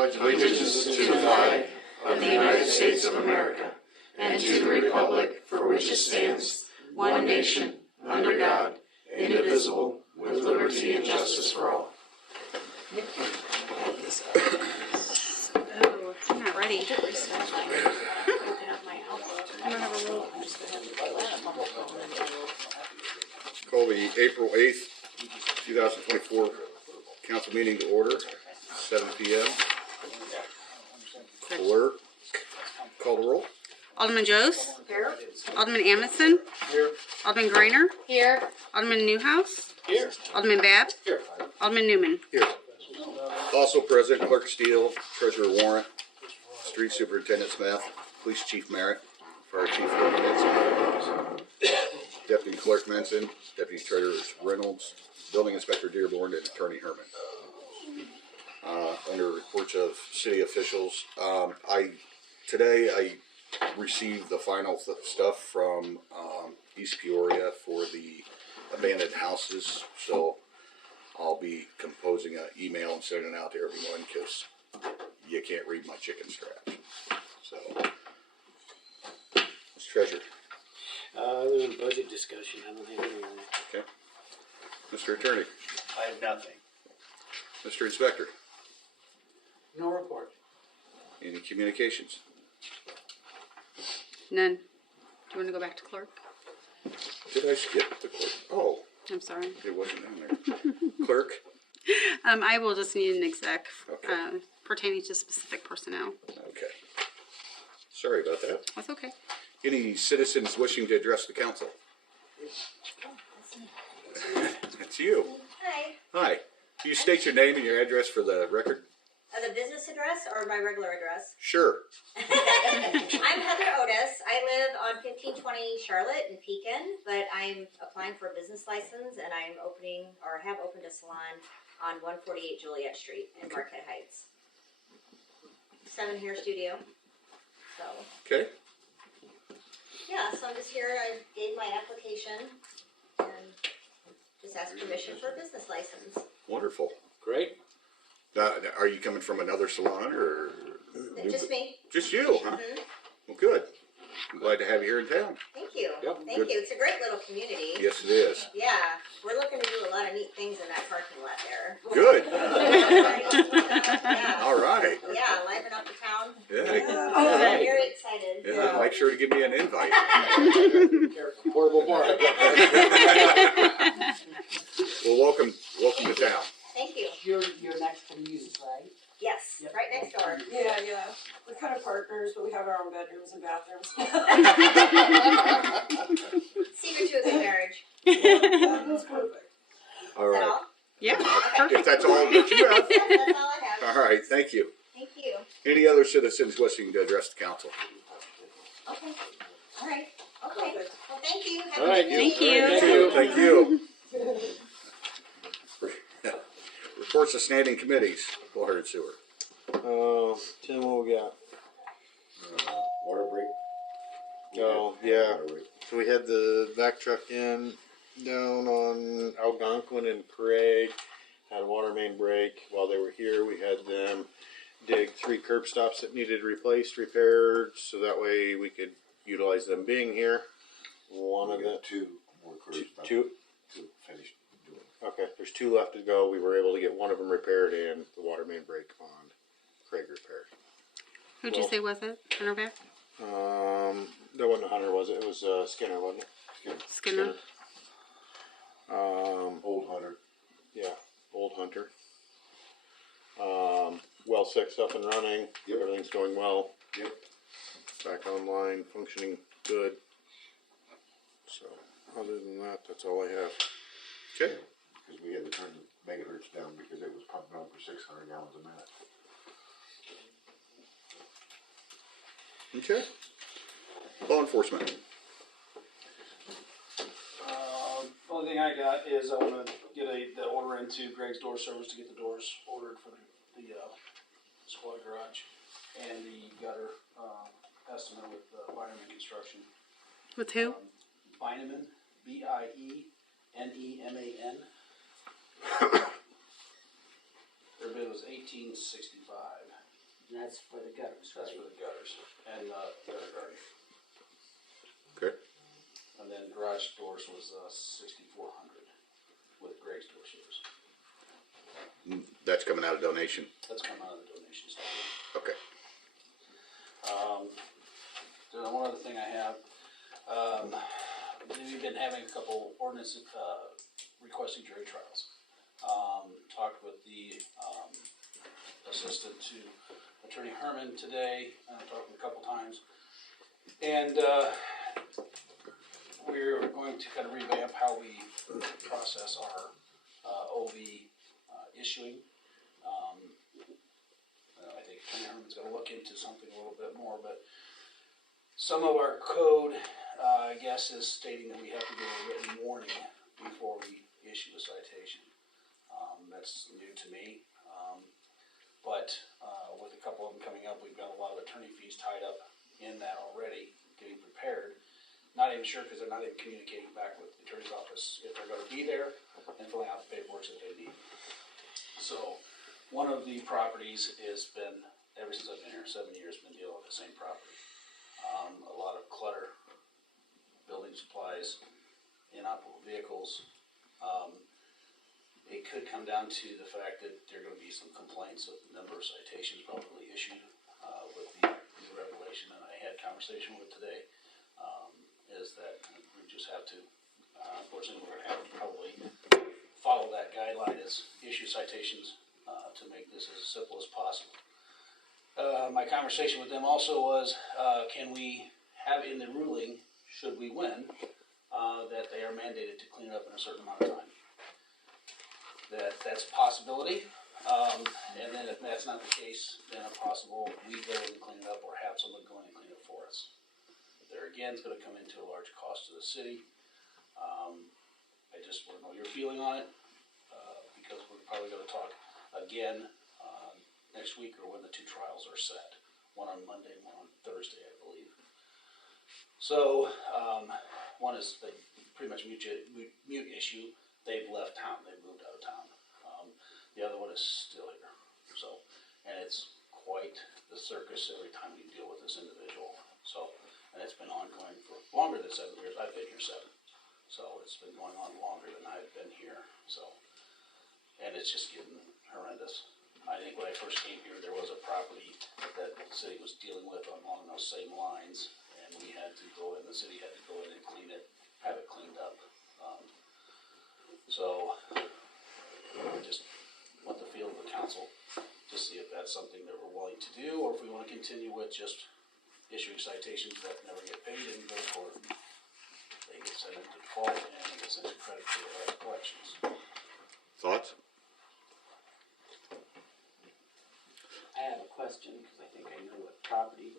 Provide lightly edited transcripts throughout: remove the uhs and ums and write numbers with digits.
pledge allegiance to the flag of the United States of America and to the republic for which it stands, one nation, under God, indivisible, with liberty and justice for all. Oh, I'm not ready. I don't have a roll. Call the April 8th, 2024 council meeting to order, 7 p.m. Clerk, call the roll. Alderman Jose. Here. Alderman Amundson. Here. Alderman Greiner. Here. Alderman Newhouse. Here. Alderman Babb. Here. Alderman Newman. Here. Also present, Clerk Steele, Treasurer Warrant, Street Superintendent Smith, Police Chief Merritt, Fire Chief Menson, Deputy Clerk Menson, Deputy Treasurer Reynolds, Building Inspector Dearborn, and Attorney Herman. Under reports of city officials, today I received the final stuff from East Peoria for the abandoned houses, so I'll be composing an email and sending it out to everyone because you can't read my chicken scratch. So, Mr. Treasurer. Other than budget discussion, I don't have anything. Okay. Mr. Attorney. I have nothing. Mr. Inspector. No report. Any communications? None. Do you want to go back to clerk? Did I skip the clerk? Oh, I'm sorry. it wasn't in there. Clerk. I will just need an exec Okay. pertaining to specific personnel. Okay. Sorry about that. That's okay. Any citizens wishing to address the council? It's you. Hi. Hi. Do you state your name and your address for the record? The business address or my regular address? Sure. I'm Heather Otis. I live on 1520 Charlotte in Pekin, but I'm applying for a business license and I'm opening or have opened a salon on 148 Juliet Street in Marquette Heights. 7 hair studio. So, Okay. yeah, so I'm just here. I gave my application and just asked permission for a business license. Wonderful. Great. Are you coming from another salon or? Just me. Just you, huh? Mhm. Well, good. I'm glad to have you here in town. Thank you. Yep, Thank good. you. It's a great little community. Yes, it is. Yeah, we're looking to do a lot of neat things in that parking lot there. Good. Yeah, All right. yeah, liven up the town. Yeah. I'm very excited. Yeah. Make sure to give me an invite. Portable bar. Well, welcome to town. Thank you. You're next to Muse, right? Yes, right next door. Yeah. We're kind of partners, but we have our own bedrooms and bathrooms. Secret to a good marriage. That's perfect. All Is that right. all? Yeah. If Perfect. that's all that you have. That's all I have. All right. Thank you. Thank you. Any other citizens wishing to address the council? Okay. All right. Okay. Perfect. Well, thank you. Have All a right. good Thank evening. you. Thank you. Reports of standing committees, water and sewer. Tim, what we got? Water break. Oh, yeah. Water break. So we had the vac truck in down on Algonquin and Craig. Had a water main break. While they were here, we had them dig 3 curb stops that needed replaced, repaired, so that way we could utilize them being here. One of We the got 2 more crews two. to finish doing. Okay, there's 2 left to go. We were able to get one of them repaired and the water main break on Craig repaired. Who'd you say was it? Hunter Back? That wasn't a Hunter, was it? It was Skinner, wasn't it? Skinner? Old Hunter. Yeah, Old Hunter. Well 6 up and running. Yep. Everything's going well. Yep. Back online, functioning good. So, other than that, that's all I have. Okay. Because we had to turn the megahertz down because it was pumping out for 600 gallons a minute. Okay. Law enforcement. Only thing I got is I want to get the order into Greg's Door Service to get the doors ordered for the squad garage and the gutter estimate with Beineman Construction. With who? Beineman, B-I-E-N-E-M-A-N. Their bid was $1,865. And that's for the gutters, That's right? for the gutters and, gutter guard. Okay. And then garage doors was, 6,400 with Greg's Door Service. That's coming out of donation. That's coming out of the donation stuff. Okay. There's one other thing I have. We've been having a couple ordinances, requesting jury trials. Talked with the, assistant to Attorney Herman today, talked a couple times. And, we're going to kind of revamp how we process our, OV, issuing. I think Attorney Herman's gonna look into something a little bit more, but some of our code, I guess, is stating that we have to give a written warning before we issue a citation. That's new to me, but with a couple of them coming up, we've got a lot of attorney fees tied up in that already, getting prepared. Not even sure, because they're not even communicating back with the attorney's office if they're gonna be there and filling out the paperwork that they need. So, one of the properties has been, ever since I've been here, 7 years, been dealing with the same property. A lot of clutter, building supplies, inoperable vehicles. It could come down to the fact that there are gonna be some complaints of the number of citations probably issued, with the new regulation that I had conversation with today, is that we just have to, unfortunately, we're gonna have to probably follow that guideline as issue citations, to make this as simple as possible. My conversation with them also was, can we have in the ruling, should we win, that they are mandated to clean it up in a certain amount of time? That's a possibility, and then if that's not the case, then a possible we go in and clean it up or have someone go in and clean it for us. There again, it's gonna come into a large cost to the city. I just wanna know your feeling on it, because we're probably gonna talk again, next week or when the two trials are set. One on Monday and one on Thursday, I believe. So, one is the pretty much mute issue. They've left town, they've moved out of town. The other one is still here. So, and it's quite the circus every time you deal with this individual. So, and it's been ongoing for longer than 7 years. I've been here 7. So it's been going on longer than I've been here. So, and it's just getting horrendous. I think when I first came here, there was a property that the city was dealing with along those same lines, and we had to go in, the city had to go in and clean it, have it cleaned up. So, I just want the feel of the council to see if that's something that we're willing to do, or if we want to continue with just issuing citations that never get paid and go to court. They get sent into default and they get sent to credit for their collections. Thoughts? I have a question, because I think I know what property.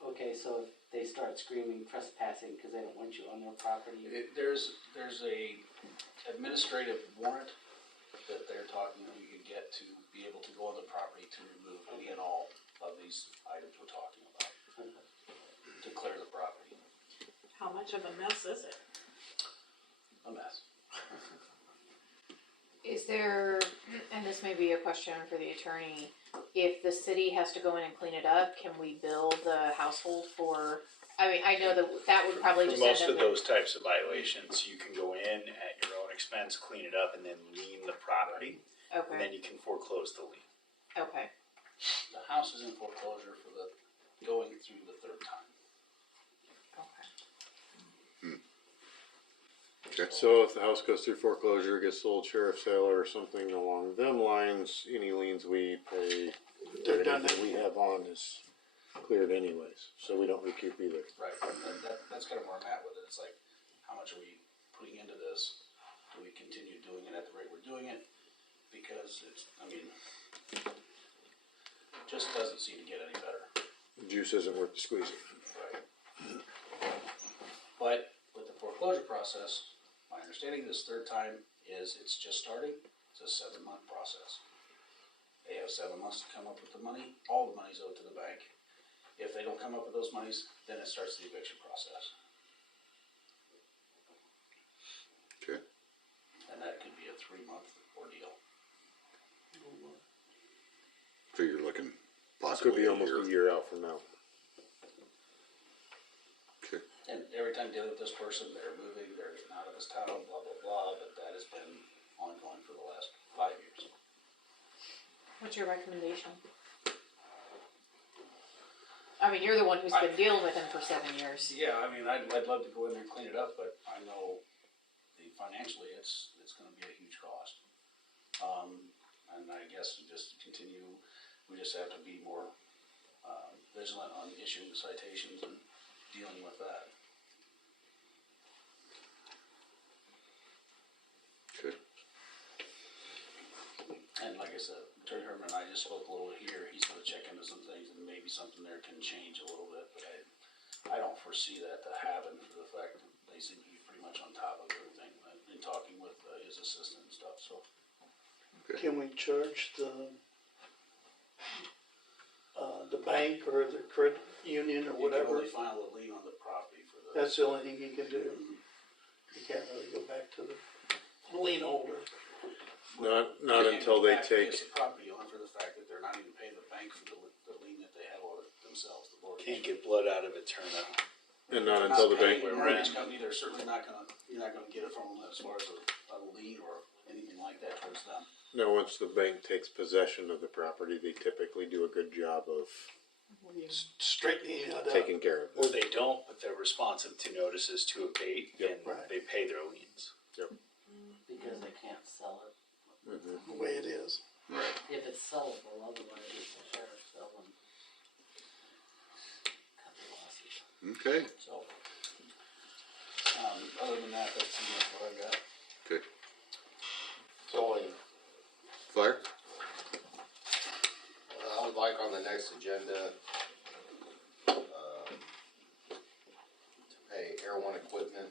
Okay, so if they start screaming trespassing because they don't want you on their property. There's a administrative warrant that they're talking that we could get to be able to go on the property to remove any and all of these items we're talking about, to clear the property. How much of a mess is it? A mess. Is there, and this may be a question for the attorney, if the city has to go in and clean it up, can we bill the household for, I mean, I know that would probably For just most end of up in, those types of violations, you can go in at your own expense, clean it up, and then lien the property, and okay, then you can foreclose the lien. okay, The house is in foreclosure for the, going through the third time. okay. Okay. So if the house goes through foreclosure, gets sold sheriff's sale or something along them lines, any liens we pay, or anything we have on is cleared anyways, so we don't recoup either. Right, and that's kind of where I'm at with it. It's like, how much are we putting into this? Do we continue doing it at the rate we're doing it? Because it's, I mean, just doesn't seem to get any better. Juice isn't worth the squeezing. Right. But with the foreclosure process, my understanding this third time is it's just starting. It's a 7-month process. They have 7 months to come up with the money. All the money's owed to the bank. If they don't come up with those monies, then it starts the eviction process. Okay. possibly Could be almost a year out from now. Okay. And every time dealing with this person, they're moving, they're getting out of this town, blah, blah, blah, but that has been ongoing for the last 5 years. What's your recommendation? I mean, you're the one who's been dealing with him for 7 years. Yeah, I mean, I'd love to go in there and clean it up, but I know financially it's gonna be a huge cost. And I guess we just have to be more, vigilant on issuing citations and dealing with that. Okay. And like I said, Attorney Herman and I just spoke a little here, he's gonna check into some things and maybe something there can change a little bit, but I don't foresee that to happen for the fact that they seem to be pretty much on top of everything. I've been talking with his assistant and stuff, so. Can we charge the bank or the credit union or You can whatever? only file a lien on the property for the. That's the only thing you can do. You can't really go back to the lien holder. Not until they take, The property owner for the fact that they're not even paying the bank for the lien that they have on it themselves, the mortgage. Can't get blood out of a turnip. and not until the bank, The mortgage company, they're certainly you're not gonna get it from them as far as a lien or anything like that towards them. no, once the bank takes possession of the property, they typically do a good job of Straightening it up. taking care of Or it. they don't, but they're responsive to notices to abate, Yep. and Right. they pay their liens. Because they can't sell it. The way it is. If it's sellable, otherwise it's the sheriff selling. Cut the losses. Okay. So, other than that, that's pretty much what I got. Okay. So, Fire? I would like on the next agenda, to pay Air One equipment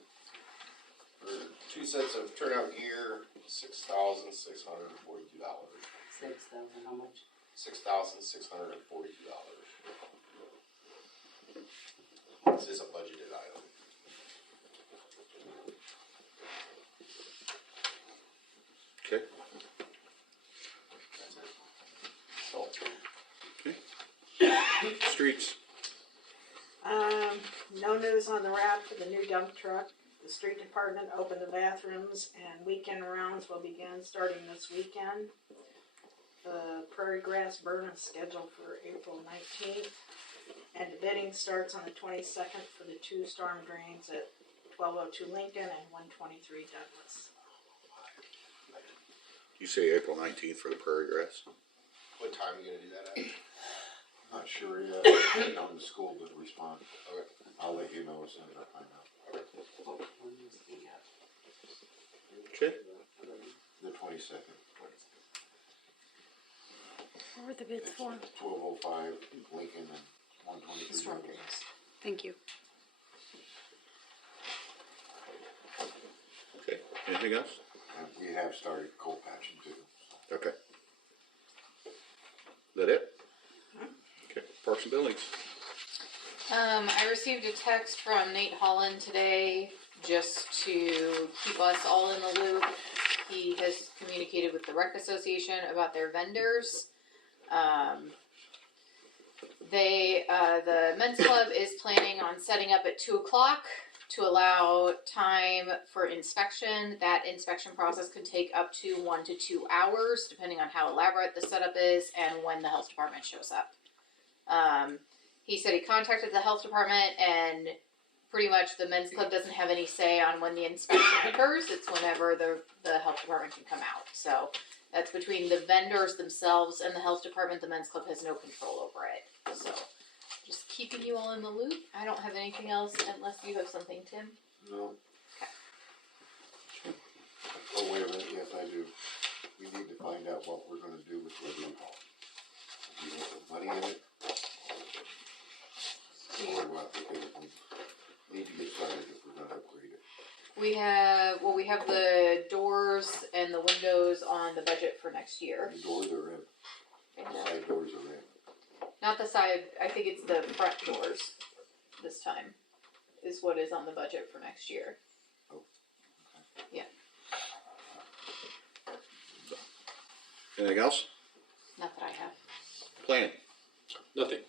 for 2 sets of turnout gear, $6,642. 6,000, how much? $6,642. This is a budgeted item. Okay. That's it. Okay. Streets. No news on the route for the new dump truck. The street department opened the bathrooms and weekend rounds will begin starting this weekend. The prairie grass burn is scheduled for April 19th. And the bidding starts on the 22nd for the 2 storm drains at 1202 Lincoln and 123 Douglas. You say April 19th for the prairie grass? What time are you gonna do that at? Not sure yet. On the school to respond. Okay. I'll let you know as soon as I find out. When is the, Okay. The 22nd. What were the bids for? 1205 Lincoln and 123 Douglas. Thank you. Okay. Anything else? And we have started coal patching too. Okay. Is that it? Okay. Parks and buildings. I received a text from Nate Holland today just to keep us all in the loop. He has communicated with the Rec Association about their vendors. The men's club is planning on setting up at 2:00 to allow time for inspection. That inspection process could take up to 1 to 2 hours, depending on how elaborate the setup is and when the health department shows up. He said he contacted the health department and pretty much the men's club doesn't have any say on when the inspection occurs. It's whenever the health department can come out. So that's between the vendors themselves and the health department. The men's club has no control over it. So just keeping you all in the loop. I don't have anything else unless you have something, Tim. No. Okay. Oh, wait a minute, yes, I do. We need to find out what we're gonna do with Liberty Hall. Do you want the money in it? Or what, because we need to get started if we're gonna upgrade it. We have the doors and the windows on the budget for next year. The doors are in, the side doors are in. Not the side, I think it's the front doors this time is what is on the budget for next year. Oh. Yeah, Anything else? not that I have. Planning. Nothing.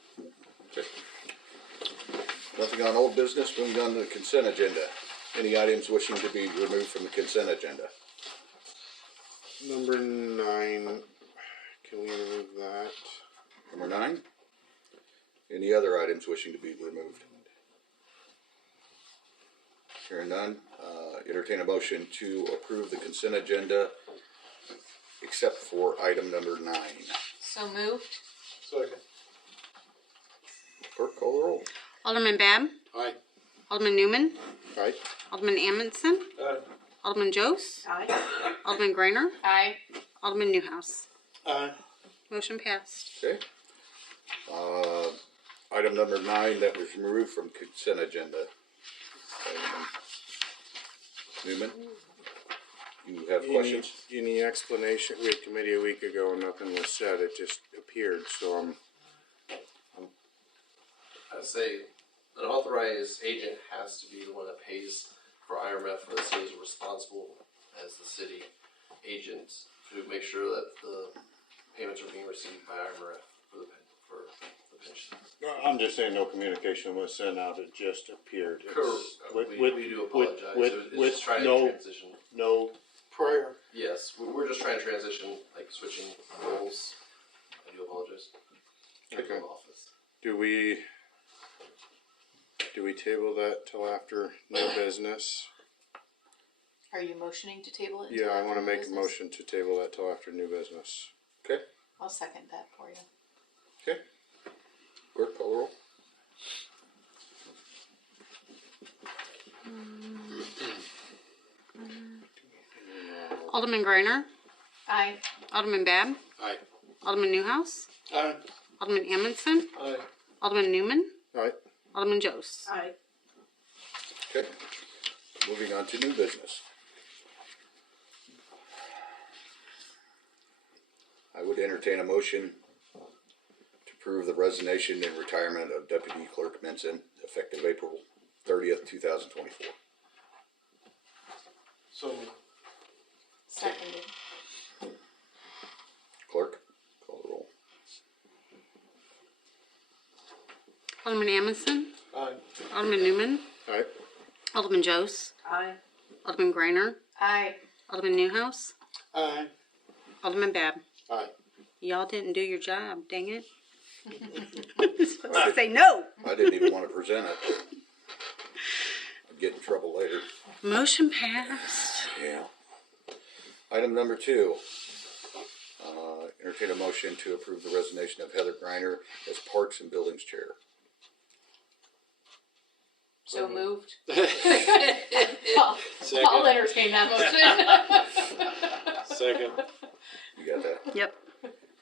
Nothing on old business, moving on to the consent agenda. Any items wishing to be removed from the consent agenda? Number 9, can we remove that? Number 9? Any other items wishing to be removed? Hearing none, entertain a motion to approve the consent agenda except for item number 9. So moved. Second. Clerk, call the roll. Alderman Bab, Aye. Alderman Newman, Aye. Alderman Amundson, Aye. Alderman Jose, Aye. Alderman Greiner, Aye. Alderman Newhouse. Aye. Motion passed. Okay. Item number 9 that was removed from consent agenda. Newman, you have questions? Any explanation? We had committee a week ago and nothing was said. It just appeared, so I'd say an authorized agent has to be the one that pays for IRMF, for the city is responsible as the city agent to make sure that the payments are being received by IRMF for the pension. I'm just saying no communication was sent out. It just appeared. It's We do apologize. It's just trying to transition. No Prayer. Yes, we're just trying to transition, like switching roles. I do apologize. Okay. From office. Do we table that till after new business? Are you motioning to table it? Yeah, until I want to after make a business? motion to table that till after new business. Okay, I'll second that for you. okay. Clerk, call the roll. Alderman Greiner, Aye. Alderman Bab, Aye. Alderman Newhouse, Aye. Alderman Amundson, Aye. Alderman Newman, Aye. Alderman Jose. Aye. Okay, moving on to new business. I would entertain a motion to approve the resignation and retirement of Deputy Clerk Menson effective April 30th, 2024. So, Seconded. Clerk, call the roll. Alderman Amundson, aye. Alderman Newman, Aye. Alderman Jose, Aye. Alderman Greiner, Aye. Alderman Newhouse, Aye. Alderman Bab. Aye. Y'all didn't do your job, dang it. You're supposed to say no. I didn't even want to present it. I'd get in trouble later. Motion passed. Yeah. Item number 2. Entertain a motion to approve the resignation of Heather Greiner as Parks and Buildings Chair. So moved. I'll entertain that motion. Second. You got that? Yep.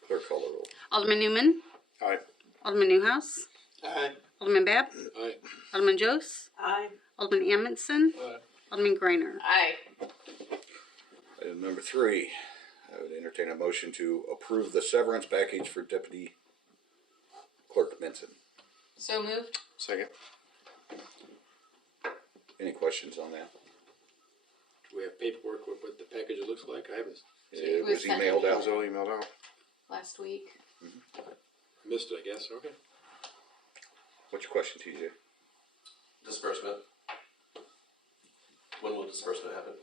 Clerk, call the roll. Alderman Newman, Aye. Alderman Newhouse, Aye. Alderman Bab, Aye. Alderman Jose, Aye. Alderman Amundson, Aye. Alderman Greiner. Aye. Item number 3. I would entertain a motion to approve the severance package for Deputy Clerk Menson. So moved. Second. Any questions on that? Do we have paperwork with what the package looks like? I haven't It was sent emailed It out. was all emailed out. Last week. Missed it, I guess. Okay. What's your question, TJ? Disbursement. When will disbursement happen?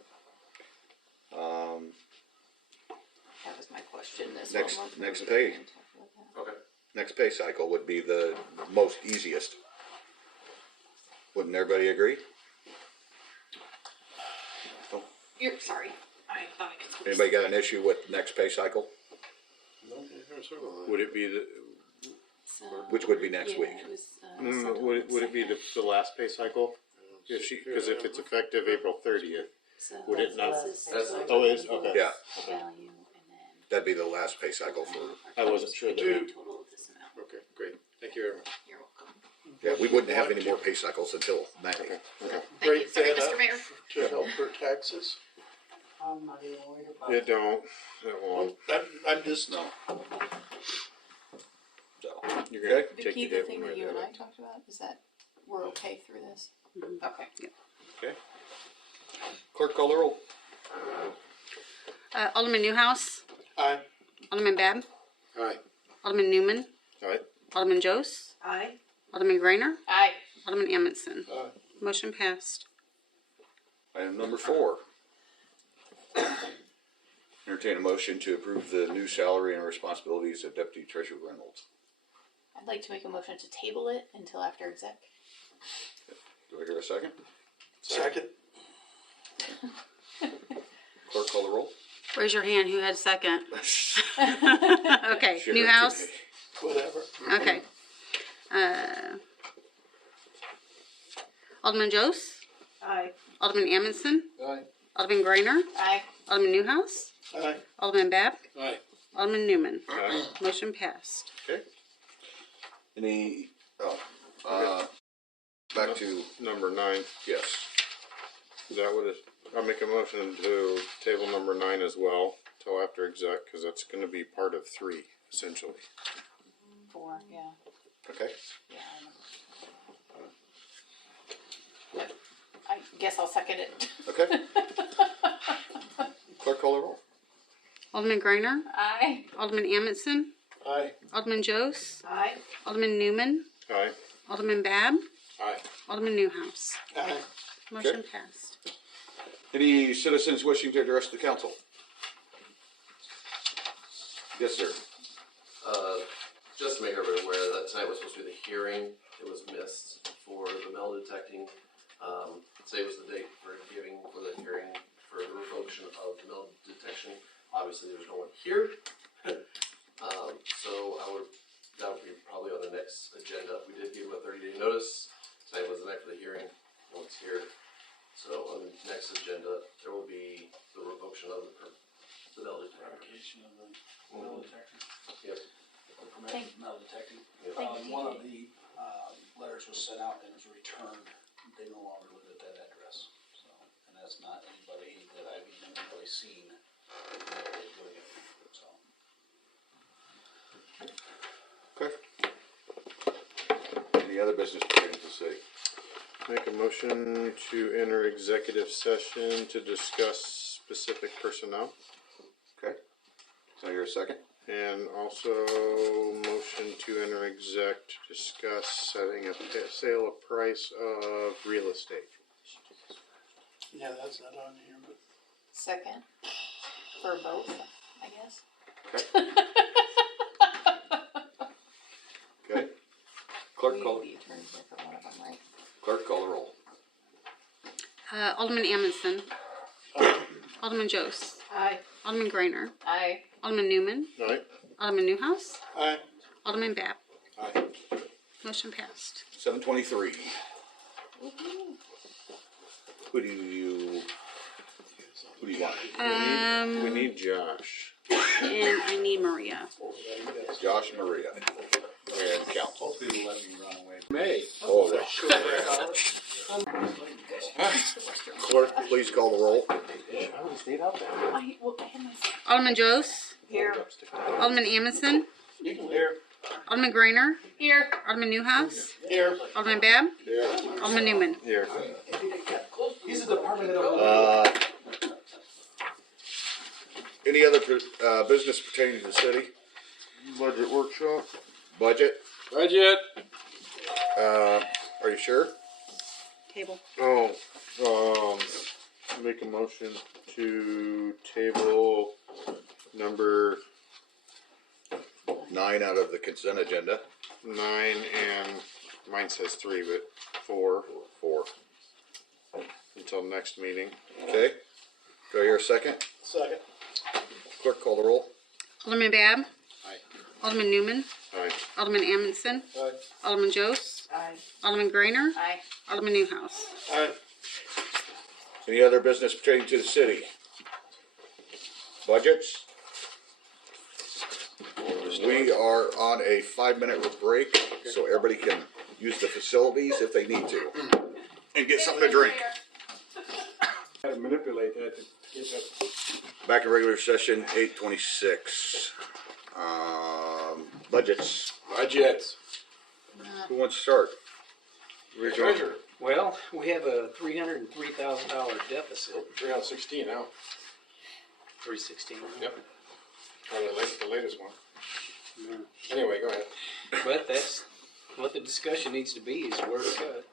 That was my question. This Next- one was next moved. page. Okay. Next pay cycle would be the most easiest. Wouldn't everybody agree? You're sorry. I thought I could. Anybody got an issue with next pay cycle? Would it be the So, Which would be next yeah, week? It was, no, would it be the last pay cycle? Because if it's effective April 30th, would it not? Oh, it is? Okay. Yeah, Value and then. that'd be the last pay cycle for, I wasn't sure that. Grand total of this amount. Okay, great. Thank you very much. You're welcome. yeah, we wouldn't have any more pay cycles until May. Okay. Thank you. Break Sorry, that Mr. up Mayor. to help her taxes. I'm not even worried about It don't. It won't. I'm just, No. So, You're gonna okay, take Vicky, the the date thing one that way you or and the I other. talked about, is that we're okay through this? Okay. okay. Clerk, call the roll. Alderman Newhouse, aye. Alderman Bab, Aye. Alderman Newman, All right. Alderman Jose. Aye. Alderman Greiner. Aye. Alderman Amundson. Aye. Motion passed. Item number 4. Entertain a motion to approve the new salary and responsibilities of Deputy Treasurer Reynolds. I'd like to make a motion to table it until after exec. Do I hear a second? Second. Clerk, call the roll. Raise your hand. Who had second? Okay. Sure, Newhouse. today. Whatever. Okay. Alderman Jose. Aye. Alderman Amundson. Aye. Alderman Greiner. Aye. Alderman Newhouse. Aye. Alderman Babb. Aye. Alderman Newman. Aye. Motion passed. Okay. Any, back to, Number 9. yes. Is that what it? I'll make a motion to table number 9 as well till after exec, because that's going to be part of 3 essentially. 4, yeah. Okay. Yeah. I guess I'll second it. Okay. Clerk, call the roll. Alderman Greiner. Aye. Alderman Amundson. Aye. Alderman Jose. Aye. Alderman Newman. Aye. Alderman Babb. Aye. Alderman Newhouse. Aye. Motion passed. Any citizens wishing to address the council? Yes, sir. Just to make everybody aware that tonight was supposed to be the hearing. It was missed for the metal detecting. Today was the date for giving for the hearing for the revocation of the metal detection. Obviously, there's no one here. So that would be probably on the next agenda. We did give him a 30-day notice. Tonight was the night for the hearing. No one's here. So on the next agenda, there will be the revocation of the metal detector. Verification of the metal detector. Yep. The permit for metal detecting. Yep. One of the letters was sent out and it was returned. They no longer live at that address. So, and that's not anybody that I've even really seen. Doing it. So. Okay. Any other business pertaining to the city? Make a motion to enter executive session to discuss specific personnel. Okay. So you're a second? And also motion to enter exec to discuss setting a sale of price of real estate. Yeah, that's not on here, but. Second. For both, I guess. Okay. Okay. Clerk, call, The attorneys there for one of them, right? clerk, call the roll. Alderman Amundson. Alderman Jose. Aye. Alderman Greiner. Aye. Alderman Newman. Aye. Alderman Newhouse. Aye. Alderman Babb. Aye. Motion passed. 7:23. Who do you want? We need Josh. And I need Maria. Josh, Maria, and council. Hopefully let me run away. May. Oh, clerk, please call the roll. I had my Alderman Jose. Here. Alderman Amundson. Here. Alderman Greiner. Here. Alderman Newhouse. Here. Alderman Babb. Here. Alderman Newman. Here. He's a department head of. Any other business pertaining to the city? Budget workshop. Budget? Budget. Are you sure? Table. Oh, make a motion to table number 9 out of the consent agenda. 9 and mine says 3, but 4 until next meeting. Okay. Do I hear a second? Second. Clerk, call the roll. Alderman Babb. Aye. Alderman Newman. Aye. Alderman Amundson. Aye. Alderman Jose. Aye. Alderman Greiner. Aye. Alderman Newhouse. Aye. Any other business pertaining to the city? Budgets? We are on a 5-minute break, so everybody can use the facilities if they need to. And get something to drink. How to manipulate that to get that. Back in regular session, 8:26. Budgets. Budgets. Who wants to start? Treasurer. Well, we have a $303,000 deficit. 316 now. 316. Yep. Or the latest one. Anyway, go ahead. But that's what the discussion needs to be, is where to cut.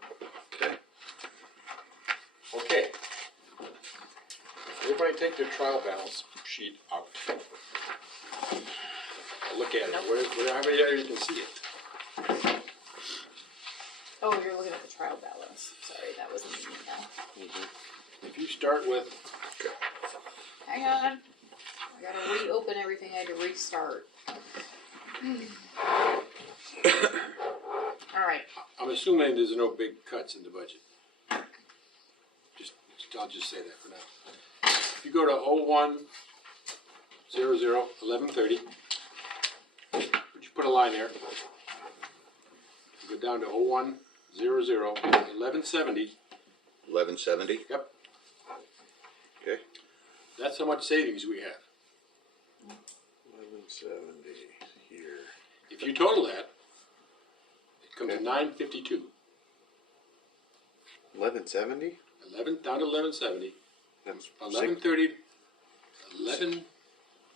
Okay. Okay. Everybody take their trial balance sheet out. Look at it, wherever you can see it. Oh, you're looking at the trial balance. Sorry, that was in the email. If you start with, Hang on. I gotta reopen everything. I had to restart. Alright. I'm assuming there's no big cuts in the budget. I'll just say that for now. If you go to 01001130, you put a line there. You go down to 01001170. 1170. Yep. Okay. That's how much savings we have. 1170 here. If you total that, it comes Okay. to 952. 1170? 11 down to 1170. That's 1130. 11.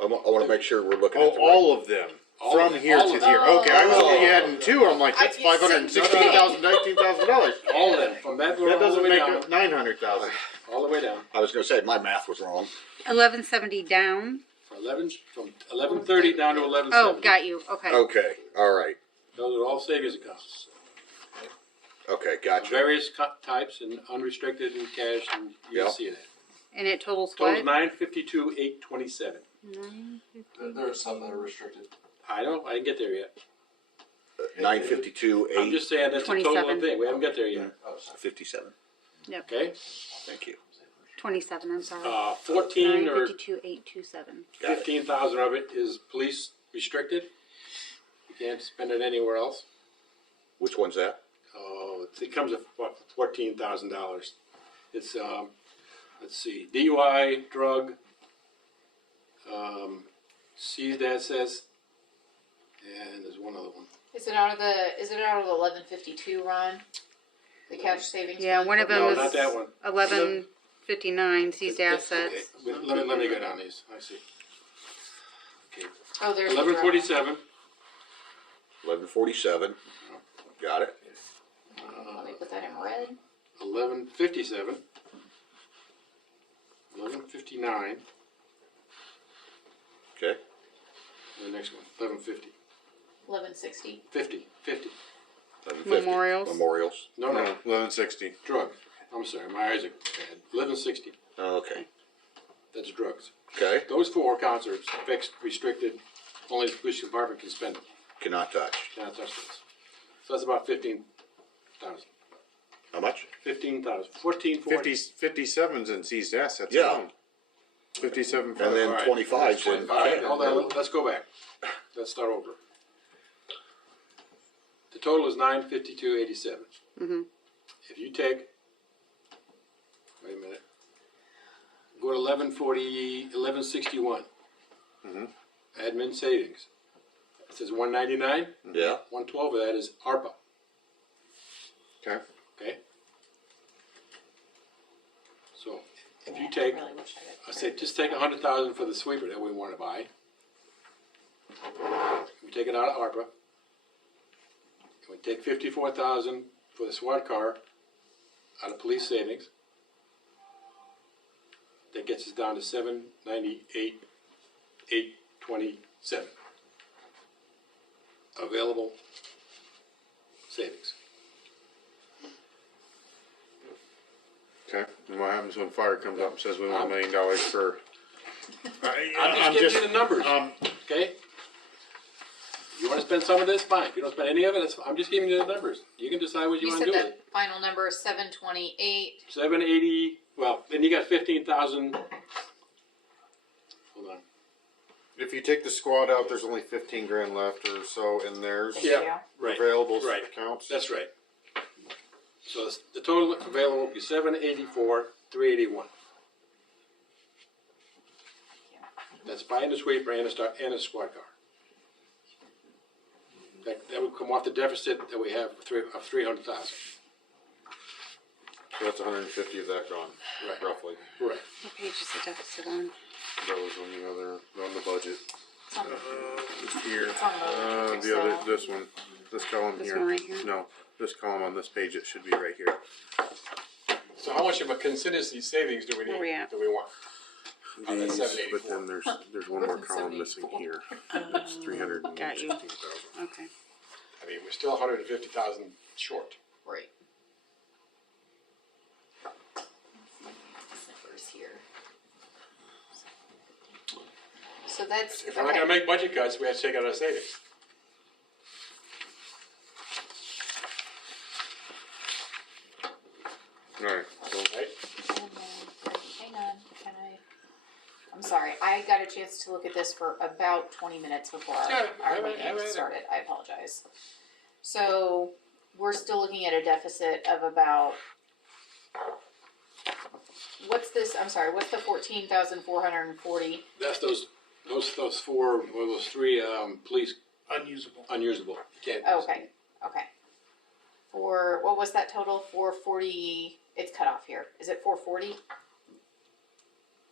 I want to make sure we're looking Oh, at the all of them. All From of them. here All to of here. them. Okay, I was Oh. only adding two. I'm like, that's I- $516,000, $19,000. All of them. From that That all the doesn't way make down. up 900,000. All the way down. I was going to say my math was wrong. 1170 down. From 1130 down to 1170. Oh, got you. Okay. Okay. All right. Those are all savings accounts. Okay. Gotcha. Various types and unrestricted and cash, and you'll Yep. see that. And it totals Total what? 952,827. There's some that are restricted. I know, I didn't get there yet. 952, I'm 8, just saying that's the total 27. of the thing. We haven't got there yet. 57. Okay? Thank you. 27, I'm sorry. 14 or 952,827. Got it. 15,000 of it is police restricted. You can't spend it anywhere else. Which one's that? Oh, it comes to what, $14,000. It's let's see, DUI, drug, seized assets, and there's one other one. Is it out of the 1152, Ron? The cash savings? Yeah, fund? one of them No, is not that one. 1159 seized assets. Okay, let me go down these. I see. Okay, Oh, there's the drug. 1147. 1147. Got it. Let me put that in red. 1157. 1159. Okay. And the next one, 1150. 1160. 50. 1150. Memorials. Memorials. No, 1160. drug. I'm sorry, my eyes are bad. 1160. Okay. That's drugs. Okay. Those four accounts are fixed, restricted. Only the police department can spend them. Cannot touch. Cannot touch those. So that's about 15,000. How much? 15,000. 1440. 57's in seized assets. Yeah. alone. 57. And then All right. 25's in. Okay, hold on. Let's go back. Let's start over. The total is 952.87. Mm-hmm. If you take, wait a minute, go to 1161. Mhm. Admin savings. It says 199. Yeah. 112 of that is ARPA. Okay. Okay. So if you take, I really wish I I say, just take 100,000 for the sweeper that we want to buy. We take it out of ARPA. We take 54,000 for the SWAT car out of police savings. That gets us down to 798,827 available savings. Okay. And what happens when fire comes up and says we want $1 million for? I'm just giving you the numbers, okay? You want to spend some of this, fine. If you don't spend any of it, I'm just giving you the numbers. You can decide what you You want to said do with the it. final number is 728. 780. Well, then you got 15,000. Hold on. If you take the squad out, there's only 15 grand left or so in theirs. Yeah. Right. Available Right. accounts. That's right. So the total available will be 784,381. That's buying the sweeper and a squad car. That would come off the deficit that we have of 300,000. So that's 150 of that gone, Right. roughly. Correct. What page is the deficit on? That was on the budget. Here, It's on the the other, Excel. this one, this column This here. one right here? No, this column on this page, it should be right here. So how much of a contingency savings do we Where we need, at? do we want? On that These, 784. but then there's one more column missing here. It's 316,000. Got you. Okay. I mean, we're still 150,000 short. Right. Numbers here. So that's, If we're not gonna make budget cuts, we have to take out our savings. Alright, so Right? hang on, I'm sorry, I got a chance to look at this for about 20 minutes before our meeting started, I apologize. So, we're still looking at a deficit of about, what's this, I'm sorry, what's the 14,440? That's those four, well, those three, police Unusable. unusable. Can't. Okay, okay. For, what was that total? 440, it's cut off here. Is it 440?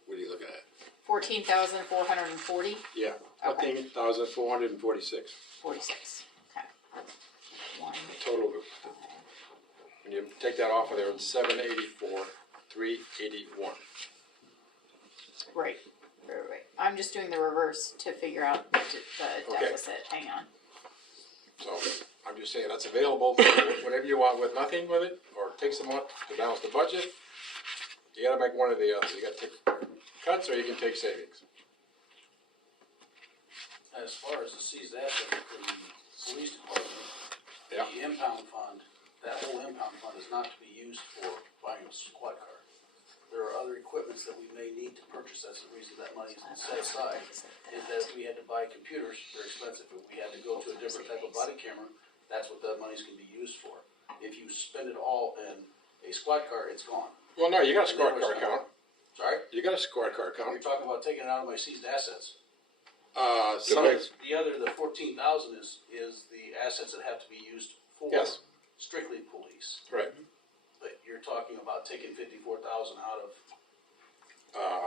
What are you looking at? 14,440? Yeah, Okay. 14,446 46. Okay. One. total. When you take that off of there, it's 784, 381. Right. I'm just doing the reverse to figure out the Okay. deficit. Hang on. So I'm just saying that's available, whatever you want with nothing with it, or take some more to balance the budget. You gotta make one or the other. You gotta take cuts or you can take savings. As far as the seized asset for the police department, Yeah. the impound fund, that whole impound fund is not to be used for buying a squad car. There are other equipments that we may need to purchase. That's the reason that money is set aside. Is that we had to buy computers, they're expensive. If we had to go to a different type of body camera, that's what that money's gonna be used for. If you spend it all in a squad car, it's gone. Well, no, you got a And then squad there's car no- account. Sorry? You got a squad car You're account. talking about taking it out of my seized assets. Some of The 14,000 is the assets that have to be used for Yes. strictly police. right. But you're talking about taking 54,000 out of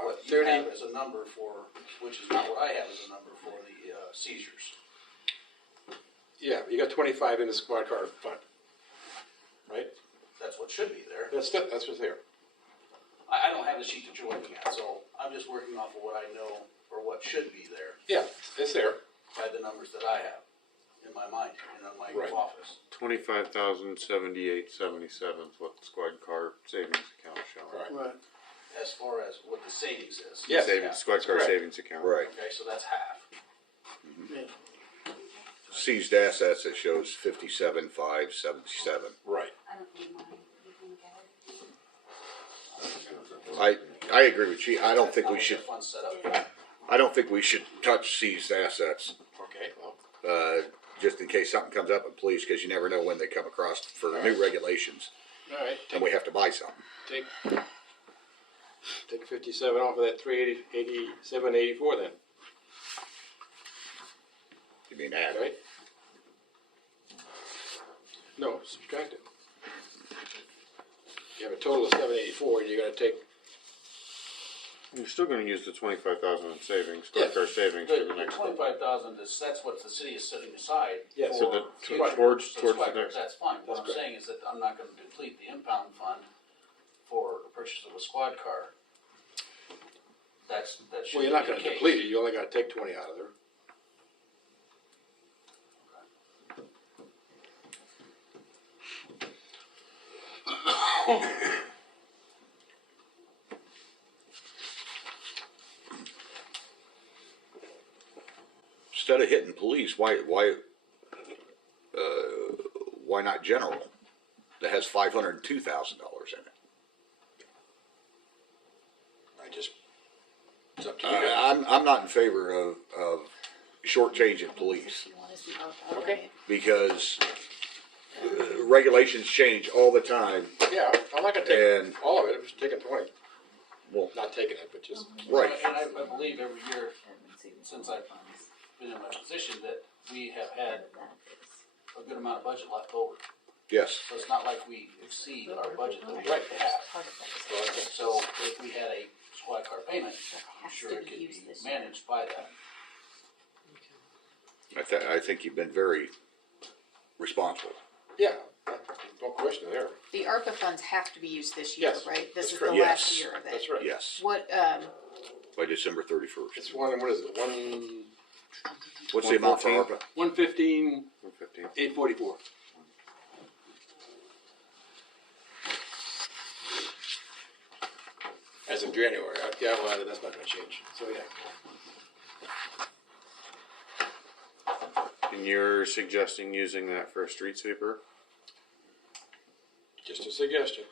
what you 30. have as a number for, which is not what I have as a number for the seizures. Yeah, you got 25 in the squad car fund, right? That's what should be there. That's what's there. I don't have the sheet that you're looking at, so I'm just working off of what I know or what should be there Yeah, it's there. by the numbers that I have in my mind and in my Right. office. 25,078.77 is what the squad car savings account is showing. Right. Right. As far as what the savings is. Yes. Savings, squad car Correct. savings account. Right. Okay, so that's half. Yeah. Seized assets, it shows 57,577. Right. I agree with you. I don't think we How should, the fund's set up. I don't think we should touch seized assets, Okay, well, just in case something comes up in police, because you never know when they come across for new regulations, all right. and we have to buy something. Take 57 off of that 387.84 then, You mean add, right? No, subtract it. You have a total of 784, and you gotta take, You're still gonna use the 25,000 in savings, Yeah. squad car savings for The the next one. 25,000 that's what the city is setting aside. Yeah, for so the- future- towards for the squad cars. next- That's fine. What That's I'm great. saying is that I'm not gonna deplete the impound fund for the purchase of a squad car. That should well, be you're not the gonna case. deplete it, you only gotta take 20 out of there. instead of hitting police, why not general? That has $502,000 in it. It's up to you guys. I'm not in favor of shortchanging police, Okay. because regulations change all the time, Yeah, I'm not gonna take and, all of it, I'm just taking 20. well, Not taking it, but just, right. And I believe every year since I've been in my position that we have had a good amount of budget left over. Yes, So it's not like we exceed our budget that we Right. have. So if we had a squad car payment, I'm sure it could be managed by that. I think you've been very responsible. Yeah, no question there. The ARPA funds have to be used this year, Yes, right? This that's is correct. the last Yes. year of it. That's right. Yes, What, by December 31st. It's what is it, What's the amount for 114? ARPA? 115, 115. 844. As of January, yeah, well, that's not gonna change, so yeah. And you're suggesting using that for a street sweeper? Just a suggestion.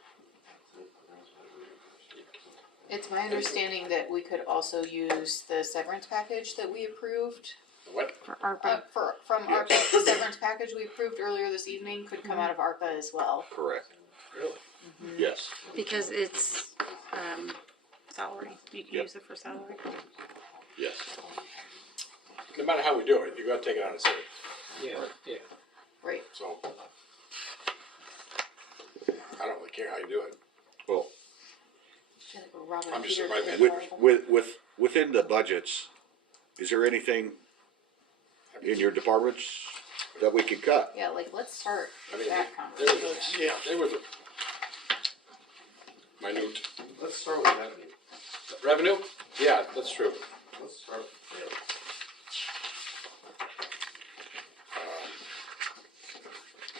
it's my understanding that we could also use the severance package that we approved. What? For ARPA. From ARPA, the severance package we approved earlier this evening could come out of ARPA as well. Correct. Really? Yes. Because it's, salary. You can Yep. use it for salary. Yes. No matter how we do it, you gotta take it out of savings, Yeah. Right. so. I don't really care how you do it. Well, I feel like we're robbing I'm just Peter surprised to we pay had- for within the budgets, is there anything in your departments that we could cut? Yeah, like, let's start I with mean, that there was conversation. yeah, they were the minute. Let's start with revenue. Revenue? Yeah, that's true. Let's start with revenue.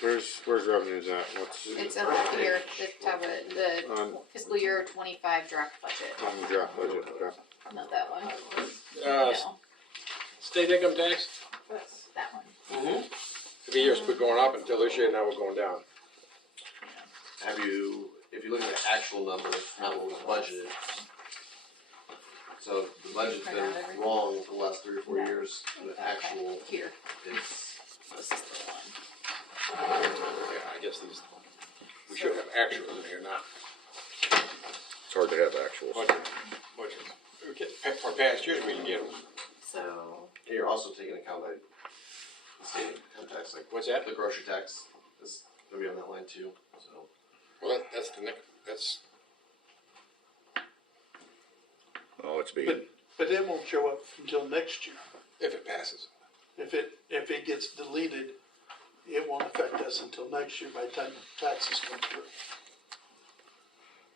Where's revenues at? What's It's up here, the top of it, the fiscal year 25 draft budget, on the draft budget? Okay. not that one. Uh, No, State income tax, that one. every year's been going up until this year, now we're going down. Have you, if you look at the actual numbers, not what was budgeted. So the budget's Print been out everything? wrong for the last 3 or 4 No. years. The Okay, actual here, is, this is the one. Yeah, I guess these, we should have actuals in here, not It's hard to have actuals. budget. We get, for past years, we can get them. So, and you're also taking account by the state income tax, like What's that? the grocery tax is gonna be on that line too, so. Well, that's the next, that's, Oh, it's being, But it won't show up until next year. if it passes. If it gets deleted, it won't affect us until next year by the time the taxes come through.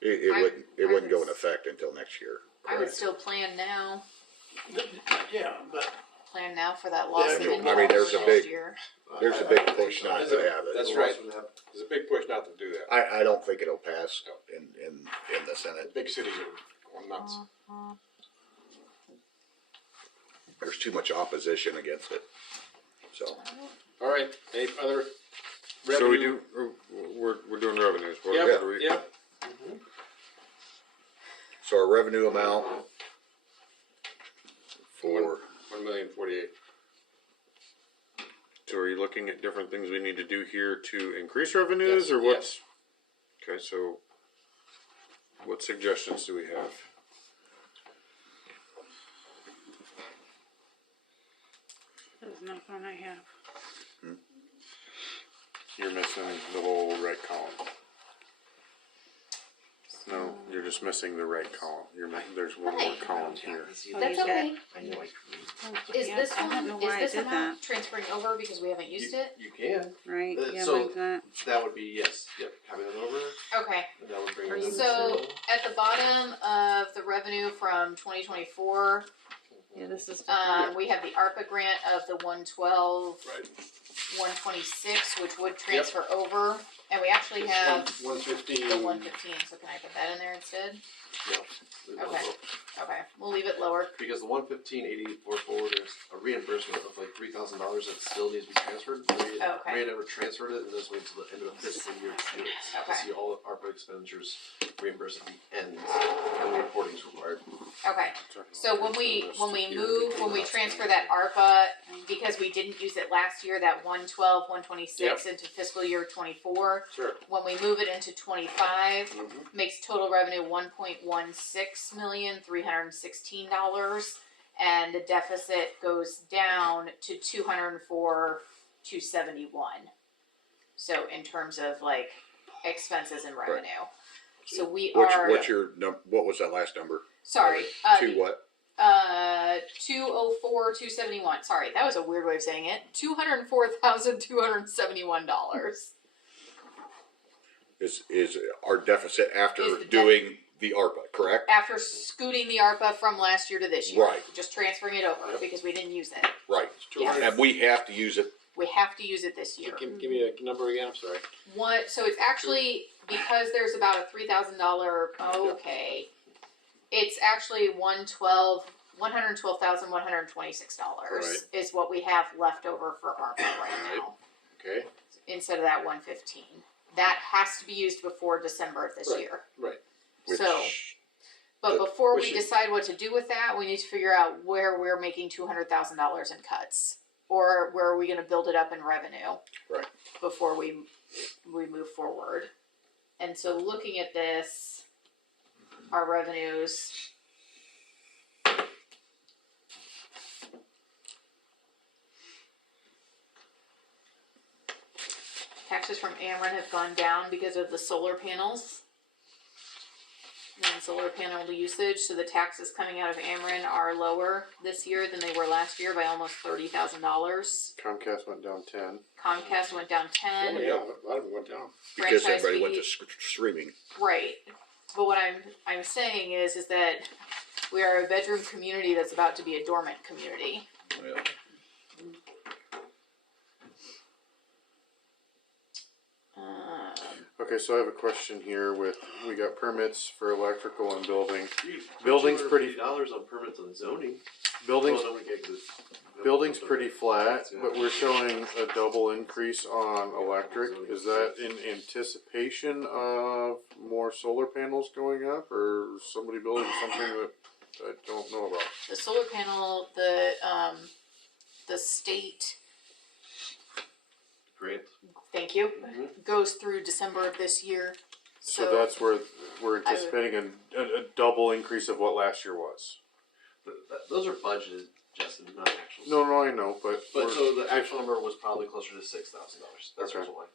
it wouldn't go in effect until next year. I would still plan now Yeah, but for that loss of Yeah, income I mean, there's for a next big- year. There's a big push not to have it. That's right. There's a big push not to do that. I don't think it'll pass in the Senate. Big cities are going nuts. There's too much opposition against it. So, All right, any other revenue? So we do. We're doing revenues. What Yep, do we? yep. so our revenue amount for, 1,048,000. So are you looking at different things we need to do here to increase revenues, Yes, or what's? Okay, so what suggestions do we have? There's not one I have. You're missing the whole right column. No, you're just missing the right column. There's one more column here. That's you okay. Is Yeah, this I don't one, know is why I this did amount transferring over because we haven't used it? You can, Right, yeah, So- mine's not. that would be, yes, yep, coming it over, Okay, and that would bring Are it you- up so to- at the bottom of the revenue from 2024, Yeah, this is. we have the ARPA grant of the 112, Right. 126, which would transfer over, and we actually have 115. the 115, so can I put that in there instead? Yeah. leave it Okay. low. Okay, we'll leave it lower. Because the 115,844, there's a reimbursement of like $3,000 that still needs to be transferred. Okay. We never transferred it, and this wait until the end of the fiscal year to do it. Okay. To see all of ARPA expenditures reimbursed at the end, and the reporting is required. Okay, so when we transfer that ARPA, because we didn't use it last year, that 112, 126 into fiscal year 24, Sure. when we move it into 25, Mhm. makes total revenue $1.16,316, and the deficit goes down to 204,271. So in terms of like expenses and revenue, so we are what was that last number? sorry. To what? $204,271. Sorry, that was a weird way of saying it. $204,271. Is our deficit after Is the doing the ARPA, correct? After scooting the ARPA from last year to this year. Right. Just transferring it over because we didn't use it. Right. Yes. And we have to use it. We have to use it this year. Give me a number again, I'm sorry. So it's actually, because there's about a $3,000, okay. It's actually $112,126 is what we have left over for ARPA right now. Okay, Instead of that 115. That has to be used before December of this Right. year. right. So, but before we decide what to do with that, we need to figure out where we're making $200,000 in cuts, or where are we going to build it up in revenue, Right. Before we move forward. And so, looking at this, our revenues. Taxes from Ameren have gone down because of the solar panels and solar panel usage. So the taxes coming out of Ameren are lower this year than they were last year by almost $30,000. Comcast went down 10. Comcast went down 10. Oh, yeah, a lot of them went down. Because Franchise everybody went fee- to streaming. Right. But what I'm saying is that we are a bedroom community that's about to be a dormant community. Yeah. Okay, so I have a question here we got permits for electrical and building. Building's pretty, $250 on permits on zoning. building's, Well, then we get the- building's pretty flat, but we're showing a double increase on electric. Is that in anticipation of more solar panels going up, or somebody building something that I don't know about? The solar panel, the state, Great. thank you, goes through December of this year. So that's where we're anticipating a double increase of what last year was. Those are budgeted, Justin, not actual. No, I know, but But so the actual number was probably closer to $6,000. That's Okay. why.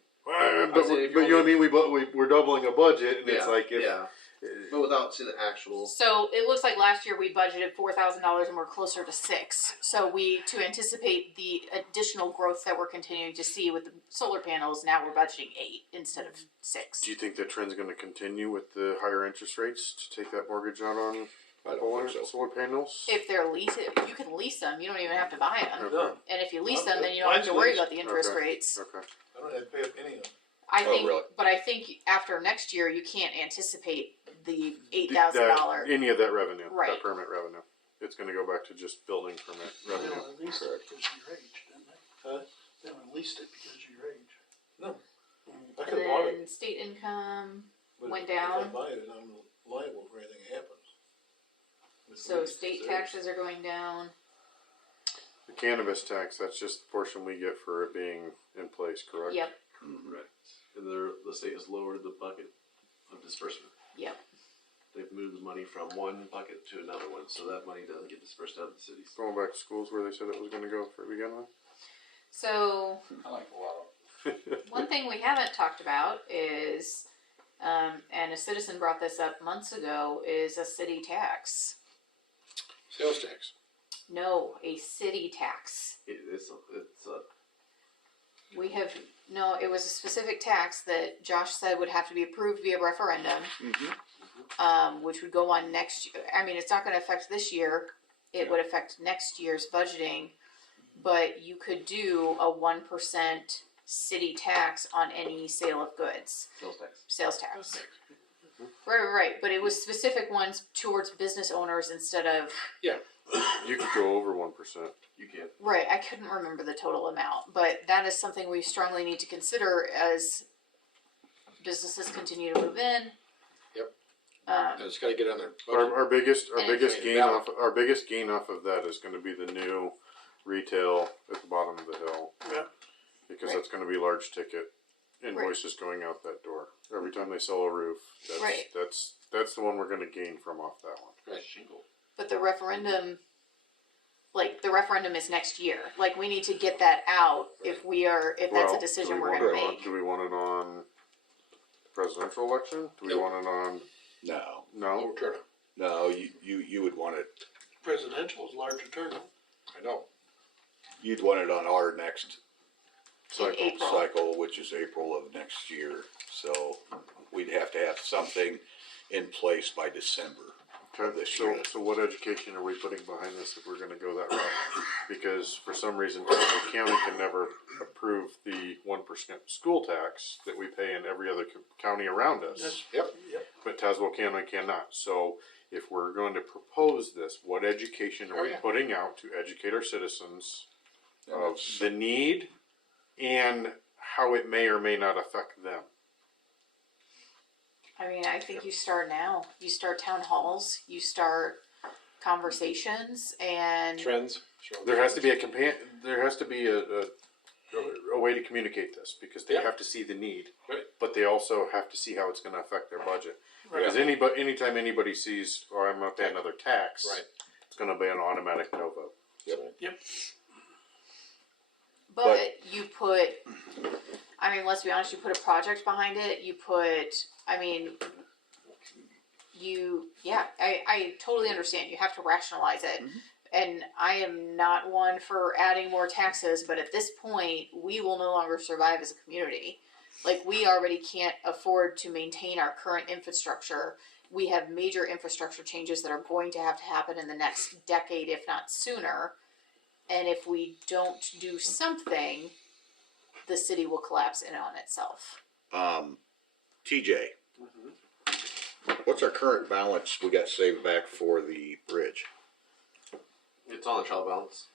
but you know what I mean. We're doubling a budget, and it's Yeah, like yeah. But without seeing the actual. So it looks like last year we budgeted $4,000 and we're closer to $6,000. So to anticipate the additional growth that we're continuing to see with the solar panels, now we're budgeting $8,000 instead of $6,000. Do you think that trend's going to continue with the higher interest rates to take that mortgage out on I don't think so. solar panels? If they're if you can lease them, you don't even have to buy them. Okay. And if you lease them, then you don't have to worry about the interest Okay. rates. Okay. I don't have to pay a penny on it. I think, really? but I think after next year, you can't anticipate the $8,000. Any of that revenue, Right. that permit revenue, it's going to go back to just building permit They revenue. don't release it because of your age, didn't they? Huh? They released it because of your age. No. I And could bought it. then state income but went if I down. buy it, I'm liable for anything that happens. With So lease, state it's taxes are going down. The cannabis tax, that's just the portion we get for it being in place, correct? Yep. Right. And the state has lowered the bucket of disbursement. Yep. They've moved the money from one bucket to another one, so that money doesn't get dispersed out of the cities. Going back to schools where they said it was going to go for begin with. So I like a lot of one thing we haven't talked about is, and a citizen brought this up months ago, is a city tax. sales tax. No, a city tax. It's We have, no, it was a specific tax that Josh said would have to be approved via referendum, which would go on next year. I mean, it's not gonna affect this year, it would affect next year's budgeting, but you could do a 1% city tax on any sale of goods, sales tax. sales tax. Right, but it was specific ones towards business owners instead of, You could go over 1%. You can't. right, I couldn't remember the total amount, but that is something we strongly need to consider as businesses continue to move in. Yep. Um, It's got to get on their budget. Our biggest And gain off of that is going to be the new retail at the bottom of the hill. Yeah. Because Right. that's going to be large ticket invoices going out that door every time they sell a roof. That's, Right. That's the one we're going to gain from off that one. Right. Shingle. But the referendum is next year. Like, we need to get that out if that's a decision we're gonna make. Do we want it on presidential election? Do we Nope. want it on? No. No. Overturn it. No, you would want it presidential is larger turnout. I know. You'd want it on our next April. cycle, which is April of next year. So we'd have to have something in place by December of this year. So what education are we putting behind this if we're gonna go that route? Because for some reason, Tazewell County can never approve the 1% school tax that we pay in every other county around us. Yes. Yep. But Tazewell County cannot. So if we're going to propose this, what education are we putting out to educate our citizens of the need and how it may or may not affect them? I mean, I think you start now. You start town halls, you start conversations, and Trends. Sure. There has to be a way to communicate this because they Yeah. have to see the need, Right. but they also have to see how it's going to affect their budget. Right. Because anytime anybody sees, or I'm going to pay another tax, Right. it's going to be an automatic no vote. Yep. but you put, I mean, let's be honest, you put a project behind it, you put, I mean, I totally understand, you have to rationalize it. And I am not one for adding more taxes, but at this point, we will no longer survive as a community. Like, we already can't afford to maintain our current infrastructure. We have major infrastructure changes that are going to happen in the next decade, if not sooner. And if we don't do something, the city will collapse in on itself. TJ, what's our current balance we got saved back for the bridge? It's on the trial balance.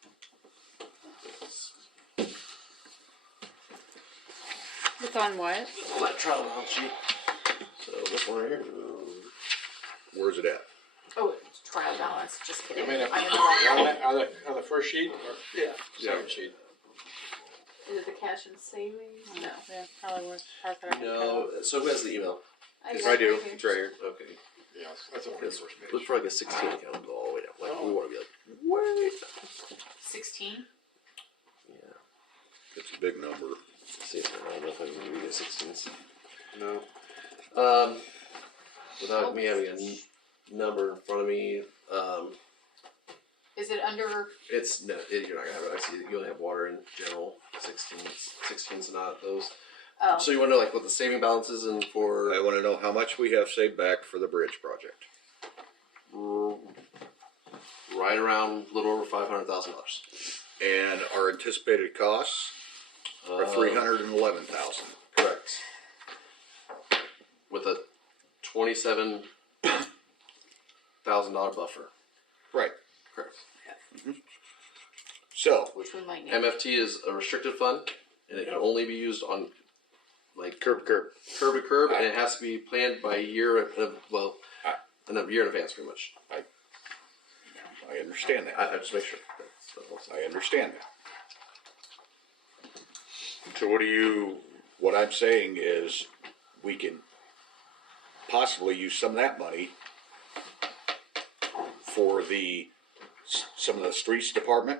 It's on what? On that trial balance sheet. So this one right here. Where's it at? Oh, it's trial balance, just kidding. I mean, I'm in the wrong one. on the first sheet or Yeah. second sheet? Is it the cash and savings? No. Yeah, probably worth parking. No. So who has the email? got I it do. right here. It's right here. Okay. Yeah, that's on the first page. Looks for like a 16 account go all the way down. Like we want to be like way down. 16? Yeah. It's a big number. Let's see if I don't know if I can read the 16s. No. Without me having a number in front of me, Is it under, it's no. You're not gonna have it. I see you only have water in general. 16s, not those. oh, So you want to know like what the saving balance is and for I want to know how much we have saved back for the bridge project. right around a little over $500,000. And our anticipated costs are 311,000. Correct. With a $27,000 buffer. Right. Correct. So, which we might need. MFT is a restricted fund, and it can only be used on like Curb. curb to curb, and it has to be planned by a year in advance, pretty much. I understand that. I just make sure. I understand that. So What I'm saying is, we can possibly use some of that money for some of the streets department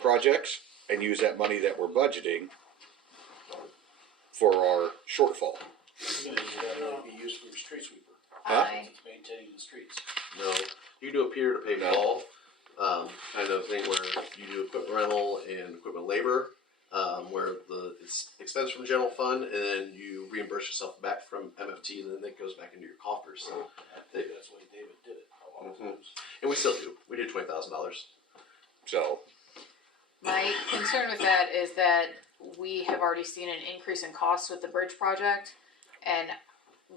projects, and use that money that we're budgeting for our shortfall. That would be used for your street sweeper, I, maintaining the streets. No, you do a peer to pay No. fall kind of thing where you do equipment rental and equipment labor, where it's expense from the general fund, and then you reimburse yourself back from MFT, and then it goes back into your coffers. So I think that's the way David did it a lot of times. and we still do. We do $20,000. So, my concern with that is that we have already seen an increase in costs with the bridge project, and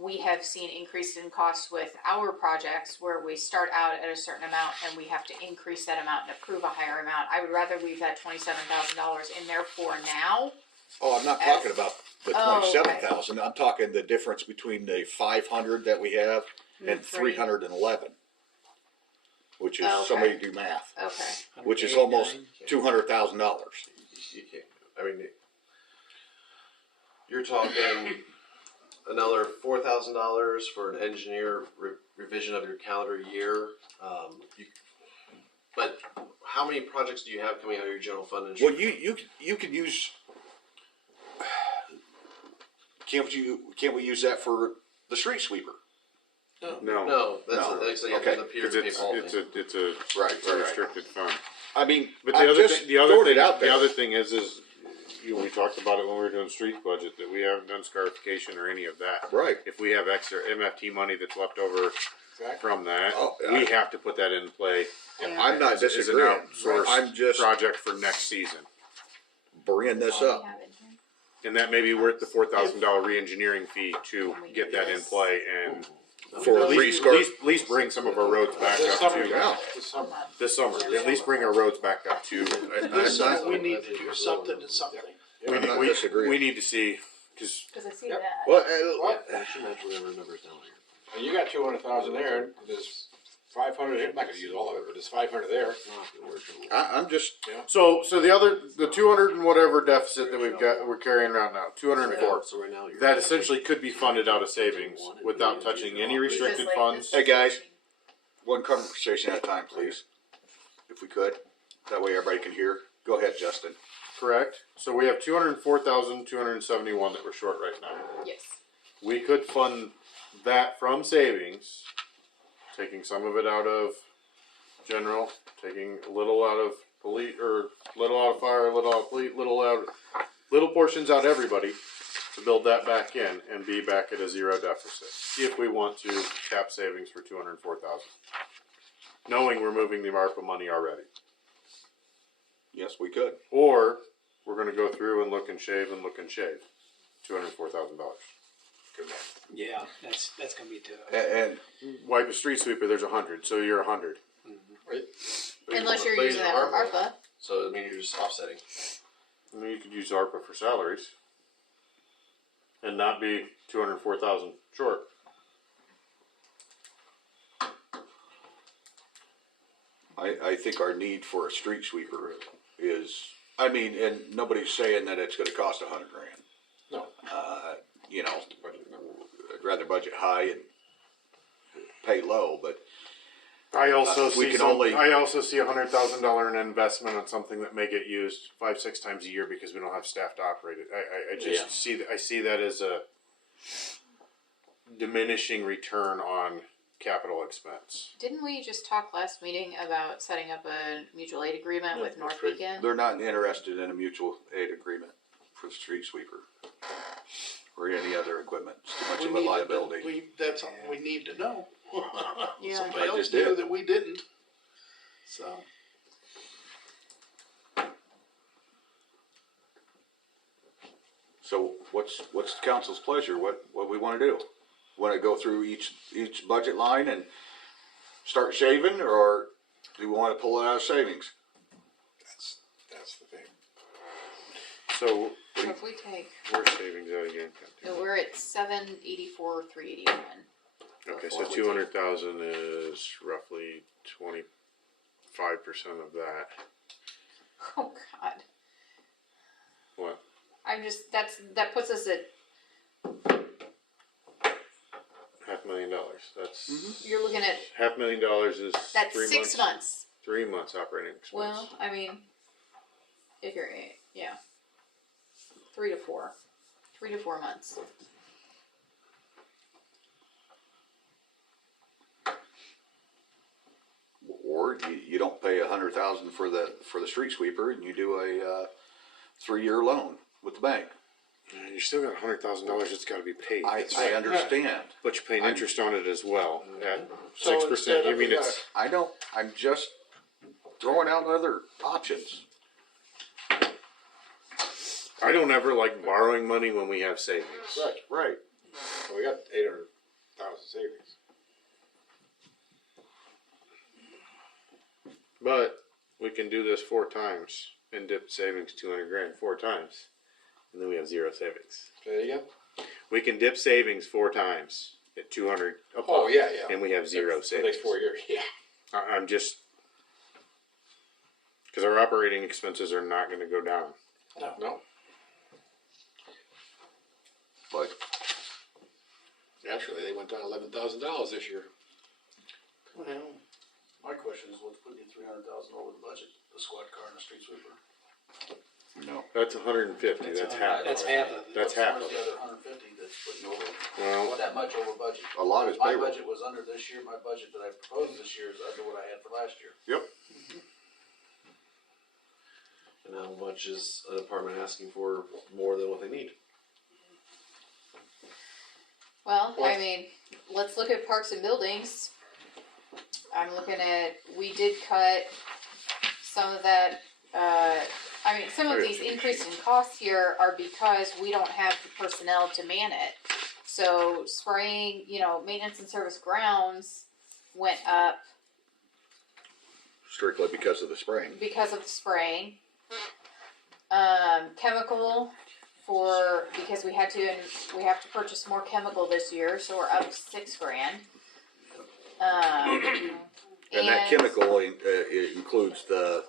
we have seen increase in costs with our projects where we start out at a certain amount and we have to increase that amount and approve a higher amount. I would rather leave that $27,000 in there for now. oh, I'm not talking about the Oh, okay. 27,000. I'm talking the difference between the 500 that we have and 311, which is Okay. somebody do math, Okay. which is almost $200,000. You can't. I mean, you're talking another $4,000 for an engineer revision of your calendar year. But how many projects do you have coming out of your general fund? And Well, you could use. Can't we use that for the street sweeper? No, that's No. so you have Okay. to appear because to pay it's penalty. Right, it's a restricted fund. I mean, But I'm the other just thing, the other throwing thing, it out the there. other thing is we talked about it when we were doing street budget that we haven't done scarification or any of that. Right. If we have extra MFT money that's left over Exactly. from that, Oh, yeah. we have to put that in play. I'm not as an disagreeing. outsourced I'm just project for next season, bringing this up. and that may be worth the $4,000 re-engineering fee to get that in play and For at a least, restart. least bring some of our roads back This up summer, to Yeah. this summer. this summer. At least bring our roads back up to. This summer, we need to do something to something. I'm not disagreeing. We need to see because Cause I see Yep. that. Well, What? I should mention whatever numbers down here. And you got 200,000 there, and there's 500 here, I'm not gonna use all of it, but there's 500 there. I'm just, so the 200 and whatever deficit that we're carrying around now, 204. So right now you're. That essentially could be funded out of savings without touching any restricted funds. hey guys, one conversation at a time, please. If we could. That way everybody can hear. Go ahead, Justin. Correct. So we have 204,271 that we're short right now. Yes. We could fund that from savings, taking some of it out of general, taking a little out of police, or little out of fire, little out of police, little portions out of everybody to build that back in and be back at a zero deficit. If we want to cap savings for 204,000, knowing we're moving the ARPA money already, Yes, we could. or we're going to go through and look and shave $204,000. Yeah, that's gonna be tough. And Wipe a street sweeper, there's 100, so you're 100. Unless you're But using that for ARPA. So I mean, you're just offsetting. I mean, you could use ARPA for salaries and not be 204,000 short. I think our need for a street sweeper is, I mean, and nobody's saying that it's gonna cost $100,000. No. You know, I'd rather budget high and pay low, but I also we see can only- I also see $100,000 in investment on something that may get used 5-6 times a year because we don't have staff to operate it. I just see that as a diminishing return on capital expense. Didn't we just talk last meeting about setting up a mutual aid agreement with North Beacon? they're not interested in a mutual aid agreement for the street sweeper or any other equipment. It's too much We of a need to- liability. That's something we need to know. Yeah. Somebody I else just knew did. that we didn't. So, So what's the council's pleasure? What we wanna do? Wanna go through each budget line and start shaving, or do we wanna pull it out of savings? That's the thing. So So if we take, where's savings at again? we're at 784,381. Okay, so 200,000 is roughly 25% of that. Oh God, What? I'm just that puts us at $500,000. That's you're looking at $500,000 is that's 3 6 months. 3 months operating expense. Well, I mean, if you're 3 to 4, 3 to 4 months. Or you don't pay $100,000 for the street sweeper, and you do a 3-year loan with the bank. You still got $100,000 that's got to be paid. I That's right. understand. But you're paying interest on it as well at So 6%. instead I of- mean, it's I don't. I'm just throwing out other options. I don't ever like borrowing money when we have savings. Right. So we got 800,000 savings. But we can do this 4 times and dip savings $200,000 4 times, and then we have 0 savings. Say that again? We can dip savings 4 times at 200. a Oh, pop, yeah. and we have 0 For the savings. next 4 years, yeah. I'm just because our operating expenses are not going to go down. No. But Actually, they went down $11,000 this year. well, My question is, what's putting you 300,000 over the budget, the squad car and the street sweeper? no. That's 150. That's half. That's half of it. That's half of Where's it. the other 150 that it's putting over, Well, not that much over budget. A lot is My payroll. budget was under this year, my budget that I proposed this year is under what I had for last year. Yep. And how much is a department asking for more than what they need? Well, I mean, let's look at parks and buildings. I'm looking at, we did cut some of that, I mean, some of these increases in costs here are because we don't have the personnel to man it. So spraying, maintenance and service grounds went up Strictly because of the spraying. because of the spraying. Chemical because we have to purchase more chemical this year, so we're up $6,000. And that chemical, it includes the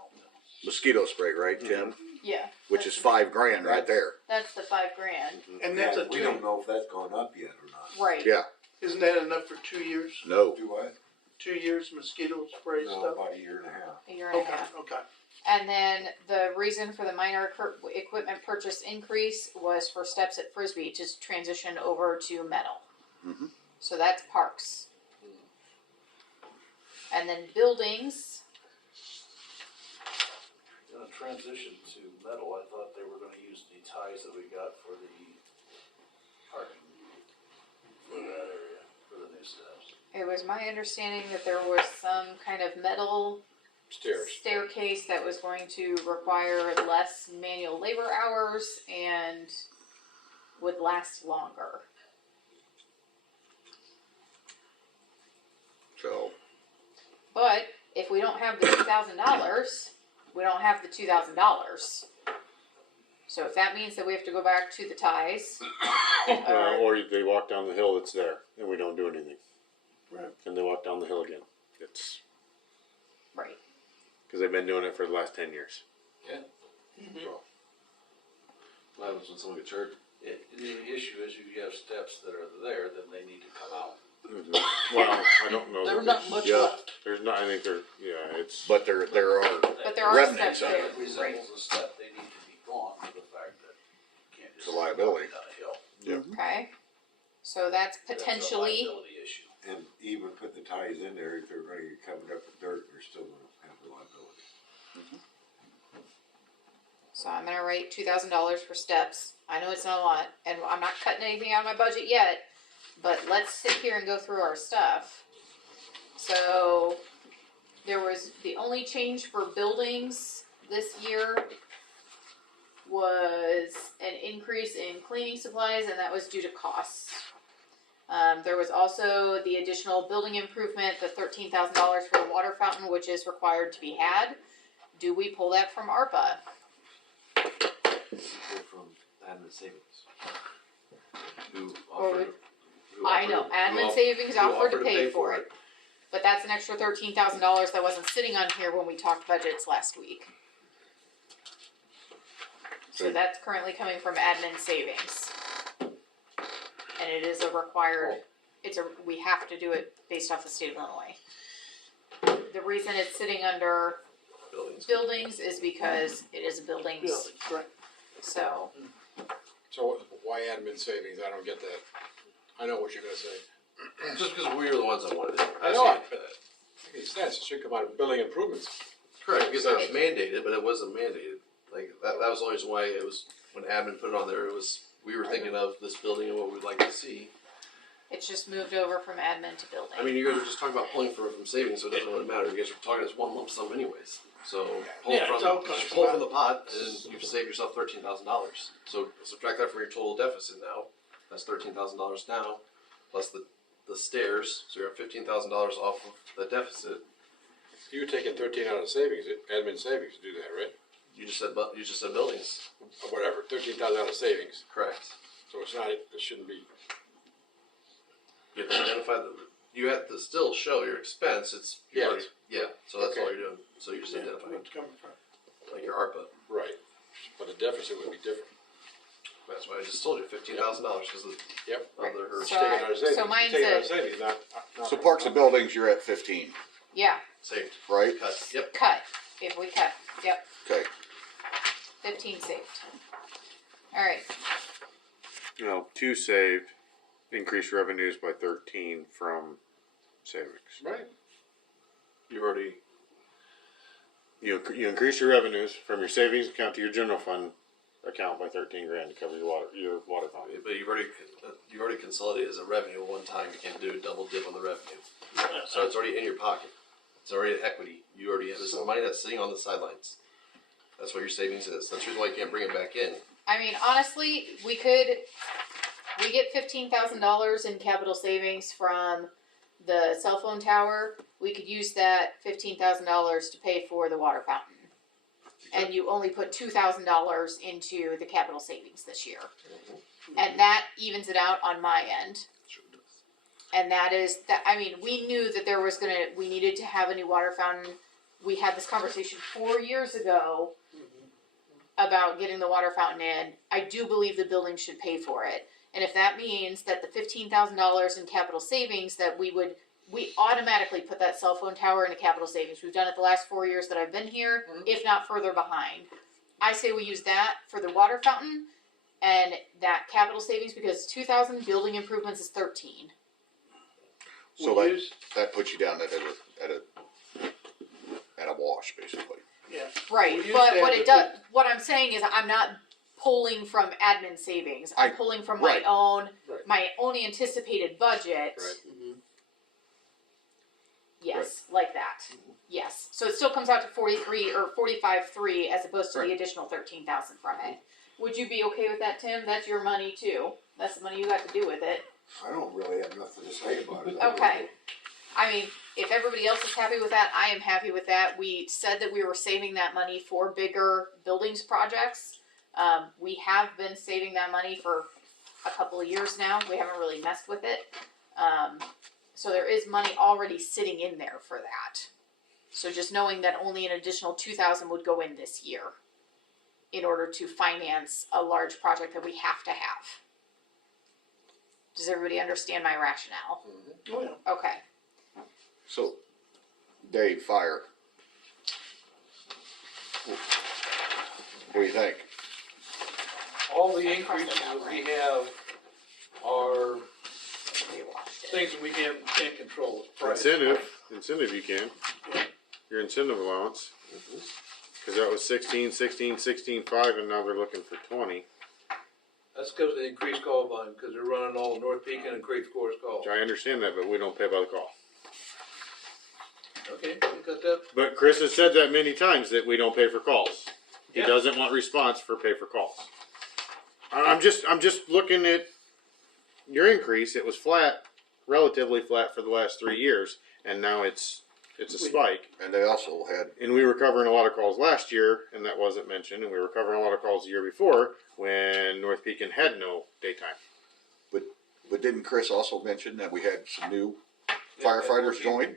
mosquito spray, right, Tim? Yeah, Which is $5,000 right there. that's the $5,000. And that's a We don't know if that's gone up yet or not. Right. Yeah, isn't that enough for 2 years? no. Do what? 2 years mosquito spray No, stuff? about a year and a half. A year and a Okay, half. okay. And then the reason for the minor equipment purchase increase was for steps at Frisbee to transition over to metal. Mhm. So that's parks. And then buildings, In a transition to metal, I thought they were gonna use the ties that we got for the parking for that area, for the new steps. it was my understanding that there was some kind of metal stairs. staircase that was going to require less manual labor hours and would last longer. So, But if we don't have the $2,000, we don't have the $2,000. So if that means that we have to go back to the ties, or they walk down the hill that's there, and we don't do anything. Right. And they walk down the hill again. It's right? because they've been doing it for the last 10 years. What happens when someone gets hurt? The issue is if you have steps that are there, then they need to come out. Well, I don't know. There's that not much Yeah. left. There's not. I think there. Yeah, it's. but there are But there are remnants steps of there. it. If it resembles a step, they need to be gone for the fact that you can't It's just a liability. walk down a hill. Okay. So that's That's a potentially, liability issue. And even put the ties in there, if they're gonna get covered up with dirt, they're still gonna have the liability. so I'm gonna write $2,000 for steps. I know it's not a lot, and I'm not cutting anything out of my budget yet, but let's sit here and go through our stuff. So there was, the only change for buildings this year was an increase in cleaning supplies, and that was due to costs. There was also the additional building improvement, the $13,000 for the water fountain, which is required to be had. Do we pull that from ARPA? From admin savings. Who Or offered? I know, admin savings offered to pay for it. But that's an extra $13,000 that wasn't sitting on here when we talked budgets last week. So that's currently coming from admin savings. And it is a required, we have to do it based off the state of Illinois. The reason it's sitting under buildings is because it is buildings, Yeah, right. so. So why admin savings? I don't get that. I know what you're gonna say. Just because we were the ones that wanted it. I know it, but it makes sense. It should come out of building improvements. Correct, because that was mandated, but it wasn't mandated. Like, that was the only reason why it was, when admin put it on there, it was, we were thinking of this building and what we'd like to see. It's just moved over from admin to building. I mean, you guys are just talking about pulling from savings, so it doesn't really matter. You guys are talking as one lump sum anyways. So, pull Yeah, from, it's all just comes pull out. from the pot, and you've saved yourself $13,000. So, subtract that from your total deficit now. That's $13,000 now, plus the stairs, so you're at $15,000 off of the deficit. You're taking 13 out of savings, admin savings to do that, right? You just said buildings. Or whatever, 13,000 out of savings. Correct. So it's not, it shouldn't be. You have to identify you have to still show your expense. It's Yeah. So that's all Okay. you're doing. So you're just Yeah, identifying where it's coming from. like your ARPA. Right. But the deficit would be different. That's why I just told you $15,000 because of Yep. her. So Taking out of savings. so mine's Taking out a- of savings, not. So parks and buildings, you're at 15, Yeah, Saved. right? Cut. Yep. cut, if we cut, yep, Okay. 15 saved. Alright, You know, 22 saved, increased revenues by 13 from savings. Right. You already, You increase your revenues from your savings account to your general fund account by 13 grand to cover your water fountain. but you've already consolidated as a revenue one time. You can't do a double dip on the revenue. So it's already in your pocket. It's already equity. You already have this money that's sitting on the sidelines. That's what your savings is. That's the reason why you can't bring it back in. I mean, honestly, we get $15,000 in capital savings from the cell phone tower. We could use that $15,000 to pay for the water fountain. And you only put $2,000 into the capital savings this year. And that evens it out on my end. And that is that. I mean, we knew that we needed to have a new water fountain. We had this conversation 4 years ago about getting the water fountain in. I do believe the building should pay for it. And if that means that the $15,000 in capital savings that we automatically put that cell phone tower into capital savings. We've done it the last 4 years that I've been here, if not further behind. I say we use that for the water fountain and that capital savings because 2,000 building improvements is 13. So that puts you down at a wash, basically. Yeah. Right, We use but that what to it does, what I'm saying is I'm not pulling from admin savings. I'm pulling from right. my own anticipated budget. Right. Yes, like that. Yes, so it still comes out to 43 or 45.3 as opposed to the Right. additional 13,000 from it. Would you be okay with that, Tim? That's your money too. That's the money you got to do with it. I don't really have nothing to say about it. Okay. I mean, if everybody else is happy with that, I am happy with that. We said that we were saving that money for bigger buildings projects. We have been saving that money for a couple of years now. We haven't really messed with it. So there is money already sitting in there for that. So just knowing that only an additional 2,000 would go in this year in order to finance a large project that we have to have. Does everybody understand my rationale? Oh, yeah. Okay. So, Dave, fire. What do you think? All the increases that we have are things that we can't control. Price. Incentive you can. Your incentive allowance. Because that was 16, 16.5, and now they're looking for 20. That's because of the increased call volume, because they're running all North Pekin and Crave Course calls. I understand that, but we don't pay by the call. Okay, you got that? But Chris has said that many times that we don't pay for calls. He Yeah. doesn't want response for pay for calls. I'm just looking at your increase. It was flat, relatively flat for the last 3 years, and now it's a spike. And they also had, And we were covering a lot of calls last year, and that wasn't mentioned. And we were covering a lot of calls the year before when North Pekin had no daytime. but didn't Chris also mention that we had some new firefighters join?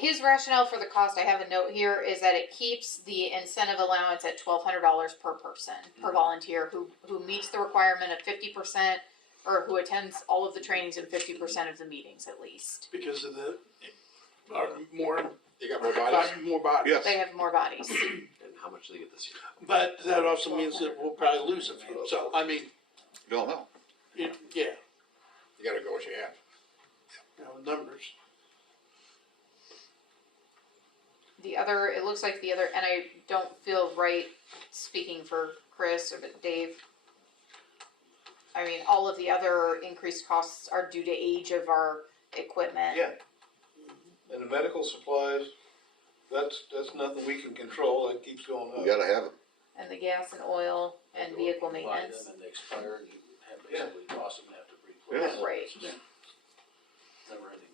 His rationale for the cost, I have a note here, is that it keeps the incentive allowance at $1,200 per person, per volunteer who meets the requirement of 50% or who attends all of the trainings and 50% of the meetings at least. Because of the, more, You got more bodies? more bodies. Yes. They have more bodies. And how much do they get this year? But that also means that we'll probably lose a few, so, I mean, Don't know. yeah, You gotta go what you have. numbers. It looks like the other, and I don't feel right speaking for Chris or Dave. I mean, all of the other increased costs are due to age of our equipment. Yeah. And the medical supplies, that's nothing we can control, that keeps going up. We gotta have them. And the gas and oil and vehicle Buy maintenance. them and they expire and you have basically cost them and have to replace. Yeah. Right. Never ending.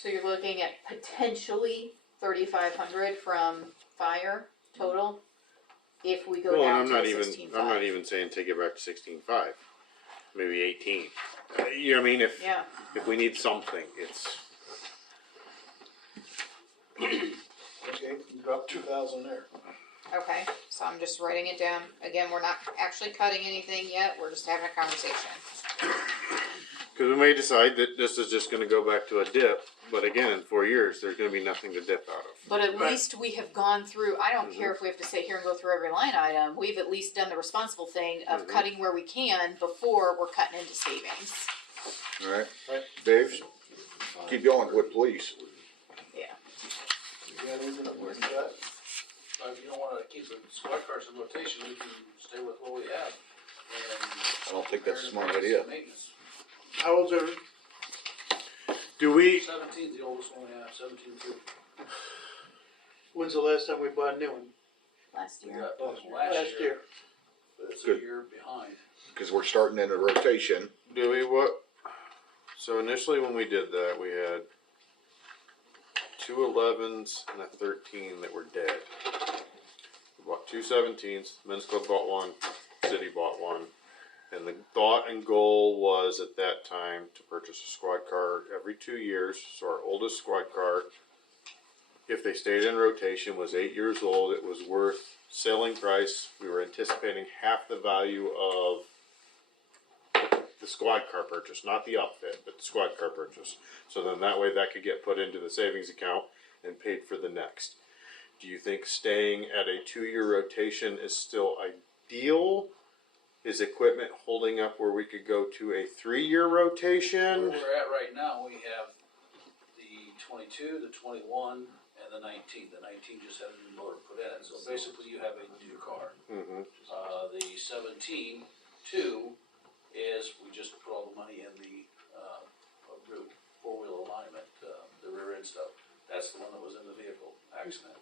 So you're looking at potentially 3,500 from fire total if we go Well, down and to the 16.5. I'm not even saying take it back to 16.5, maybe 18. You know what I mean? If we need something, it's Okay, you drop 2,000 there. Okay, so I'm just writing it down. Again, we're not actually cutting anything yet. We're just having a conversation. because we may decide that this is just going to go back to a dip. But again, in 4 years, there's going to be nothing to dip out of. But at least we have gone through, I don't care if we have to sit here and go through every line item, we've at least done the responsible thing of cutting where we can before we're cutting into savings. Alright, Dave, keep going with police. Yeah. Yeah, we're gonna work that. If you don't wanna keep the squad cars in rotation, we can stay with what we have. I don't think that's a smart idea. Maintenance. How old's every, Do we, 17's the oldest one we have, 17 too. when's the last time we bought a new one? Last We year. got both last year, but it's a Good. year behind. Cause we're starting in a rotation. do we, so initially when we did that, we had 2 11s and a 13 that were dead. We bought 2 17s, men's club bought one, city bought one. And the thought and goal was at that time to purchase a squad car every 2 years. So our oldest squad car, if they stayed in rotation, was 8 years old. It was worth selling price. We were anticipating half the value of the squad car purchase, not the outfit, but the squad car purchase. So then that way that could get put into the savings account and paid for the next. Do you think staying at a 2-year rotation is still ideal? Is equipment holding up where we could go to a 3-year Where rotation? we're at right now, we have the 22, the 21, and the 19. The 19 just had a new motor put in it, so basically you have a new car. Mm-hmm. The 17, 2 is, we just put all the money in the, rear 4-wheel alignment, the rear end stuff. That's the one that was in the vehicle accident.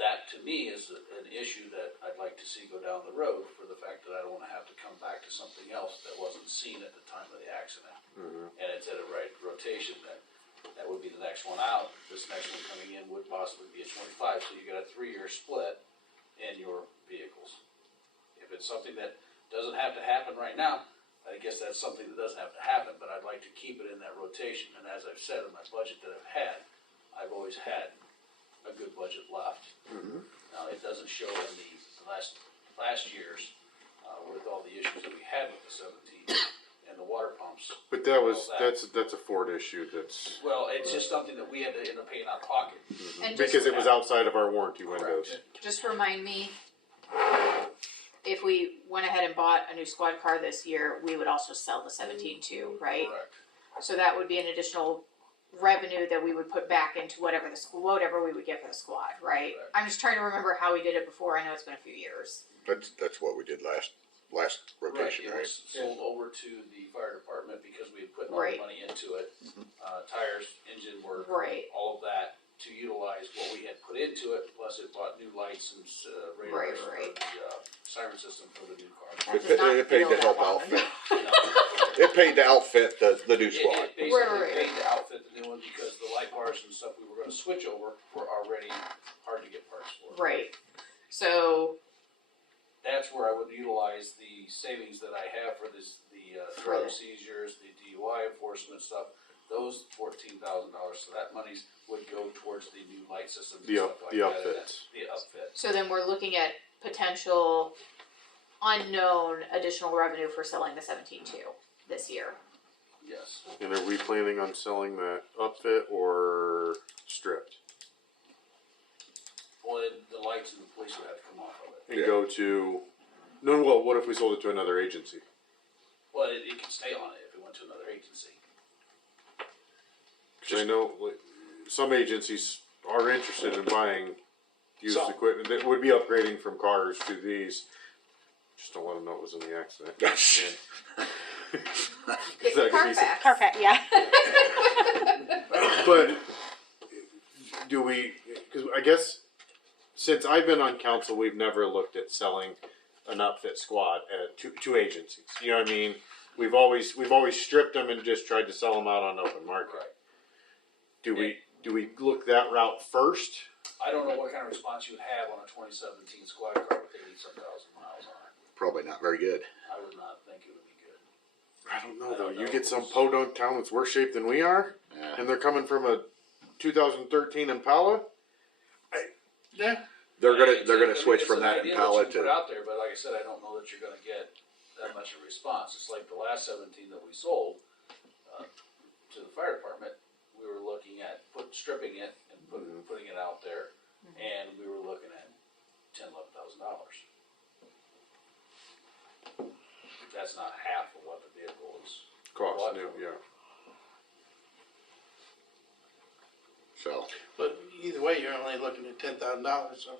That to me is an issue that I'd like to see go down the road for the fact that I don't wanna have to come back to something else that wasn't seen at the time of the accident. And it's at a right rotation, that would be the next one out. This next one coming in would possibly be a 25, so you got a 3-year split in your vehicles. If it's something that doesn't have to happen right now, I guess that's something that doesn't have to happen, but I'd like to keep it in that rotation. And as I've said in my budget that I've had, I've always had a good budget left. Now, it doesn't show in the last years, with all the issues that we had with the 17 and the water pumps. But that was, all that. that's a Ford issue that's, Well, it's just something that we had to end up paying out of pocket. And just, because it was outside of our warranty windows. just remind me, if we went ahead and bought a new squad car this year, we would also sell the 17 too, right? Correct. So that would be an additional revenue that we would put back into whatever we would get for the squad, right? Correct. I'm just trying to remember how we did it before. I know it's been a few years. That's what we did last rotation, It right? was sold over to the fire department because we had put all Right. the money into it. Tires, engine work, Right. all of that to utilize what we had put into it, plus it bought new lights and radars for Right. the siren system for the new car. That does not It paid feel to that help long outfit. ago. It paid to outfit the new squad. It basically Right. paid to outfit the new one because the light bars and stuff we were gonna switch over were already hard to get parts for. Right. So That's where I would utilize the savings that I have for the drug seizures, the DUI enforcement stuff. Those $14,000, so that monies would go towards the new light systems and stuff like The that. outfits. The outfit. So then we're looking at potential unknown additional revenue for selling the 17.2 this year. Yes. And are we planning on selling that upfit or stripped? Well, the lights and the police would have to come off of it. And go to, no, well, what if we sold it to another agency? Well, it could stay on it if it went to another agency. Cause I know, like, some agencies are interested in buying used Some. equipment that would be upgrading from cars to these. Just don't let them know it was in the accident. It's That could be some- Carfax. Carpet, yeah. But do we? Because I guess since I've been on council, we've never looked at selling an upfit squad at two agencies. You know what I mean? We've always stripped them and just tried to sell them out on open market. Right. Do we look that route first? I don't know what kind of response you would have on a 2017 squad car with 80-some thousand miles on it. Probably not very good. I would not think it would be good. I don't know though. You get some podunk town that's worse shape than we are, Yeah. and they're coming from a 2013 Impala. Yeah. They're gonna It's switch it's from an that idea Impala that you put to. out there, but like I said, I don't know that you're gonna get that much of a response. It's like the last 17 that we sold to the fire department. We were looking at stripping it and putting it out there, and we were looking at $10,000-$11,000. That's not half of what the vehicle is. Cost, yeah. So, But either way, you're only looking at $10,000, so.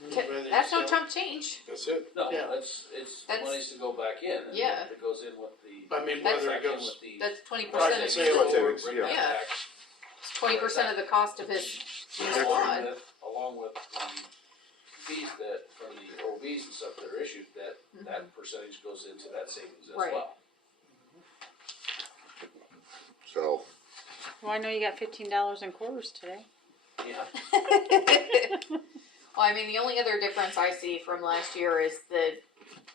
whether That's no you chump change. That's it. No, Yeah. it's That's- monies to go back in, and Yeah. it goes in with the. I mean, That's- whether it back in goes, with the That's 20% Private of sale his, or savings, yeah. Yeah. 20% of the cost of his squad. Along with the fees that, from the OBs and stuff that are issued, that percentage goes into that savings as Right. well. so, Well, I know you got $15 in quarters today. Yeah. Well, I mean, the only other difference I see from last year is the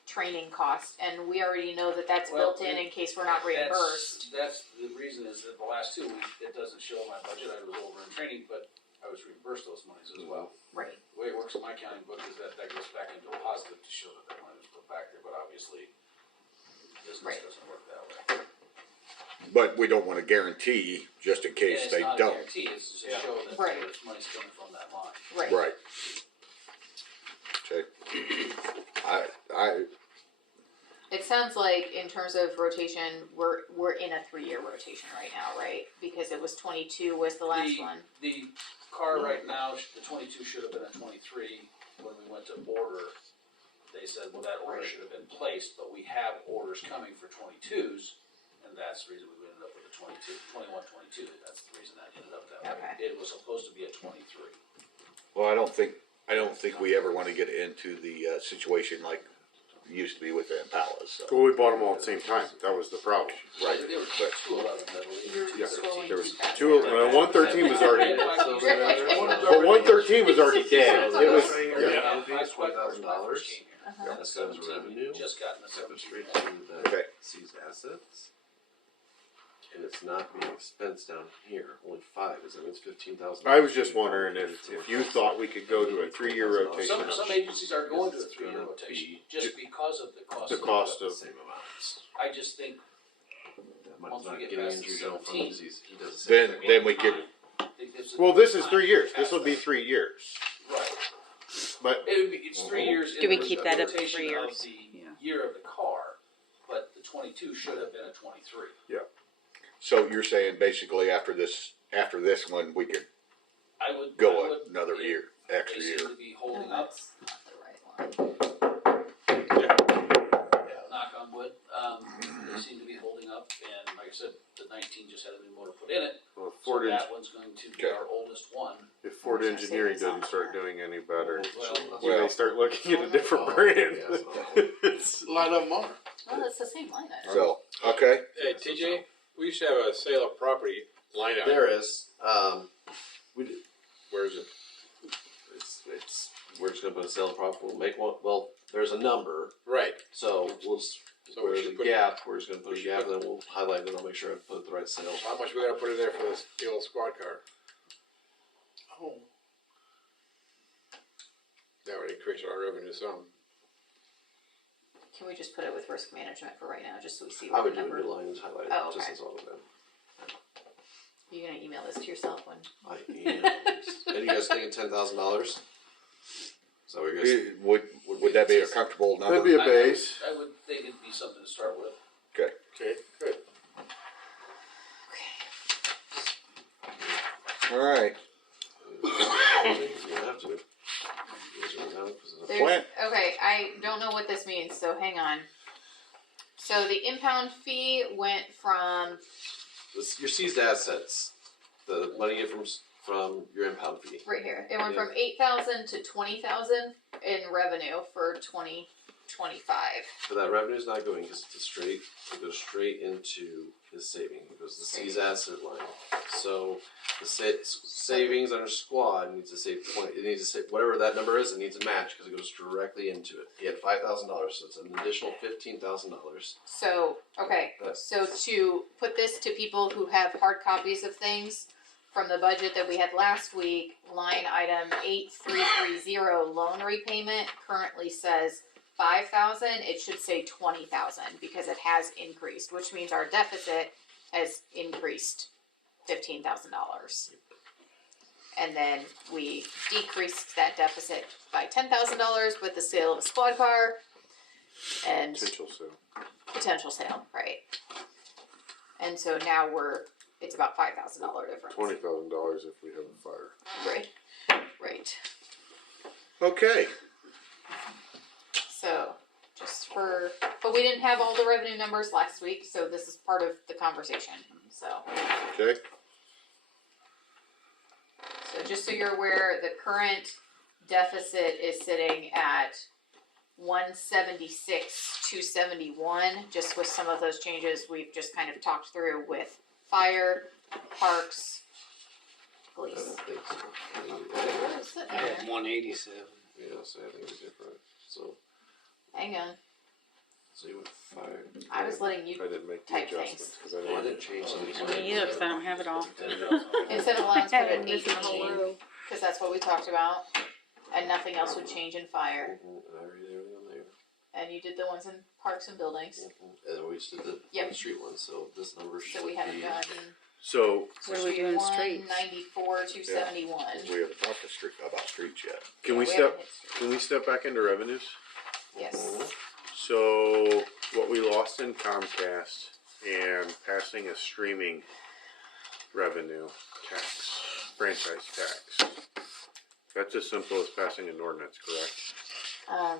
training cost, and we already know that that's Well, built in case we're not reimbursed. That's the reason is that the last 2 weeks, it doesn't show in my budget, I was over in training, but I was reimbursed those monies as well. Right. The way it works in my accounting book is that goes back into a positive to show that money was put back there, but obviously, business Right. doesn't work that way. but we don't wanna guarantee, just in case And they it's not a don't. guarantee, it's just to Yeah. show that Right. there's money's coming from that line. Right. Right. Okay. It sounds like in terms of rotation, we're in a 3-year rotation right now, right? Because it was 22 was the last one. The car right now, the 22 should have been a 23. When we went to order, they said, well, that order Right. should have been placed, but we have orders coming for 22s, and that's the reason we ended up with a 21, 22. That's the reason that ended up that way. Okay. It was supposed to be a 23. Well, I don't think we ever wanna get into the, situation like it used to be with the Impalas, so. Well, we bought them all at the same time. That was the problem. Right, There were but 211, I believe. You're 213. scrolling there was too fast. 113 was already, Right. but 113 was already dead. It was, Yeah. Fees, $20,000. Uh-huh. That comes revenue, Just gotten the that goes 17. straight to the Okay. seized assets. And it's not being expensed down here, only 5, is that means 15,000. I was just wondering if you thought we could go to a 3-year rotation. Some agencies are going to a It's 3-year gonna rotation, be just because of the cost. The cost the of, same amounts. I just think That money's Once we not get getting past into the your general fund 17, because he does the same then, thing. then we could, it gives it well, this is time 3 years. to This will pass be that. 3 years. Right. But It would be, it's 3 years. Do in we the keep that at rotation 3 of years? the Yeah. year of the car, but the 22 should have been a 23. so you're saying basically after this one, we could I would go another it- year, extra They year. seem to be No, holding up, that's not the right one. knock on wood. They seem to be holding up, and like I said, the 19 just had a new motor put in it. well, So Ford, that one's going to be Okay. our oldest one. if Ford Engineering doesn't start doing any better, Well, we may start looking at a different Oh, brand. yeah, it's not- a lot of them are. Well, it's the same line item. So, okay, Hey, TJ, we used to have a sale of property line item. There is, we do, Where is it? it's, we're just gonna put a sale of profit, we'll make one, well, there's a number, Right. so we'll, So we where's should the put- gap, we're just gonna put we a should gap, put- and then we'll highlight it, I'll make sure I put the right sale. How much we gotta put in there for this, the old squad car? Oh, That would increase our revenue some. Can we just put it with risk management for right now, just so we see I what would the do a number? new line and highlight Oh, it, just okay. as all of them. You're gonna email this to yourself when? I am, and you guys thinking $10,000? So we guys, would that be a comfortable number? That'd be a base. I would think it'd be something to start with. Okay, Okay, good. all right. you don't have to. You guys are down, 'cause it's a- Plant. Okay, I don't know what this means, so hang on. So the impound fee went from, Your seized assets, the money you get from your impound fee. right here, it went Yeah. from 8,000 to 20,000 in revenue for 2025. But that revenue's not going because it goes straight into his saving. It goes to the seized asset line. So the savings under squad needs to save 20. It needs to save whatever that number is. It needs to match because it goes directly into it. He had $5,000, so it's an additional $15,000. So, okay, so to put this to people who have hard copies of things, from the budget that we had last week, line item 8330 loan repayment currently says 5,000, it should say 20,000 because it has increased, which means our deficit has increased $15,000. And then we decreased that deficit by $10,000 with the sale of a squad car and potential sale, right? And so now it's about $5,000 difference. $20,000 if we have a fire. Right, right. Okay. So, but we didn't have all the revenue numbers last week, so this is part of the conversation, so. Okay. So just so you're aware, the current deficit is sitting at 176,271, just with some of those changes we've just kind of talked through with fire, parks, police. Where is it? I had 187. Yeah, so I think it's different. So, Hang on, so you went fire. I was letting you I didn't make the type adjustments things. because Oh, I didn't change something. Me either, because I don't have it all. Instead of lines, put I'm an missing a whole 18, row. because that's what we talked about, and nothing else would change in fire. And I read everything on there. And you did the ones in parks and buildings, And then we just did the Yep. street one, so this number should so we haven't be. gotten. So What are we doing streets? 194,271. We haven't talked about streets yet. can we step back into revenues? Yes. So what we lost in Comcast and passing a streaming revenue tax, franchise tax. That's as simple as passing an ordinance, correct?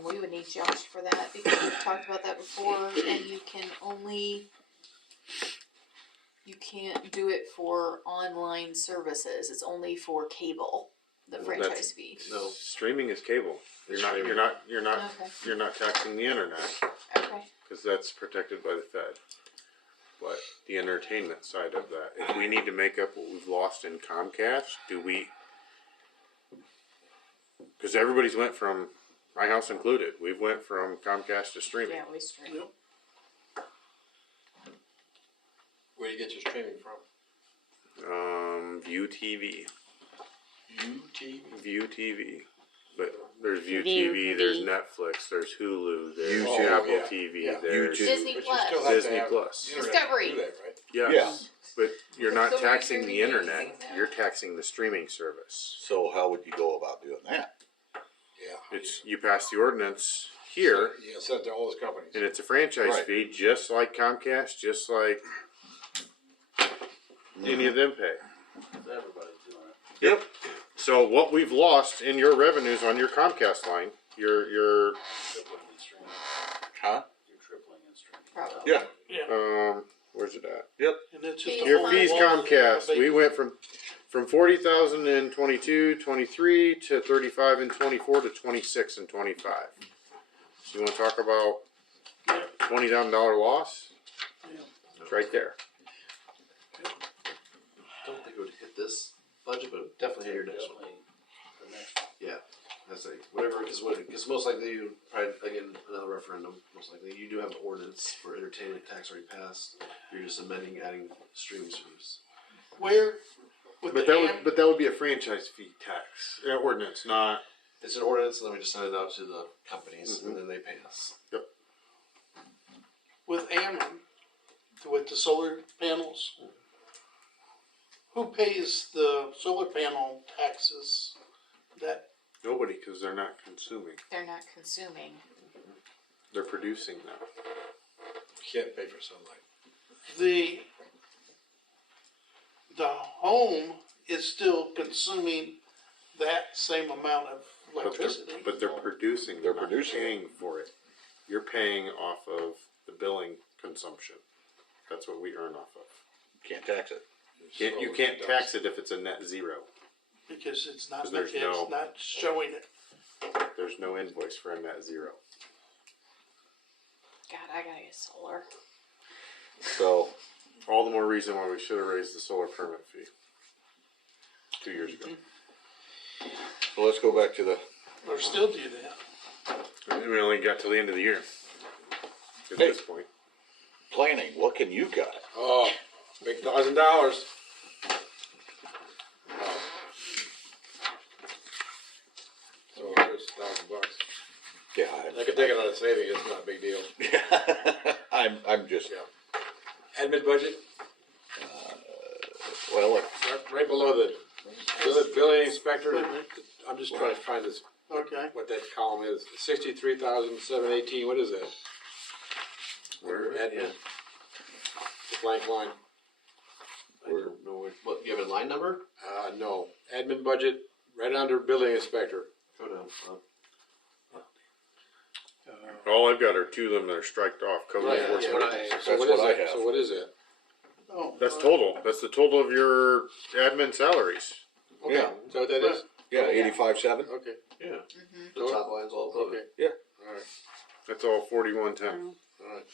We would need Josh for that because we've talked about that before, and you can't do it for online services. It's only for cable, the franchise fee. No. Streaming is cable. You're not Okay. you're not taxing the internet Okay. because that's protected by the Fed. But the entertainment side of that, if we need to make up what we've lost in Comcast, do we? Because everybody's went from, my house included, we've went from Comcast to streaming. Yeah, we stream. Where do you get your streaming from? View TV. UTV? View TV. But there's View View TV, there's TV. Netflix, there's Hulu, there's YouTube. Apple Yeah, TV, yeah. there's YouTube. Disney But you Plus. still have to Disney have Plus. internet to Discovery. do that, right? Yes, Yeah. but you're not So we're taxing the streaming internet, things now? you're taxing the streaming service. So how would you go about doing that? Yeah. It's, you pass the ordinance here, Yeah, send it to all those companies. and it's a franchise Right. fee, just like Comcast, just like any of them pay. Everybody's doing it. Yep. So what we've lost in your revenues on your Comcast line, your Tripling in streaming. Huh? You're tripling in streaming. Probably. Yeah. where's it at? And it's just a Fees Your whole fees wall of Comcast, we big- went from 40,000 in 22, 23 to 35 in 24 to 26 and 25. So you want to talk about $20,000 loss? It's right there. Don't think it would hit this budget, but it would definitely hit your next one. Definitely the next. Yeah, that's like whatever. Because most likely you probably again another referendum. Most likely you do have an ordinance for entertainment tax already passed. You're just amending, adding streaming service. Where, with But that would be a franchise fee tax ordinance, not. It's an ordinance, and then we just send it out to the companies, and then they pay us. with Ameren, with the solar panels, who pays the solar panel taxes? That, Nobody, because they're not consuming. They're not consuming. They're producing now. You can't pay for sunlight. the home is still consuming that same amount of electricity. But they're producing. They're They're not producing. paying for it. You're paying off of the billing consumption. That's what we earn off of. Can't tax it. You can't tax it if it's a net zero. Because it's not, 'Cause there's it's no- not showing it. There's no invoice for a net zero. God, I gotta get solar. So All the more reason why we should have raised the solar permit fee 2 years ago. let's go back to the, Or still do that. We only got till the end of the year at Hey. this point. planning. What can you got? Oh, make $1,000. So it's $1,000. Yeah, I could take it out of savings. It's not a big deal. I'm just, Yeah. Admin budget. Well, look, Right below the building inspector, I'm just trying to find this, Okay. what that column is. 63,718, what is that? Where? Admin. Yeah. The blank line. I don't know what, you have a line number? No, admin budget, right under building inspector. Go down. All I've got are two of them that are striked off, code Right, enforcement. So what is what I that? have. So what is that? Oh. That's total, that's the total of your admin salaries. Okay, Yeah. so what that is? yeah, 85.7. Okay, Yeah. The top line's all above okay. it. Yeah. Alright, That's all 4110. alright.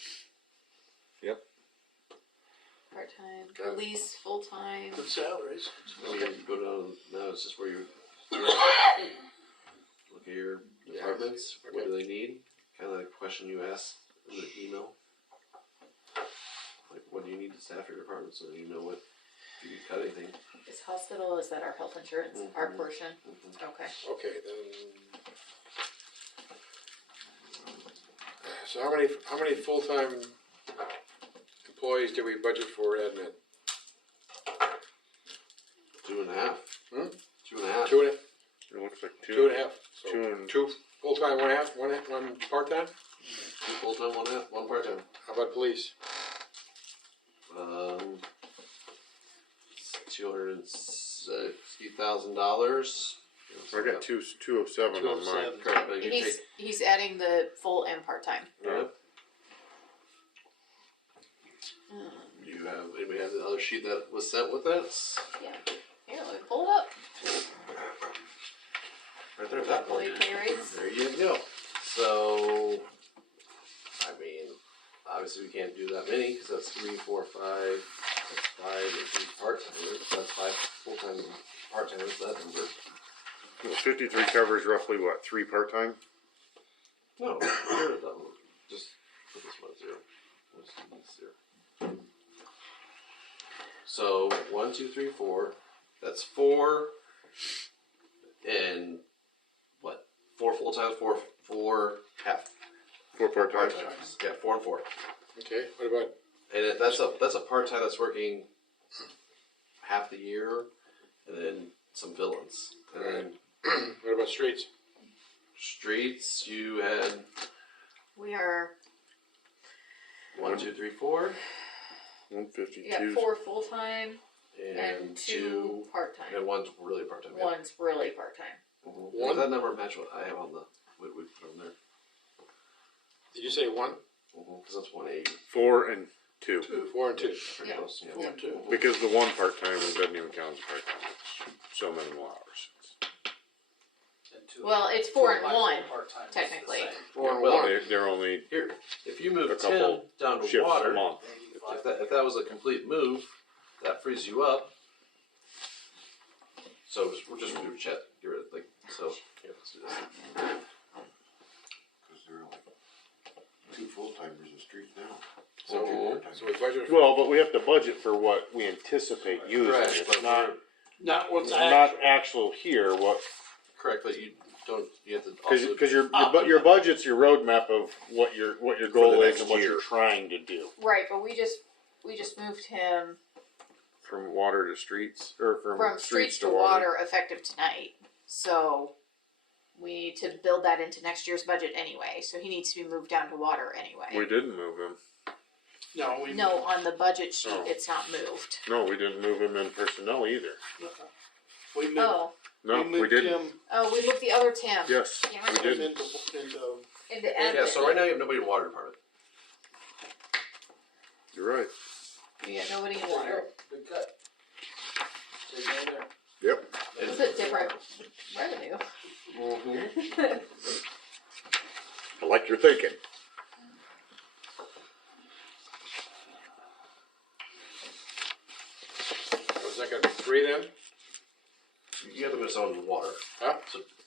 Part-time, Got it. police, full-time. Good salaries. So you go down, now it's just where you look at your departments, what do they need? Kind of like the question you asked in the email. Like, what do you need to staff your department so you know what, if you can cut anything. Is hospital, is that our health insurance, our portion? Okay. Okay, then. So how many full-time employees do we budget for admin? 2.5. Hmm? 2.5. Two and a, It looks like two and a half. So two and- two full-time, one part-time? 2 full-time, 1 part-time. How about police? $260,000. I got 207 on mine. Correct, but you take, He's adding the full and part-time. yep. You have, anybody have the other sheet that was sent with that? Yeah. Here, let me pull it up. Right there at that point. Employee pay raise. There you go. So, I mean, obviously we can't do that many, cause that's 3, 4, 5, that's 5 and 3 part-timers, that's 5 full-time part-timers, that number. Well, 53 covers roughly what, 3 part-time? No, here it doesn't. Just put this one at 0. Let's do this 0. So 1, 2, 3, 4. That's 4, and what? 4 full times, 4 half 4 part-time. part times. Yeah, 4 and 4. Okay, what about, And that's a part time that's working half the year, and then some fill-ins. And then what about streets? streets, you had We are, 1, 2, 3, 4, 152. yeah, 4 full-time and and 2 part-time. and 1's really part time. One's really part-time. Does that number match what I have on the what we put on there? Did you say 1? Because that's 180. 4 and 2. 4 and 2. Pretty Yeah. close. Yeah. 4 and 2. Because the one part-time doesn't even count as part-time. It's so many more hours. Well, it's 4 and 1, technically. 4 and Well, 1. They're only Here, if you a move Tim couple down to shifts water, a month. if that was a complete move, that frees you up. So we're just gonna do chat. Get rid of like so. Yeah, let's do this. Cause there are like 2 full-timers in streets now. So, So we budget for, Well, but we have to budget for what we anticipate using. Correct, It's but not, Not what's not actual here, what, correct, but you don't. You have to also because your budget's your roadmap of what your goal the is next and what year. you're trying to do. Right, but we just moved him From water to streets, or from streets to water effective tonight. So we need to build that into next year's budget anyway. So he needs to be moved down to water anyway. We didn't move him. No, we. No, on the budget sheet, Oh. it's not moved. No, we didn't move him in personnel either. We moved, Oh, No, we didn't. Tim, we moved the other Tim. Yes, Damn we it. Tim didn't. into Into yeah. So right now you have nobody in the water department. You're right. We got nobody in water. Good cut. Stay down there. Yep. It's a different revenue. I like your thinking. was that gonna be 3 then? You have to move someone in the water. Huh?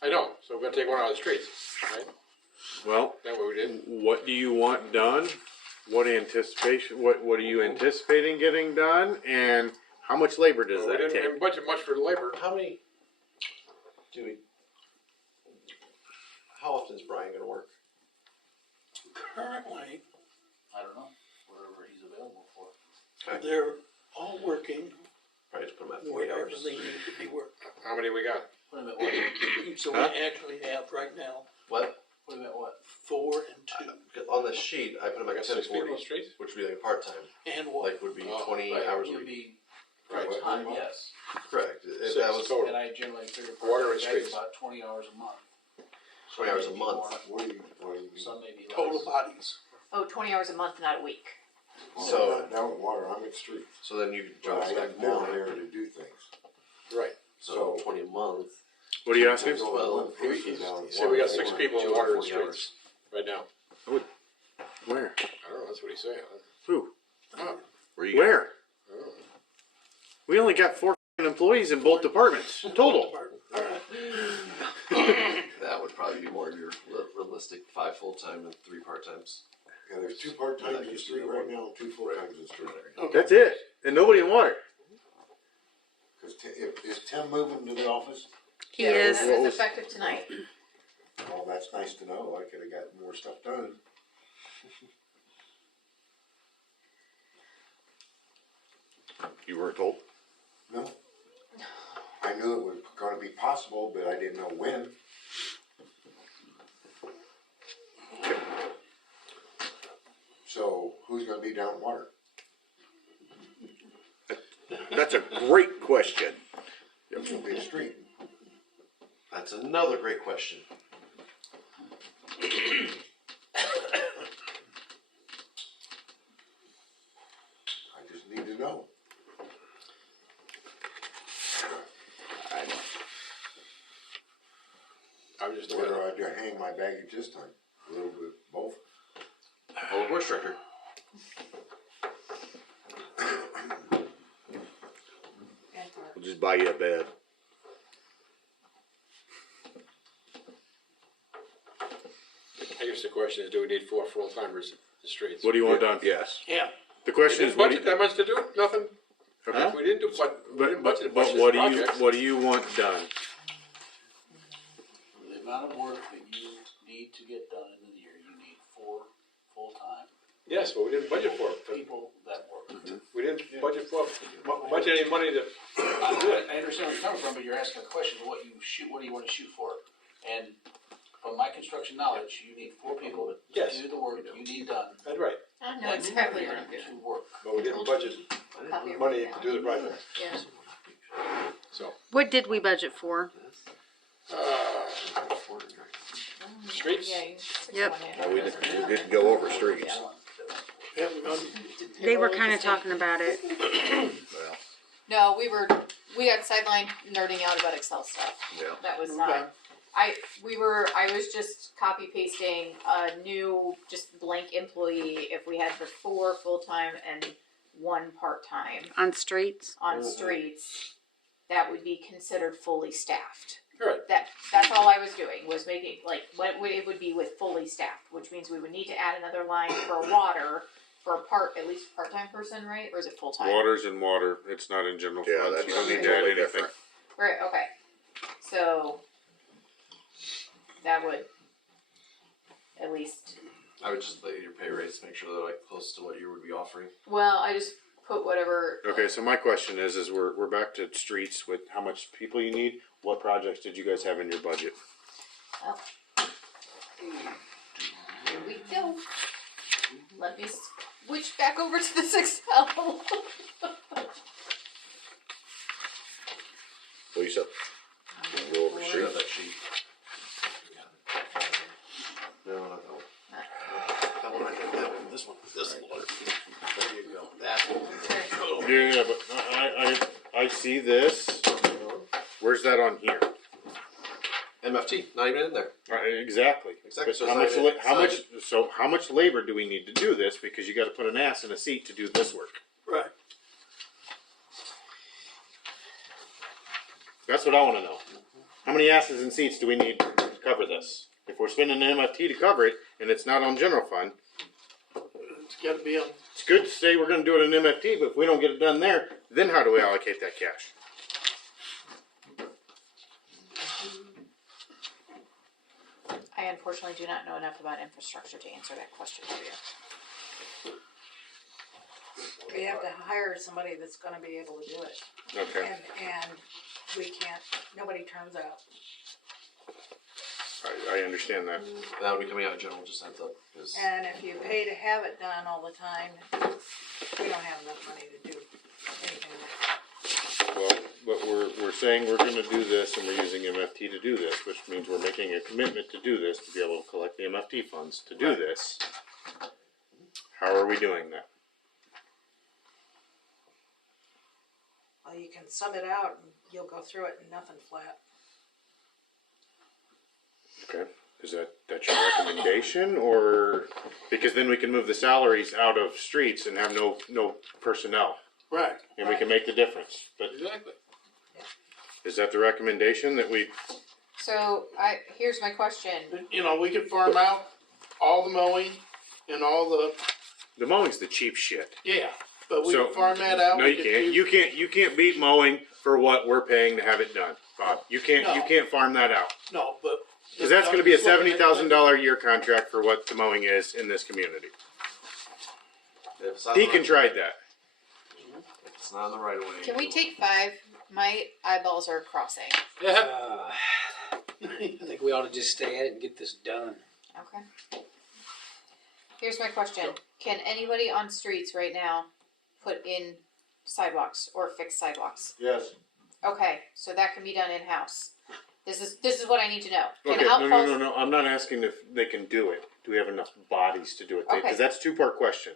I know, so we're gonna take 1 out of the streets, right? Well, That what we did? what do you want done? What are you anticipating getting done? And how much labor does Well, we that didn't take? even budget much for the labor. How many do we? How often is Brian going to work? currently, I don't know, whatever he's available for. they're all working Probably just put them at 40 whatever hours. they need to be worked. How many we got? What about what? So we actually have right now What? What about what? 4 and 2 On the sheet, I put them I at got 10 6 people 40, on the streets? which would be like part-time. and what? Like would be Oh, 20 Right, hours a would week. be Right. part-time, yes. Correct. If 6 that was total. And I generally figure Water part-time and guys streets. about 20 hours a month. 20 hours a Maybe month. more, What do you mean? Some maybe less. Total bodies. Oh, 20 hours a month, not a week. So- I'm not down in water, I'm at street, So then you could but drop I it back am down more. there to do things. Right. So 20 a month. What are you asking? There's only one Well, person down in So we got water. 6 people in water and streets right now. Where? I don't know, that's what he's saying. Who? Where you? Where? I don't know. We only got 4 employees in both departments total. That would probably be more your realistic 5 full-time and 3 part-times. Yeah, there's 2 part-times in street right now and 2 full-times in street. That's it, and nobody in water. Cause is Tim moving to the office? He Yeah, is. That was effective tonight. Well, that's nice to know, I could've got more stuff done. You weren't told? No. I knew it was gonna be possible, but I didn't know when. So, who's gonna be down in water? That's a great question. Who's gonna be in the street? That's another great question. I just need to know. I'm just Where do I hang my baggage this time? A little bit, both? Oh, horse tractor. We'll just buy you a bed. I guess the question is, do we need 4 full-timers in the streets? What do you want done? Yes. Yeah. The We question is, didn't what do budget you, that much to do, nothing. okay. We didn't do, we didn't budget a bunch of what do you, projects. what do you want done? The amount of work that you need to get done in the year, you need 4 full-time Yes, but we didn't budget for it. people that work. We didn't budget for, budget any money to, I understand where you're coming from, but you're asking a question, what do you want to shoot for? And from my construction knowledge, you need 4 people to Yes. do the work you need done. that's right, I know exactly what I'm doing. To work. but we didn't budget Copy of money it to do the project, Yeah. so. What did we budget for? Streets? Yeah, you. Yep. No, we didn't go over streets. Yeah, we're gonna. They were kind of talking about it. Well, No, we got sidelined nerding out about Excel stuff. yeah. That was Okay. not. I was just copy pasting a new just blank employee if we had the 4 full-time and 1 part-time On streets? on streets, that would be considered fully staffed. Right. That's all I was doing, was making, like, it would be with fully staffed, which means we would need to add another line for water for at least a part-time person, right? Or is it full-time? Water's in water, it's not in general Yeah, fund, that's you don't need to add totally anything. different. Right, okay. So, that would at least, I would just lay your pay rates, make sure they're like close to what you would be offering. well, I just put whatever. Okay, so my question is we're back to streets with how much people you need. What projects did you guys have in your budget? Well, here we go. Let me switch back over to this Excel. Lisa, we'll go over Sure, streets. that sheet. No, not that one. That one, I think that one, this one, this one. There you go, that one. Yeah, but I see this. Where's that on here? MFT, not even in there. Exactly. Exactly, But so how it's much, not even- how much, so how much labor do we need to do this? Because you gotta put an ass in a seat to do this work. Right. That's what I wanna know. How many asses and seats do we need to cover this? If we're spending an MFT to cover it, and it's not on general fund, It's gotta be on, it's good to say we're gonna do it in MFT, but if we don't get it done there, then how do we allocate that cash? I unfortunately do not know enough about infrastructure to answer that question for you. We have to hire somebody that's gonna be able to do it. Okay. And we can't, nobody turns out. I understand that. That would be coming out of general, just heads up. 'Cause And if you pay to have it done all the time, we don't have enough money to do anything like that. Well, but we're saying we're gonna do this and we're using MFT to do this, which means we're making a commitment to do this, to be able to collect the MFT funds to do this. How are we doing that? Well, you can sub it out and you'll go through it and nothing flat. Okay, is that's your recommendation, or, because then we can move the salaries out of streets and have no personnel, Right. and we can make the difference, but Exactly. is that the recommendation that we, So here's my question. You know, we could farm out all the mowing and all the mowing's the cheap shit. but we So- could farm that out. No, we you could can't, do- you can't beat mowing for what we're paying to have it done, Bob, you can't farm that out. No, but. Cause that's gonna be a I'm just looking at- $70,000 a year contract for what the mowing is in this community. if it's not Deacon the tried that. if it's not in the right of way. Can we take 5? My eyeballs are crossing. I think we ought to just stay at it and get this done. Okay. Here's my question. Can anybody on streets right now put in sidewalks or fix sidewalks? Yes. Okay, so that can be done in-house. This is what I need to know. Can Okay, outfalls, no, I'm not asking if they can do it. Do we have enough bodies to do it? Okay. Cause that's a two-part question.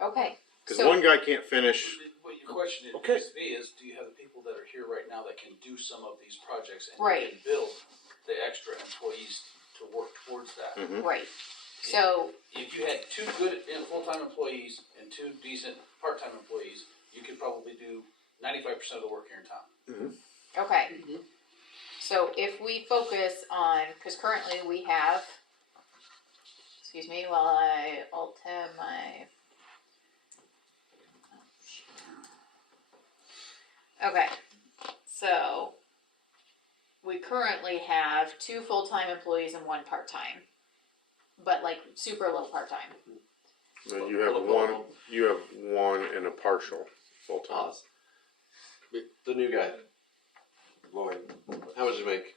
Okay. Cause So- one guy can't finish. What your question is, Okay. needs to be is, do you have the people that are here right now that can do some of these projects and Right. can build the extra employees to work towards that? Mhm. Right. So If you had 2 good full-time employees and 2 decent part-time employees, you could probably do 95% of the work here in town. okay. So if we focus on, because currently we have, excuse me while I alt tab my. Okay, so we currently have 2 full-time employees and 1 part-time, but like super little part-time. No, you have one and a partial full-time. Pause. The new guy. Lloyd, How much does he make?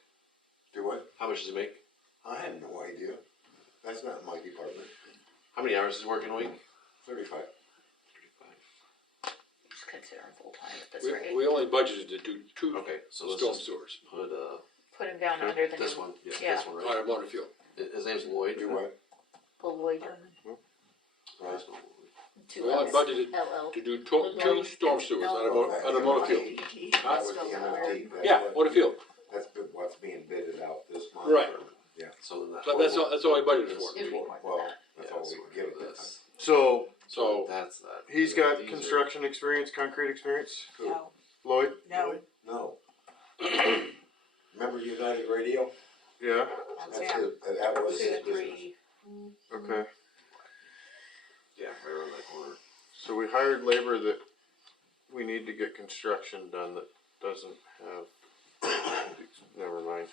do what? How much does he make? I have no idea. That's not my department. How many hours does he work in a week? 35. Just consider him full-time at this rate. We only budgeted to do 2 Okay, so let's storm just sewers. put Put him down under the this new one. Yeah. This one, right? Automotive fuel. His name's Lloyd. Do what? Lloyd. Right. Two We only L's. budgeted LL. to do 2 storm sewers out of motor fuel. That was the MFT. That's Yeah, what- motor fuel. That's what's being bidded out this month. Right. Yeah. So then that. So that's all we budgeted for. It'd be more than Well, that. that's Yeah, all so we we're can give good it with this this. So, So that's that. he's got These are- construction experience, concrete experience, No, Lloyd? no, No. Remember United Radio? Yeah, that's That's him. that was his business. 2-3. okay. Yeah, right around that corner. So we hired labor that we need to get construction done that doesn't have, never mind.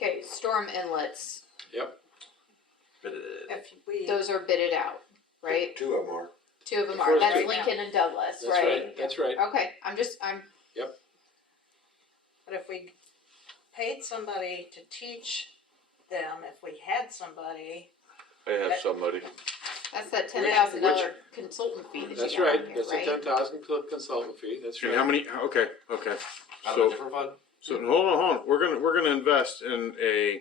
Okay, storm inlets. Yep. If we, Those are bidded out, right? 2 of them are. 2 of them The are. first That's two. Lincoln and Douglas, That's right? right. That's right. Okay, I'm but if we paid somebody to teach them, if we had somebody, I have somebody. that's that $10,000 consultant fee that That's you got right. on here, That's a right? 10,000 consultant fee. That's And right. how many, okay. Out of a So, different fund? so hold on. We're gonna invest in a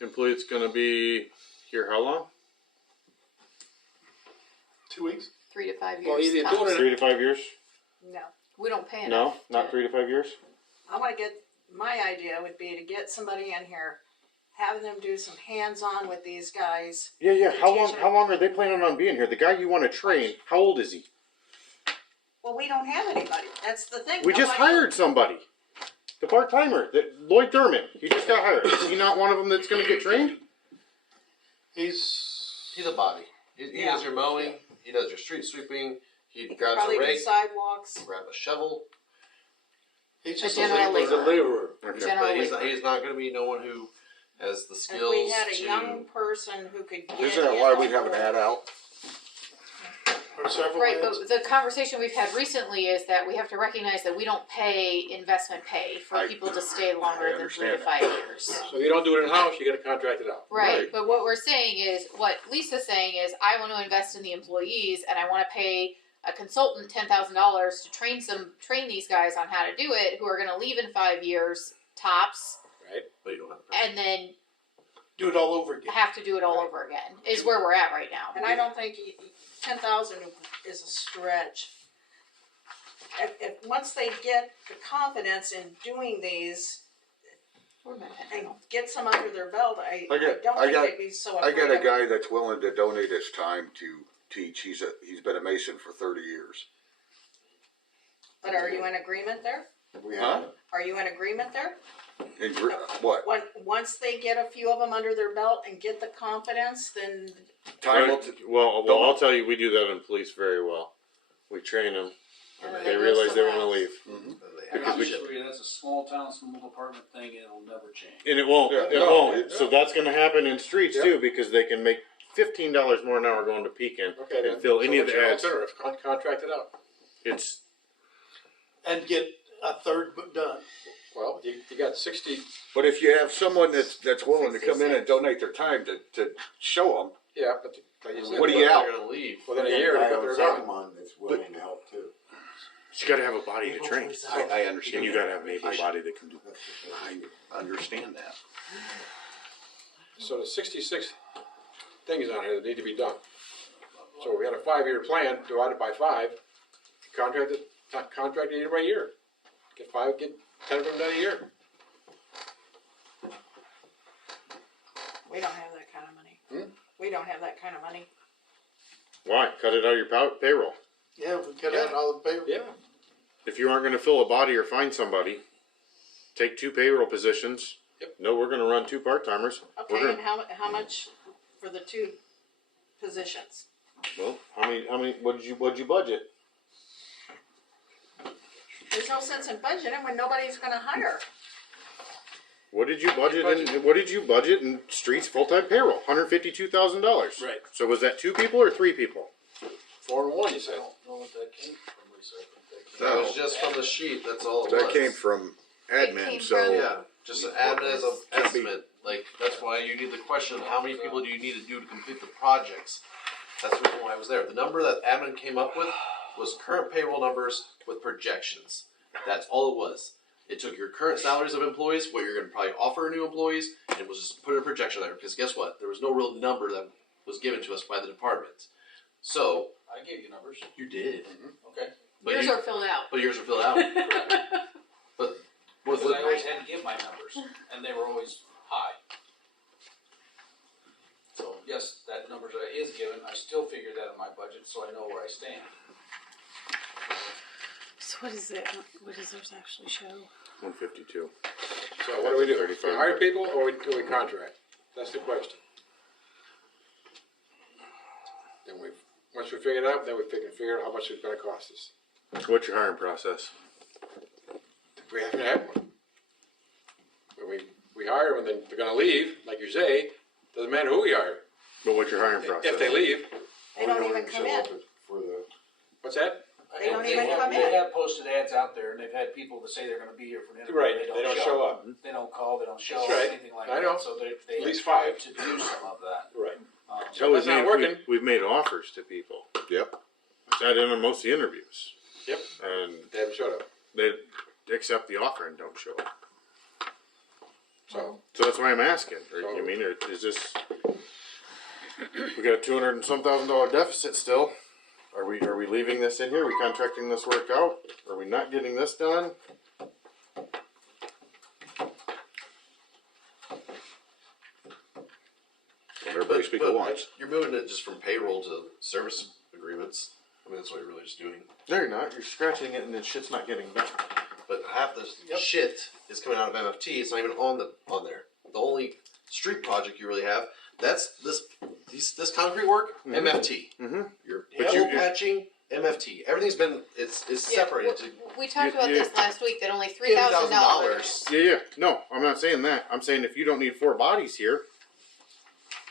employee that's gonna be here how long? 2 weeks? 3 to 5 Well, years. either tops. doing it- 3 to 5 years? no. We don't pay No, enough. not 3 to 5 years? I wanna get, my idea would be to get somebody in here, have them do some hands-on with these guys. Yeah. The How teacher- long are they planning on being here? The guy you wanna train, how old is he? Well, we don't have anybody, that's the thing. We just Nobody- hired somebody. The part-timer, Lloyd Thurman. He just got hired. Is he not one of them that's gonna get trained? He's He's a body. He Yeah. does your mowing. He does your street sweeping. He He could grabs a probably do rake, sidewalks. grab a shovel. he's A just general laborer. He's a laborer. Okay. General But he's labor. not going to be no one who has the If skills we had a to. young person who could get Isn't that in why on we have an board. ad out? Or several Right, ads. but the conversation we've had recently is that we have to recognize that we don't pay investment pay for I- people to stay longer than 3 to understand 5 years. So if you don't do it in-house, you gotta contract it out. Right, Right. but what we're saying is, what Lisa's saying is, I want to invest in the employees and I want to pay a consultant $10,000 to train these guys on how to do it, who are going to leave in 5 years tops, But you don't have to pay. and then Do it all over again. have to do it all over again. Is where we're at right now. And I don't think 10,000 is a stretch. If once they get the confidence in doing these and get some under their belt, I don't think they'd be so I afraid got a of guy it. that's willing to donate his time to teach. He's been a Mason for 30 years. But are you in agreement there? Huh? Are you in agreement there? What? Once they get a few of them under their belt and get the confidence, then Time will Well, I'll tell you, we do that in police very well. We train them. They realize they want to leave. I'm sure that's a small town, small department thing, and it'll never change. And it won't. Yeah. It No. won't. So that's going to happen in streets too, because they can make $15 more an hour going to Pekin Okay, then. and fill any So of what's the your ads. alternative? Contract it out. It's And get a third book done. Well, you got 60, But if you have someone that's willing to come in and donate their time to show them, yeah, but like you said, What do you out? They're gonna leave. within a year, they got their done. Someone that's willing to help too. you got to have a body to train, I understand. and you got to have an able body that can do. I understand that. So the 66 things on here that need to be done. So we had a 5-year plan divided by 5, contracted year by year. Get 10 of them done a year. we don't have that kind of money. We don't have that kind of money. Why? Cut it out of your payroll. Yeah, we cut out all the payroll. Yeah. If you aren't going to fill a body or find somebody, take 2 payroll positions. Yep. No, we're going to run 2 part-timers. We're Okay, gonna, and how much for the 2 positions? well, how many? What did you budget? There's no sense in budgeting when nobody's gonna hire. What did you budget in streets full-time payroll? $152,000. Right. So was that 2 people or 3 people? 4 and 1, you I said. don't know what that came from, Lisa. I think that That No. was just from the sheet, that's all it That was. came from admin, came so. Yeah, just an admin as an Can't be- estimate, like, that's why you need the question, how many people do you need to do to complete the projects? That's the reason why I was there. The number that admin came up with was current payroll numbers with projections. That's all it was. It took your current salaries of employees, what you're gonna probably offer new employees, and it was just put a projection there, because guess what? There was no real number that was given to us by the department. So, I gave you numbers. you did. Okay. But Yours you- are filled out. But yours are filled out. But with, Because I always had to give my numbers, and they were always high. So, yes, that number is given, I still figured that in my budget, so I know where I stand. So what is it? What does theirs actually show? 152. So what do we do? 35. We hire people or do we contract? That's the question. Then once we figure it out, then we can figure out how much it's gonna cost us. What's your hiring process? We haven't had one. When we hire them and then they're gonna leave, like you say, doesn't matter who we hire. But what's your hiring process? If they leave, They don't even come in. For the, what's that? They don't even come in. They have posted ads out there, and they've had people that say they're gonna be here for an interview. Right, they don't show up. They don't call, they don't show, That's right. anything like I that. know. So they At least have 5. tried to do some of that. Right. So that's not working. we've made offers to people. Yep. Sat in on most of the interviews. Yep. And They haven't showed up. they accept the offer and don't show up. So, So that's why I'm asking. I mean, is this? We got a $200 and some thousand deficit still. Are we leaving this in here? Are we contracting this work out? Are we not getting this done? Everybody speak at once. You're moving it just from payroll to service agreements. I mean, that's what you're really just doing. No, you're not. You're scratching it, and the shit's not getting done. But half the shit is coming out of MFT. It's not even on there. The only street project you really have, that's this concrete work, MFT. Mm-hmm. Your But hole you- patching, MFT, everything's been, it's separated to We talked about Yeah. this last week, that only $3,000. Yeah. No, I'm not saying that. I'm saying if you don't need 4 bodies here,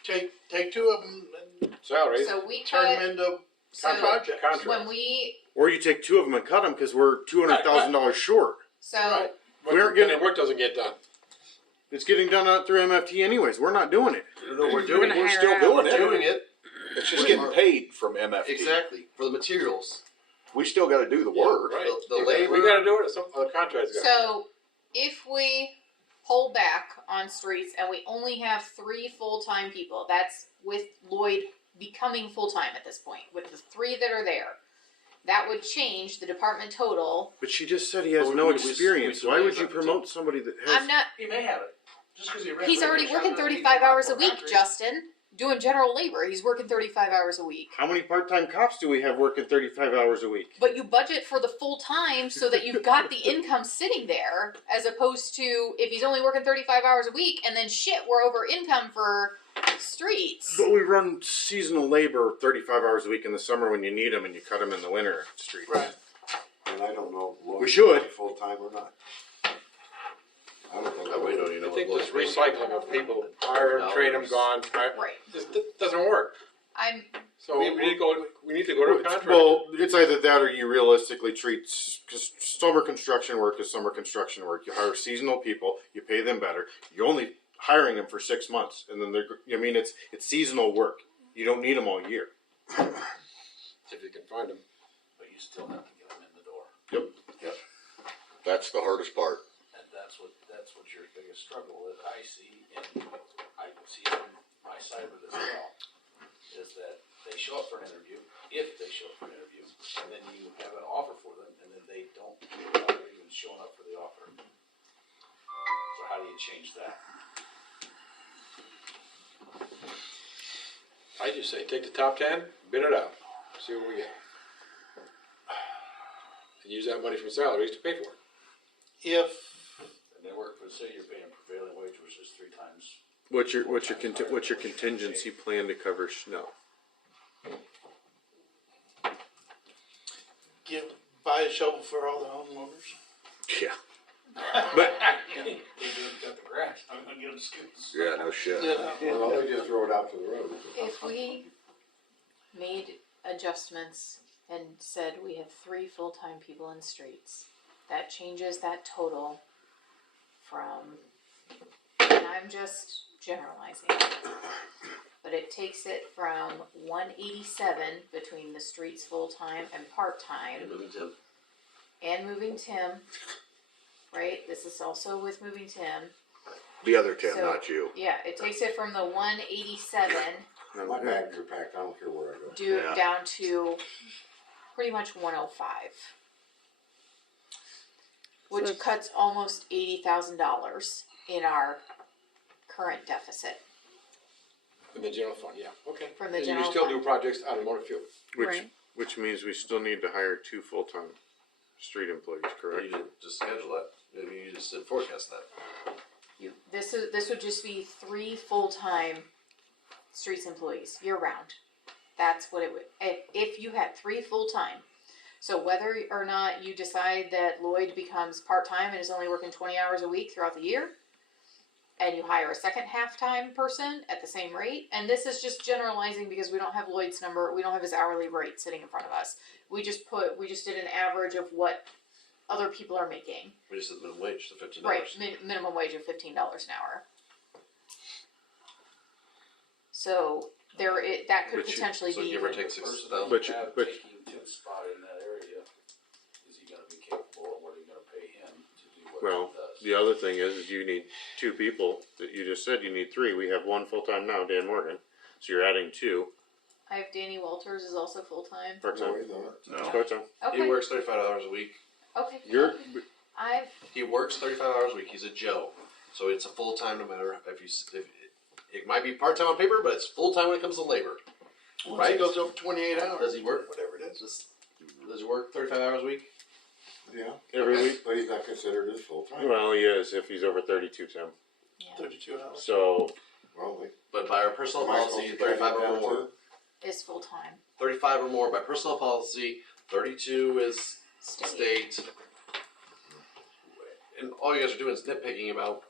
Take two of them and Salaries, So we turn cut, them into so projects. contracts. when we, or you take 2 of them and cut them because we're $200,000 short. so Right. We aren't getting- Then the work doesn't get done. It's getting done out through MFT anyways. We're not doing it. No, we're doing gonna it. We're hire still out. doing We're it. doing Doing it. It's just getting paid from MFT. Exactly. For the materials. We still gotta do the work. Right. The We labor. gotta do it, some other contracts gotta do it. So, if we pull back on streets and we only have 3 full-time people, that's with Lloyd becoming full-time at this point, with the 3 that are there, that would change the department total. But she just said he has But no we experience. still Why need would you something, promote somebody that has? I'm not, He may have it, just because he ran. he's already working 35 hours a week, Justin, doing general labor, he's working 35 hours a week. How many part-time cops do we have working 35 hours a week? But you budget for the full-time so that you've got the income sitting there, as opposed to if he's only working 35 hours a week and then shit, we're over income for streets. But we run seasonal labor 35 hours a week in the summer when you need them, and you cut them in the winter streets. Right. And I don't know if Lloyd's should. full-time or not. I don't think. We don't even know I think what this Lloyd's recycling of people, hire them, train them, gone, Right. This doesn't work. I'm, So we need to go to a contract. Well, it's either that or you realistically treat, because summer construction work is summer construction work. You hire seasonal people, you pay them better. You're only hiring them for 6 months, and then it's seasonal work. You don't need them all year. If you can find them. But you still have to get them in the door, Yep. That's the hardest part. and that's what your biggest struggle that I see, and I see it from my side of it as well, is that they show up for an interview, if they show up for an interview, and then you have an offer for them, and then they don't, they're not even showing up for the offer. So how do you change that? I just say, take the top 10, bid it out, see what we get. And use that money from salaries to pay for it. If, And they work for the city, you're paying prevailing wage, which is 3 times. What's your contingency plan to cover snow? buy a shovel for all the homeowners. Yeah. But they didn't cut the grass, I'm gonna get them scoots. Yeah, no shit. Well, they just throw it out to the road. if we made adjustments and said we have 3 full-time people in streets, that changes that total from, and I'm just generalizing, but it takes it from 187 between the streets full-time and part-time, and moving Tim, right? This is also with moving Tim. The other Tim, So, not you. Yeah, it takes it from the 187 My bags are packed, I don't care where I go. Yeah. down to pretty much 105, which So- cuts almost $80,000 in our current deficit. In the general fund, yeah, okay. From the And general you still fund. do projects out of motor fuel. Which means we still need to hire 2 full-time street employees, correct? You didn't just schedule that. Maybe you just didn't forecast that. This would just be 3 full-time streets employees year round. That's what it would, if you had 3 full-time. So whether or not you decide that Lloyd becomes part-time and is only working 20 hours a week throughout the year, and you hire a second half-time person at the same rate, and this is just generalizing because we don't have Lloyd's number, we don't have his hourly rate sitting in front of us. We just did an average of what other people are making. We just did the minimum wage, the $15. Right, minimum wage of $15 an hour. So that could potentially So be. give or take The person $6,000. But you have but- taking Tim's spot in that area, is he gonna be capable, or what are you gonna pay him to do what Well, he does? the other thing is you need 2 people. That you just said you need 3. We have 1 full-time now, Dan Morgan. So you're adding 2 I have Danny Walters is also full time. part-time. No, he's not. No. Part-time. Okay. He works 35 hours a week. Okay. You're He works 35 hours a week. He's a Joe. So it's a full time no matter if it might be part time on paper, but it's full time when it comes to labor. Once Right? it goes over 28 hours. Does he work? Whatever it is. Does he work 35 hours a week? Yeah, every week. but he's not considered as full-time. Well, he is if he's over 32, Tim. 32 hours. So Well, But by our personal am I policy, supposed to carry 35 that or down more. too? Is full time. 35 or more by personnel policy, 32 is state. And all you guys are doing is nitpicking about.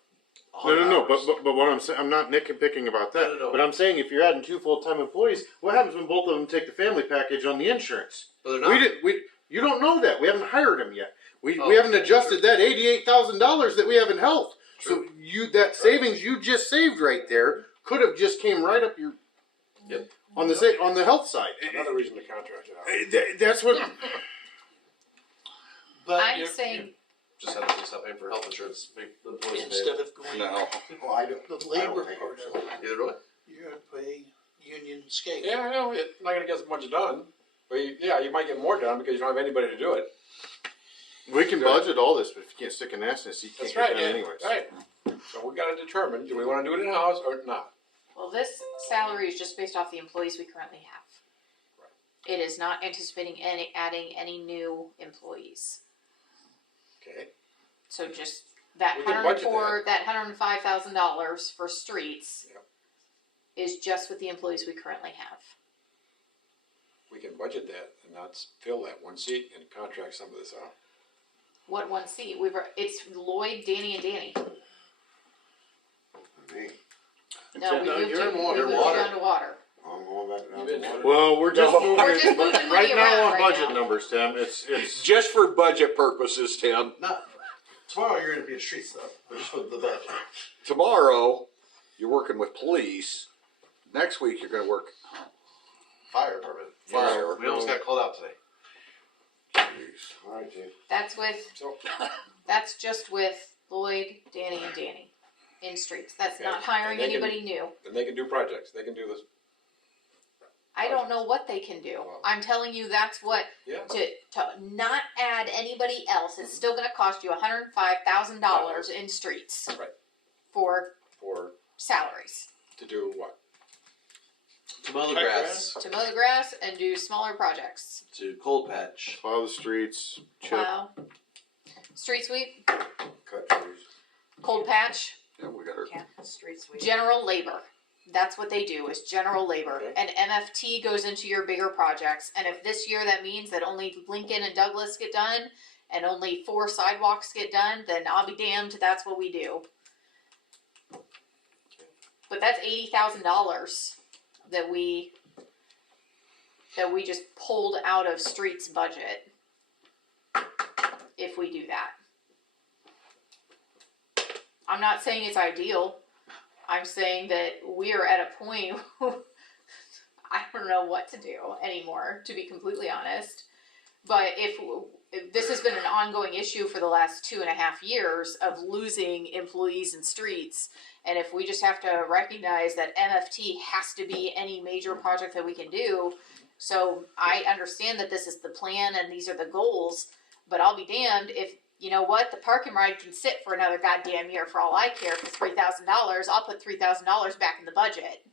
No. But what I'm saying, I'm not nitpicking about that. No. But I'm saying if you're adding 2 full-time employees, what happens when both of them take the family package on the insurance? But they're not. You don't know that. We haven't hired them yet. We Oh, haven't adjusted that $88,000 that we have in health. True. So that savings you just saved right there could have just came right up your. Yep. On the health side. Another reason to contract it out. That's what. But I'm you're- saying, Just have to stop paying for health insurance. Make the employees pay. instead of going, No. Well, I don't. the I labor don't think part so. of it, Either way. you're gonna pay union scale. Yeah, I know, it's not gonna get as much done, but you might get more done because you don't have anybody to do it. We can budget all this, but if you can't stick an ass in it, you can't That's get right, it done yeah, anyways. right. So we gotta determine, do we wanna do it in-house or not? well, this salary is just based off the employees we currently have. It is not anticipating adding any new employees. Okay. So just that We can budget $105,000 for streets Yep. is just with the employees we currently have. We can budget that and not fill that one seat and contract some of this out. What one seat? It's Lloyd, Danny, and Danny. Me, No, we No, moved you're you, in water. we moved you down to water. I'm going back down You've to been- water. Well, we're just moving. We're just moving right money now around on right budget now. numbers, Tim. It's Just for budget purposes, Tim, Not tomorrow. You're gonna be in street stuff, but just for the budget. tomorrow, you're working with police. Next week, you're gonna work Fire department. Fire. We almost got called out today. All right, Chief. That's with, So, that's just with Lloyd, Danny, and Danny in streets. That's not Okay. hiring And they can- anybody new. then they can do projects, they can do this, I don't know what they can do. Well- I'm telling you, that's what yeah. to not add anybody else. It's still going to cost you $105,000 in streets Right. for For, salaries to do what? To mow the Cut grass, to mow the grass and do smaller projects. to cold patch. plow the streets, chip. Plow, street sweep, Cut trees. cold patch, Yeah, we got our. Street sweep. general labor. That's what they do is general labor. Okay. And MFT goes into your bigger projects. And if this year that means that only Lincoln and Douglas get done and only 4 sidewalks get done, then I'll be damned. That's what we do. But that's $80,000 that we just pulled out of streets budget if we do that. I'm not saying it's ideal. I'm saying that we are at a point I don't know what to do anymore, to be completely honest. But if this has been an ongoing issue for the last 2.5 years of losing employees in streets, and if we just have to recognize that MFT has to be any major project that we can do, so I understand that this is the plan and these are the goals, but I'll be damned if, you know what, the park and ride can sit for another goddamn year for all I care for $3,000. I'll put $3,000 back in the budget.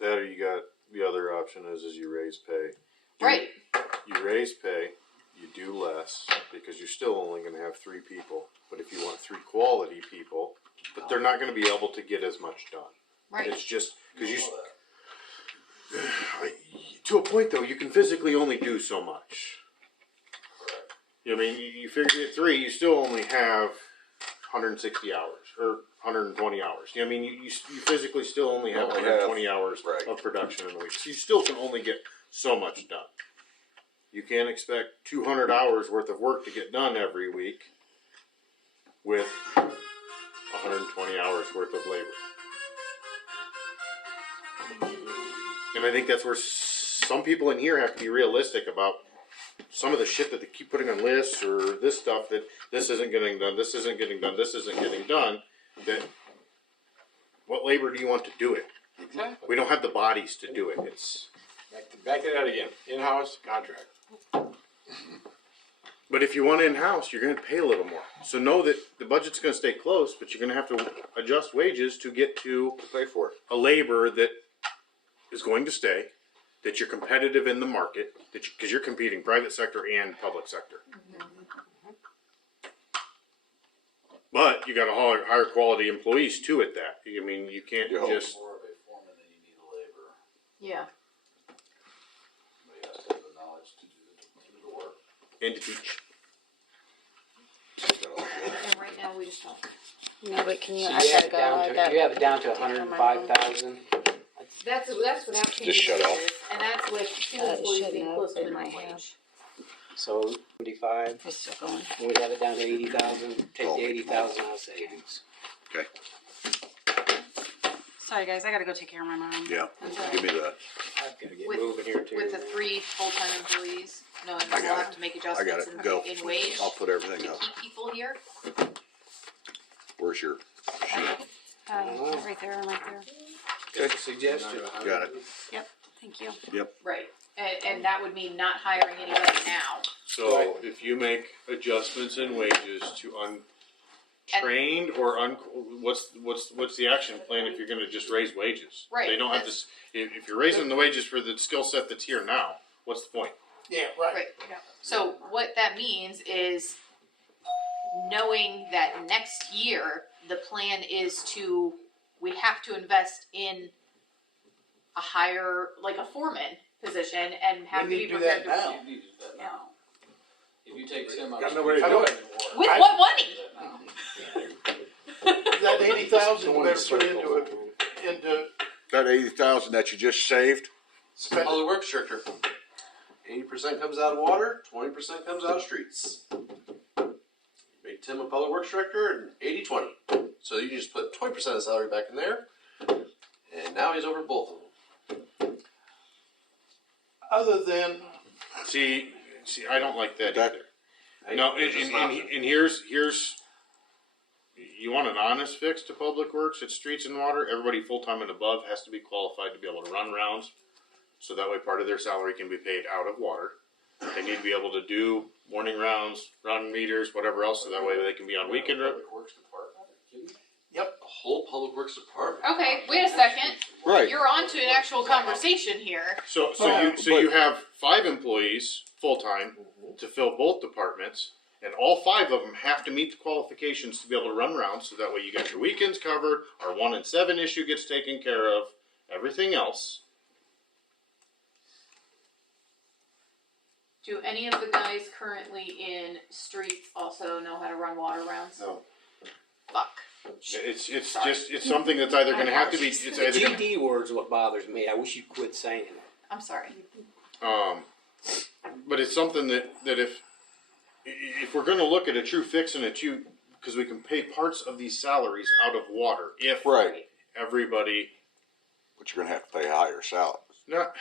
That or you got the other option is you raise pay. Right. You raise pay, you do less because you're still only going to have 3 people. But if you want 3 quality people, but they're not going to be able to get as much done. Right. It's just because to a point though, you can physically only do so much. I mean, you figure at 3, you still only have 160 hours or 120 hours. I mean, you physically still only have Only 120 hours right. of production in a week. So you still can only get so much done. You can't expect 200 hours worth of work to get done every week with 120 hours worth of labor. And I think that's where some people in here have to be realistic about some of the shit that they keep putting on lists or this stuff that this isn't getting done, this isn't getting done, this isn't getting done. That what labor do you want to do it? Exactly. We don't have the bodies to do it. It's Back to that again, in-house contract. but if you want in-house, you're going to pay a little more. So know that the budget's going to stay close, but you're going to have to adjust wages to get to Pay for it. a labor that is going to stay, that you're competitive in the market, that because you're competing private sector and public sector. But you got to hire quality employees too at that. I mean, you can't just. More of a foreman than you need a laborer. Yeah. and to teach. And right now, we just don't. No, but can you, So I you have gotta it go, down I to, got. you have it down to 105,000. That's without changing Just shut wages, off. and that's with two it employees shouldn't being have. close to It minimum might have. wage. So 75. It's still going. We have it down to 80,000. Take the 80,000 out of savings. Okay, Sorry, guys, I gotta go take care of my mom. yeah, give me the, I've got to get With- moving here too. With the 3 full-time employees, knowing I we'll got have it. to make I got adjustments it, go. in wage I'll put everything to up. keep people here. Where's your sheet? Right there, right there. Just a suggestion. Got it. Yep, thank you. Right. And that would mean not hiring anybody now. So if you make adjustments in wages to untrained or what's the action plan if you're gonna just raise wages? Right, They don't have to, if you're raising the wages for the skill set that's here now, what's the point? Yeah, right. Right. So what that means is knowing that next year the plan is we have to invest in a higher, like a foreman position and have to We be need to do prepared that to. now. You need to do that Yeah. now. If you take Tim out. Got nobody to do it. With what money? That 80,000 we better put into That 80,000 that you just saved, spend. Public works director. 80% comes out of water, 20% comes out of streets. Make Tim a public works director and 80-20. So you just put 20% of the salary back in there, and now he's over both of them. Other than, See, I don't like that That- either. Hey, No, it's just an option. and here's, you want an honest fix to public works, it's streets and water, everybody full-time and above has to be qualified to be able to run rounds. So that way part of their salary can be paid out of water. They need to be able to do morning rounds, run meters, whatever else, so that way they can be on weekend. Public works department? Are you kidding? yep, The whole public works department. Okay, wait a second. right? You're on to an actual conversation here. So you have 5 employees, full-time, to fill both departments. And all 5 of them have to meet the qualifications to be able to run rounds, so that way you got your weekends covered, our 1 in 7 issue gets taken care of, everything else. Do any of the guys currently in streets also know how to run water rounds? No. Fuck. It's something that's either gonna have to be, it's The either, GD word's what bothers me. I wish you'd quit saying it. I'm sorry. but it's something that if we're gonna look at a true fix and because we can pay parts of these salaries out of water, if Right. everybody, But you're gonna have to pay higher salaries. not,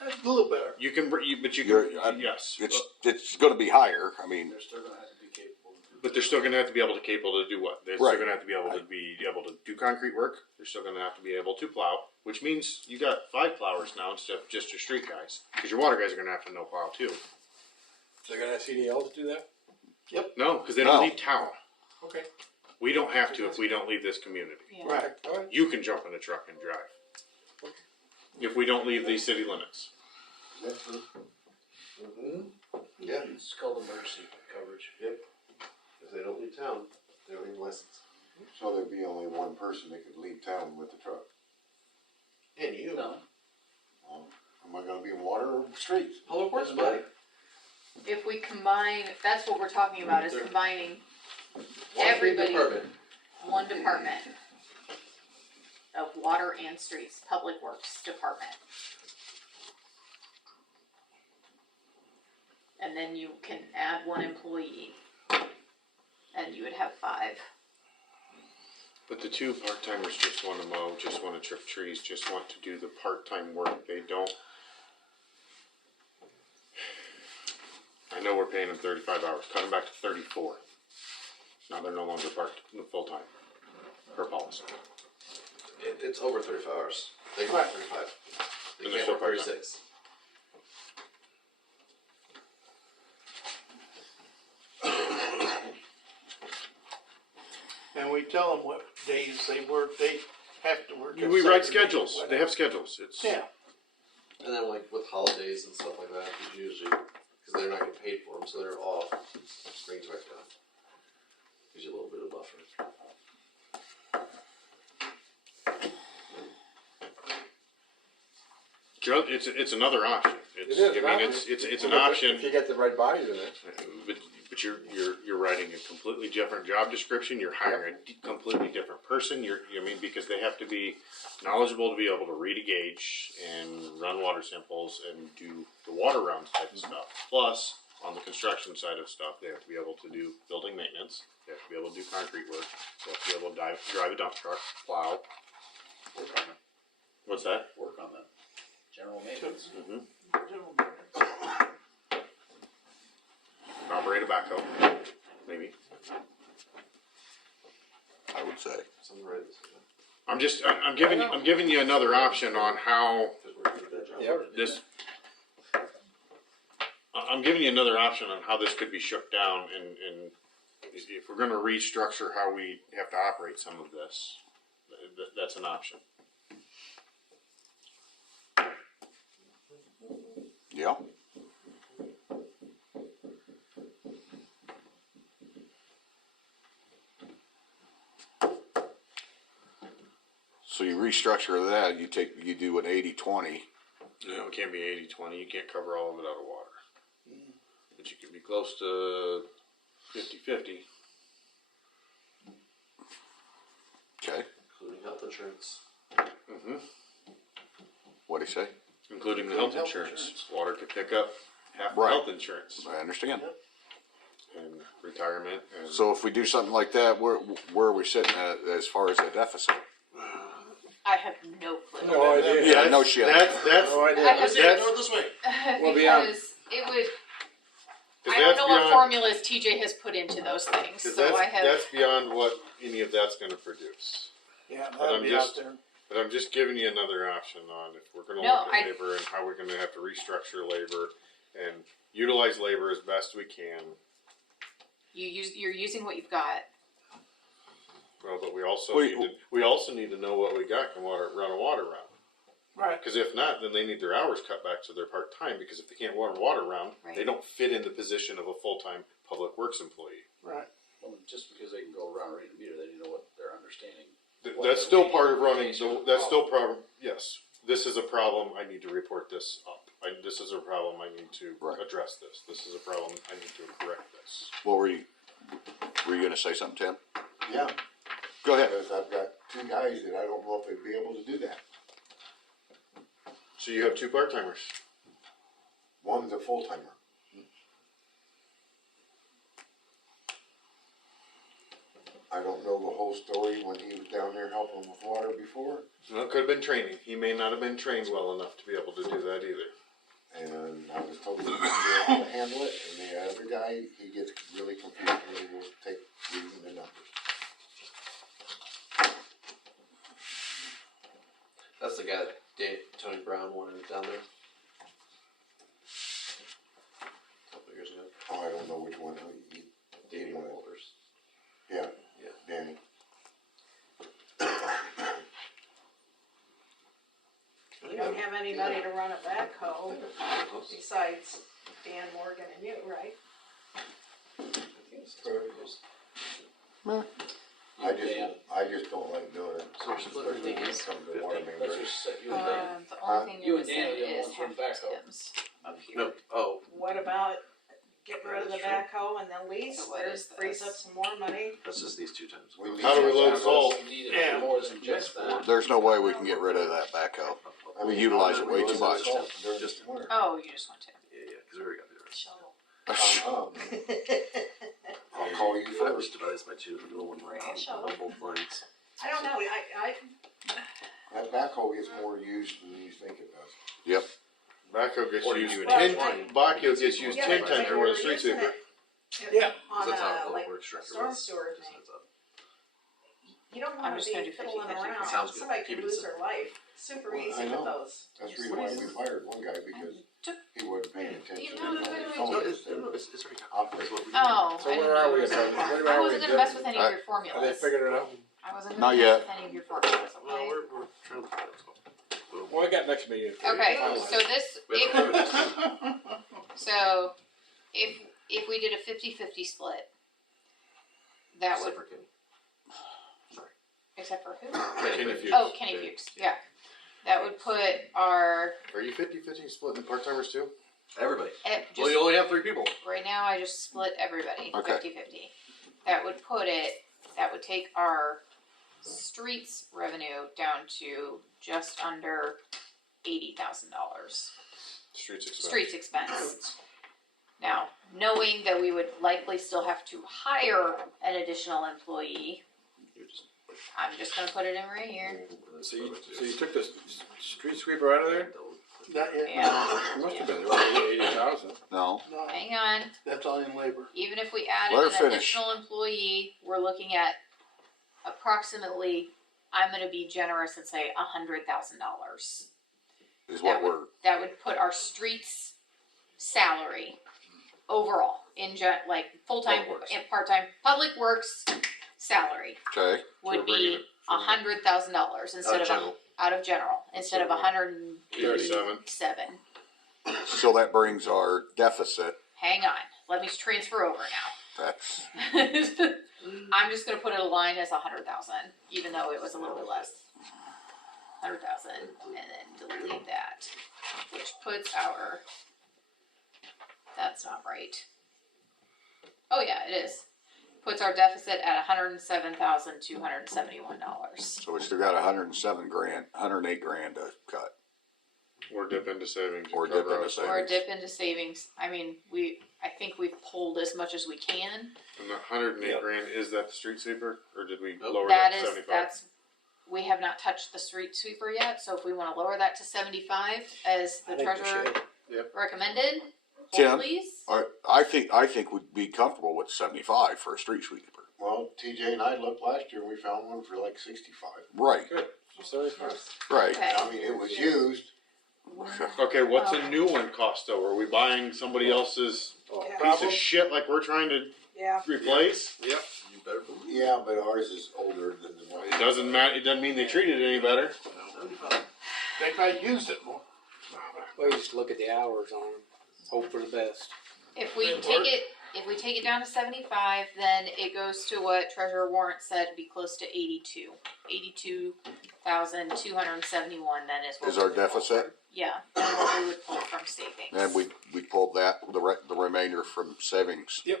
that's a little better. you can, but you You're- can, yes. It's gonna be higher, I mean, They're still gonna have to be capable. But they're still gonna have to be able to do what? They're Right. still gonna have to be able to do concrete work. They're still gonna have to be able to plow, which means you got 5 plowers now instead of just your street guys. Because your water guys are gonna have to know plow too. So they're gonna have CDL to do that? No, because they don't No. leave town. Okay. We don't have to if we don't leave this community. Yeah. Right. All right. You can jump in a truck and drive. If we don't leave these city limits. Yeah, It's called emergency coverage. if they don't leave town, they don't need a license. So there'd be only one person that could leave town with the truck. And you. No. Am I gonna be in water or streets? Public works, buddy. If we combine, that's what we're talking about, is combining One big everybody, department. one department of water and streets, public works department. And then you can add 1 employee, and you would have 5. But the 2 part-timers just wanna mow, just wanna trim trees, just want to do the part-time work. They don't. I know we're paying them 35 hours, cut them back to 34. Now they're no longer full-time, per policy. It's over 35 hours. They can work 35. They And they're can't still work part-time. 36. And we tell them what days they work, they have to work. We write Saturday, schedules, they have schedules, it's. Yeah, And then like with holidays and stuff like that, it's usually, because they're not getting paid for them, so they're off, brings back down. Gives you a little bit of buffer. It's another option. It's, It is an I mean, option. it's an option. If you get the right bodies in there. But you're writing a completely different job description. You're hiring a completely different person. I mean, because they have to be knowledgeable to be able to read a gauge and run water samples and do the water rounds type of stuff. Plus, on the construction side of stuff, they have to be able to do building maintenance. They have to be able to do concrete work. They have to be able to drive a dump truck, plow. Work on it. What's that? Work on that. General maintenance. Operate a backhoe, maybe. I would say. I'm giving you another option on how this. I'm giving you another option on how this could be shook down, and if we're going to restructure how we have to operate some of this, that's an option. Yeah. So you restructure that, you do an 80-20. No, it can't be 80-20. You can't cover all of it out of water. But you can be close to 50-50. Okay. Including health insurance. What'd he say? Including the health insurance. Water could pick up half the Right. health insurance. I understand. And retirement. And So if we do something like that, where are we sitting at as far as the deficit? I have no clue. No idea. Yeah, no shit. That's No idea. I have That's- Well, beyond- because it would. Because I don't that's know what beyond- formulas TJ has put into those things, Because so I have. that's beyond what any of that's going to produce. Yeah, But that'll I'm be just, out there. but I'm just giving you another option on if we're going to No, look at labor and how we're going to have to restructure labor and utilize labor as best we can. You're using what you've got. Well, but we also Wait, need to know what we got and run a water round. Right. Because if not, then they need their hours cut back so they're part time. Because if they can't run a water round, Right. they don't fit in the position of a full time public works employee. Right. Well, just because they can go around reading a meter, they need to know what they're understanding. That's still part of running. That's still problem. Yes, this is a problem. I need to report this up. This is a problem. I need to address this. This is a problem. I need to correct this. What were you going to say something, Tim? Yeah, Go ahead. because I've got two guys that I don't know if they'd be able to do that. So you have two part timers. One's a full timer. I don't know the whole story when he was down there helping with water before, Well, it could have been training. He may not have been trained well enough to be able to do that either. and I was told he would be able to handle it, and the other guy, he gets really confused when he will take reading the numbers. That's the guy that Tony Brown wanted down there. A couple years ago. Oh, I don't know which one he Danny wanted. Walters. Yeah, Yeah. Danny. You don't have anybody to run a backhoe besides Dan Morgan and you, right? I just don't like doing it. So we're splitting Especially when it these. comes to water main Let's break. just set you and Dan. The only thing You you're and Dan missing are the is ones for half the backhoe. Tim's up here. No. Oh. What about getting rid of the That's true. backhoe and then lease? So what is Frees this? up some more money. That's just these two times. We need How do we to- load salt? You need it more than just that. There's no way we can get rid of that backhoe. I We mean, utilize it we way lose too the much. salt during the winter. Oh, you just want to. Yeah, because we already got the Shovel. I'll call you I was first. devised by two, the one Right, on shovel. both lines. I don't know, That backhoe gets more used than you think it does. Yep. Backhoe gets Or you used do it 10. Well, Backhoe gets used yeah, 10 but times you're more than a street using sweeper. it Yeah. on That's how a, like, work structure storm was. sewer thing. You don't I'm wanna just be gonna do fiddling 50-50. around, Sounds good. somebody Keep could it lose simple. their life, super Well, easy I with know. those. That's the reason why we fired one guy, because he wasn't paying attention. know, and wait, on wait, the wait. phone No, instead of it's already operating. Oh, So I didn't where know are there we? was a- Where I are wasn't we? gonna mess with any of your Have they formulas. figured it out? I wasn't Not gonna yet. mess with any of your formulas, Well, okay? we're trying to. Well, we got next meeting. Okay, so this, Wait, so if we did a 50-50 split, that would, Except for Kenny. Sorry. except for who? Kenny Fuchs. Oh, Kenny Fuchs, yeah. that would put our, Are you 50-50 splitting part-timers too? Everybody. Well, just, you only have 3 people. right now I just split everybody, Okay. 50-50. That would take our streets revenue down to just under $80,000. Streets expense. Streets expense. Now, knowing that we would likely still have to hire an additional employee, I'm just gonna put it in right here. So you took the street sweeper out of there? Not yet. Yeah. It must have been roughly 80,000. No. No, Hang on. that's all in labor. Even if we added Let her an finish. additional employee, we're looking at approximately, I'm gonna be generous and say $100,000. Is what That would put our streets salary overall in like full-time Public Works. and part-time public works salary okay. would be $100,000 instead of general. out of general instead of 187. So that brings our deficit. Hang on, let me transfer over now. That's I'm just gonna put it a line as 100,000, even though it was a little bit less. 100,000, and then delete that, which puts our. That's not right. Oh yeah, it is. Puts our deficit at $107,271. so we still got 107 grand, 108 grand to cut. Or dip into savings. Or and cover dip into our- savings. Or dip into savings. I mean, I think we've pulled as much as we can. And the 108 grand, is that the street sweeper? Or did we lower That that to is, 75? we have not touched the street sweeper yet, so if we wanna lower that to 75 as the treasurer recommended, Tim? please. I think we'd be comfortable with 75 for a street sweeper. Well, TJ and I looked last year and we found one for like 65. Right. Good. So 75. Right. Okay. I mean, it was used. Okay, what's a new one cost though? Are we buying somebody else's piece of shit like we're trying to Yeah. replace? Yep. You better believe. Yeah, but ours is older than the one. It doesn't matter. It doesn't mean they treated it any better. They might use it more. Well, you just look at the hours on them, hope for the best. If we take it down to 75, then it goes to what Treasurer Warrant said would be close to 82,271. Then is what Is we our would pull deficit? from- Yeah, and what we would pull from savings. And we pulled that the remainder from savings. Yep.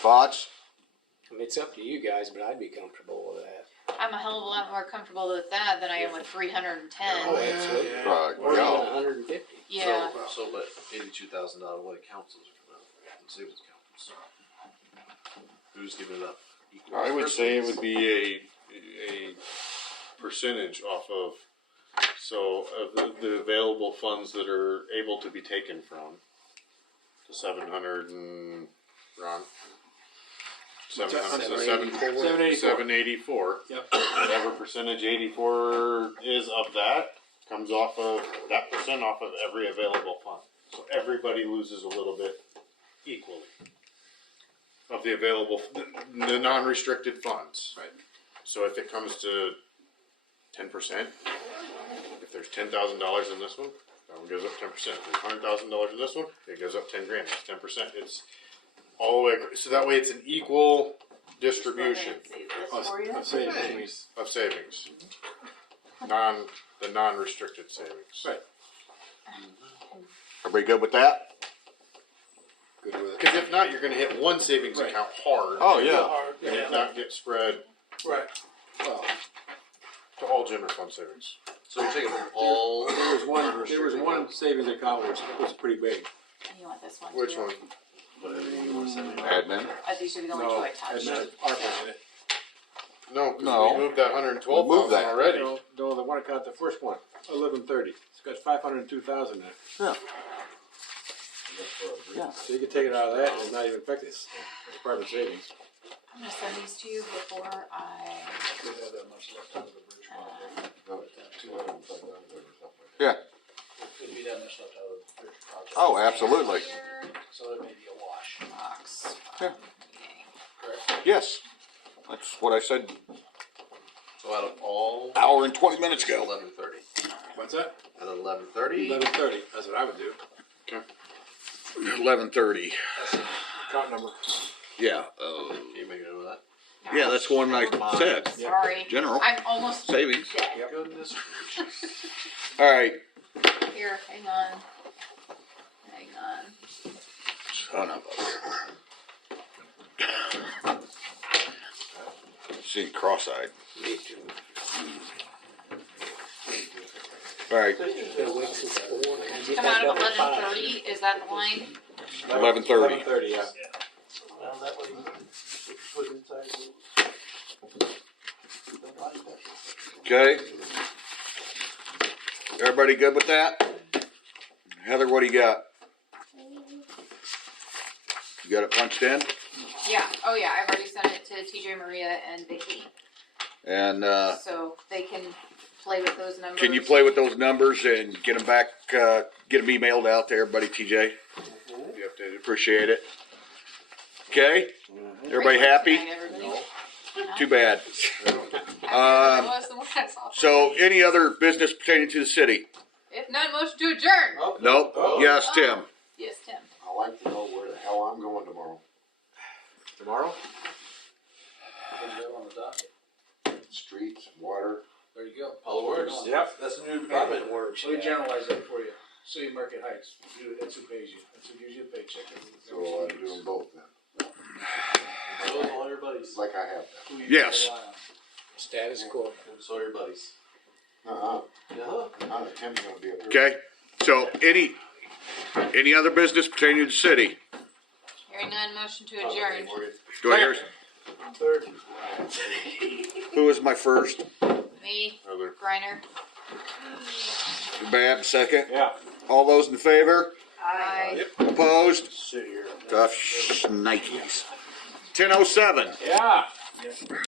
Thoughts? I mean, it's up to you guys, but I'd be comfortable with that. I'm a hell of a lot more comfortable with that than I am with 310. Oh, absolutely. Right. Or even Yeah. 150. Yeah. So but $82,000 what accounts those are coming out of? And savings accounts. Who's giving it up? Equal I would say it percentages? would be a percentage off of the available funds that are able to be taken from the 700 and Ron. 700, so 784. Yep. Whatever percentage 84 is of that comes off of that percent off of every available fund. So everybody loses a little bit equally of the available, the non-restricted funds. Right. So if it comes to 10%, if there's $10,000 in this one, that one goes up 10%. If there's $100,000 in this one, it goes up 10 grand. It's 10%. It's all the way. So that way, it's an equal distribution Of savings. of savings. The non-restricted savings. Right. Everybody good with that? Good with it. Because if not, you're going to hit one savings Right. account hard. Oh, yeah. Hard, And it not get spread Right. Well, to all general fund savings. So you're taking all. there was one savings account was pretty big. You want this one Which too? one? Whatever you want to say. Admin? These are the only two I touched. that's ARPA in it. No, because No. we moved that 112,000 We moved that. already. No, the one account, the first one, 1130. It's got 502,000 in it. Yeah. Yeah. So you can take it out of that and not even affect this department savings. I'm gonna send these to you before I. Could have that much left out of the bridge project. No, 200 or something. Yeah. Could be that much left out of the bridge project. Oh, absolutely. So it may be a wash. Box. Yeah. Okay. Yes. That's what I said So out of all. hour and 20 minutes ago. 11:30. What's that? At 11:30. 1130. That's what I would do. 11:30. Account number. Yeah. Can you make a note of that? Yeah, that's one I said. Sorry. General I'm almost savings. dead. Goodness gracious. All right. Here, hang on. Hang on. Son of a. Seeing cross-eyed. All right, Come out of 11:30, is that the line? 11:30. 11:30, yeah. Well, that way you put inside the body bag. Okay. Everybody good with that? Heather, what do you got? You got it punched in? Yeah, oh yeah, I've already sent it to TJ, Maria, and Vicky, And so they can play with those numbers. can you play with those numbers and get them back, get them emailed out to everybody, TJ? You updated. Appreciate it. Okay? Everybody Great work happy? tonight, everybody. Too bad. Happier than I was the one I saw. So, any other business pertaining to the city? If not, motion to adjourn. Oh, Nope. oh, Yes, Tim. Yes, Tim. I'd like to know where the hell I'm going tomorrow. Tomorrow? Put that on the docket. Streets, water. There you go. Public Works. Yep. That's a new department. Let me generalize that for you. City of Marquette Heights, that's who pays you, that's who gives you a paycheck. So I'm doing both then, So is all your buddies. like I have Who you Yes. rely on. Status quo. And so are your buddies. that. Tim's gonna be up here. Okay? So, any other business pertaining to the city? Hearing none, motion to adjourn. Do I hear? Third. Who was my first? Me, Heather. Griner. Bab, second. Yeah. All those in favor? Aye. Opposed? Sit here. Tough shnikes. 10:07. Yeah.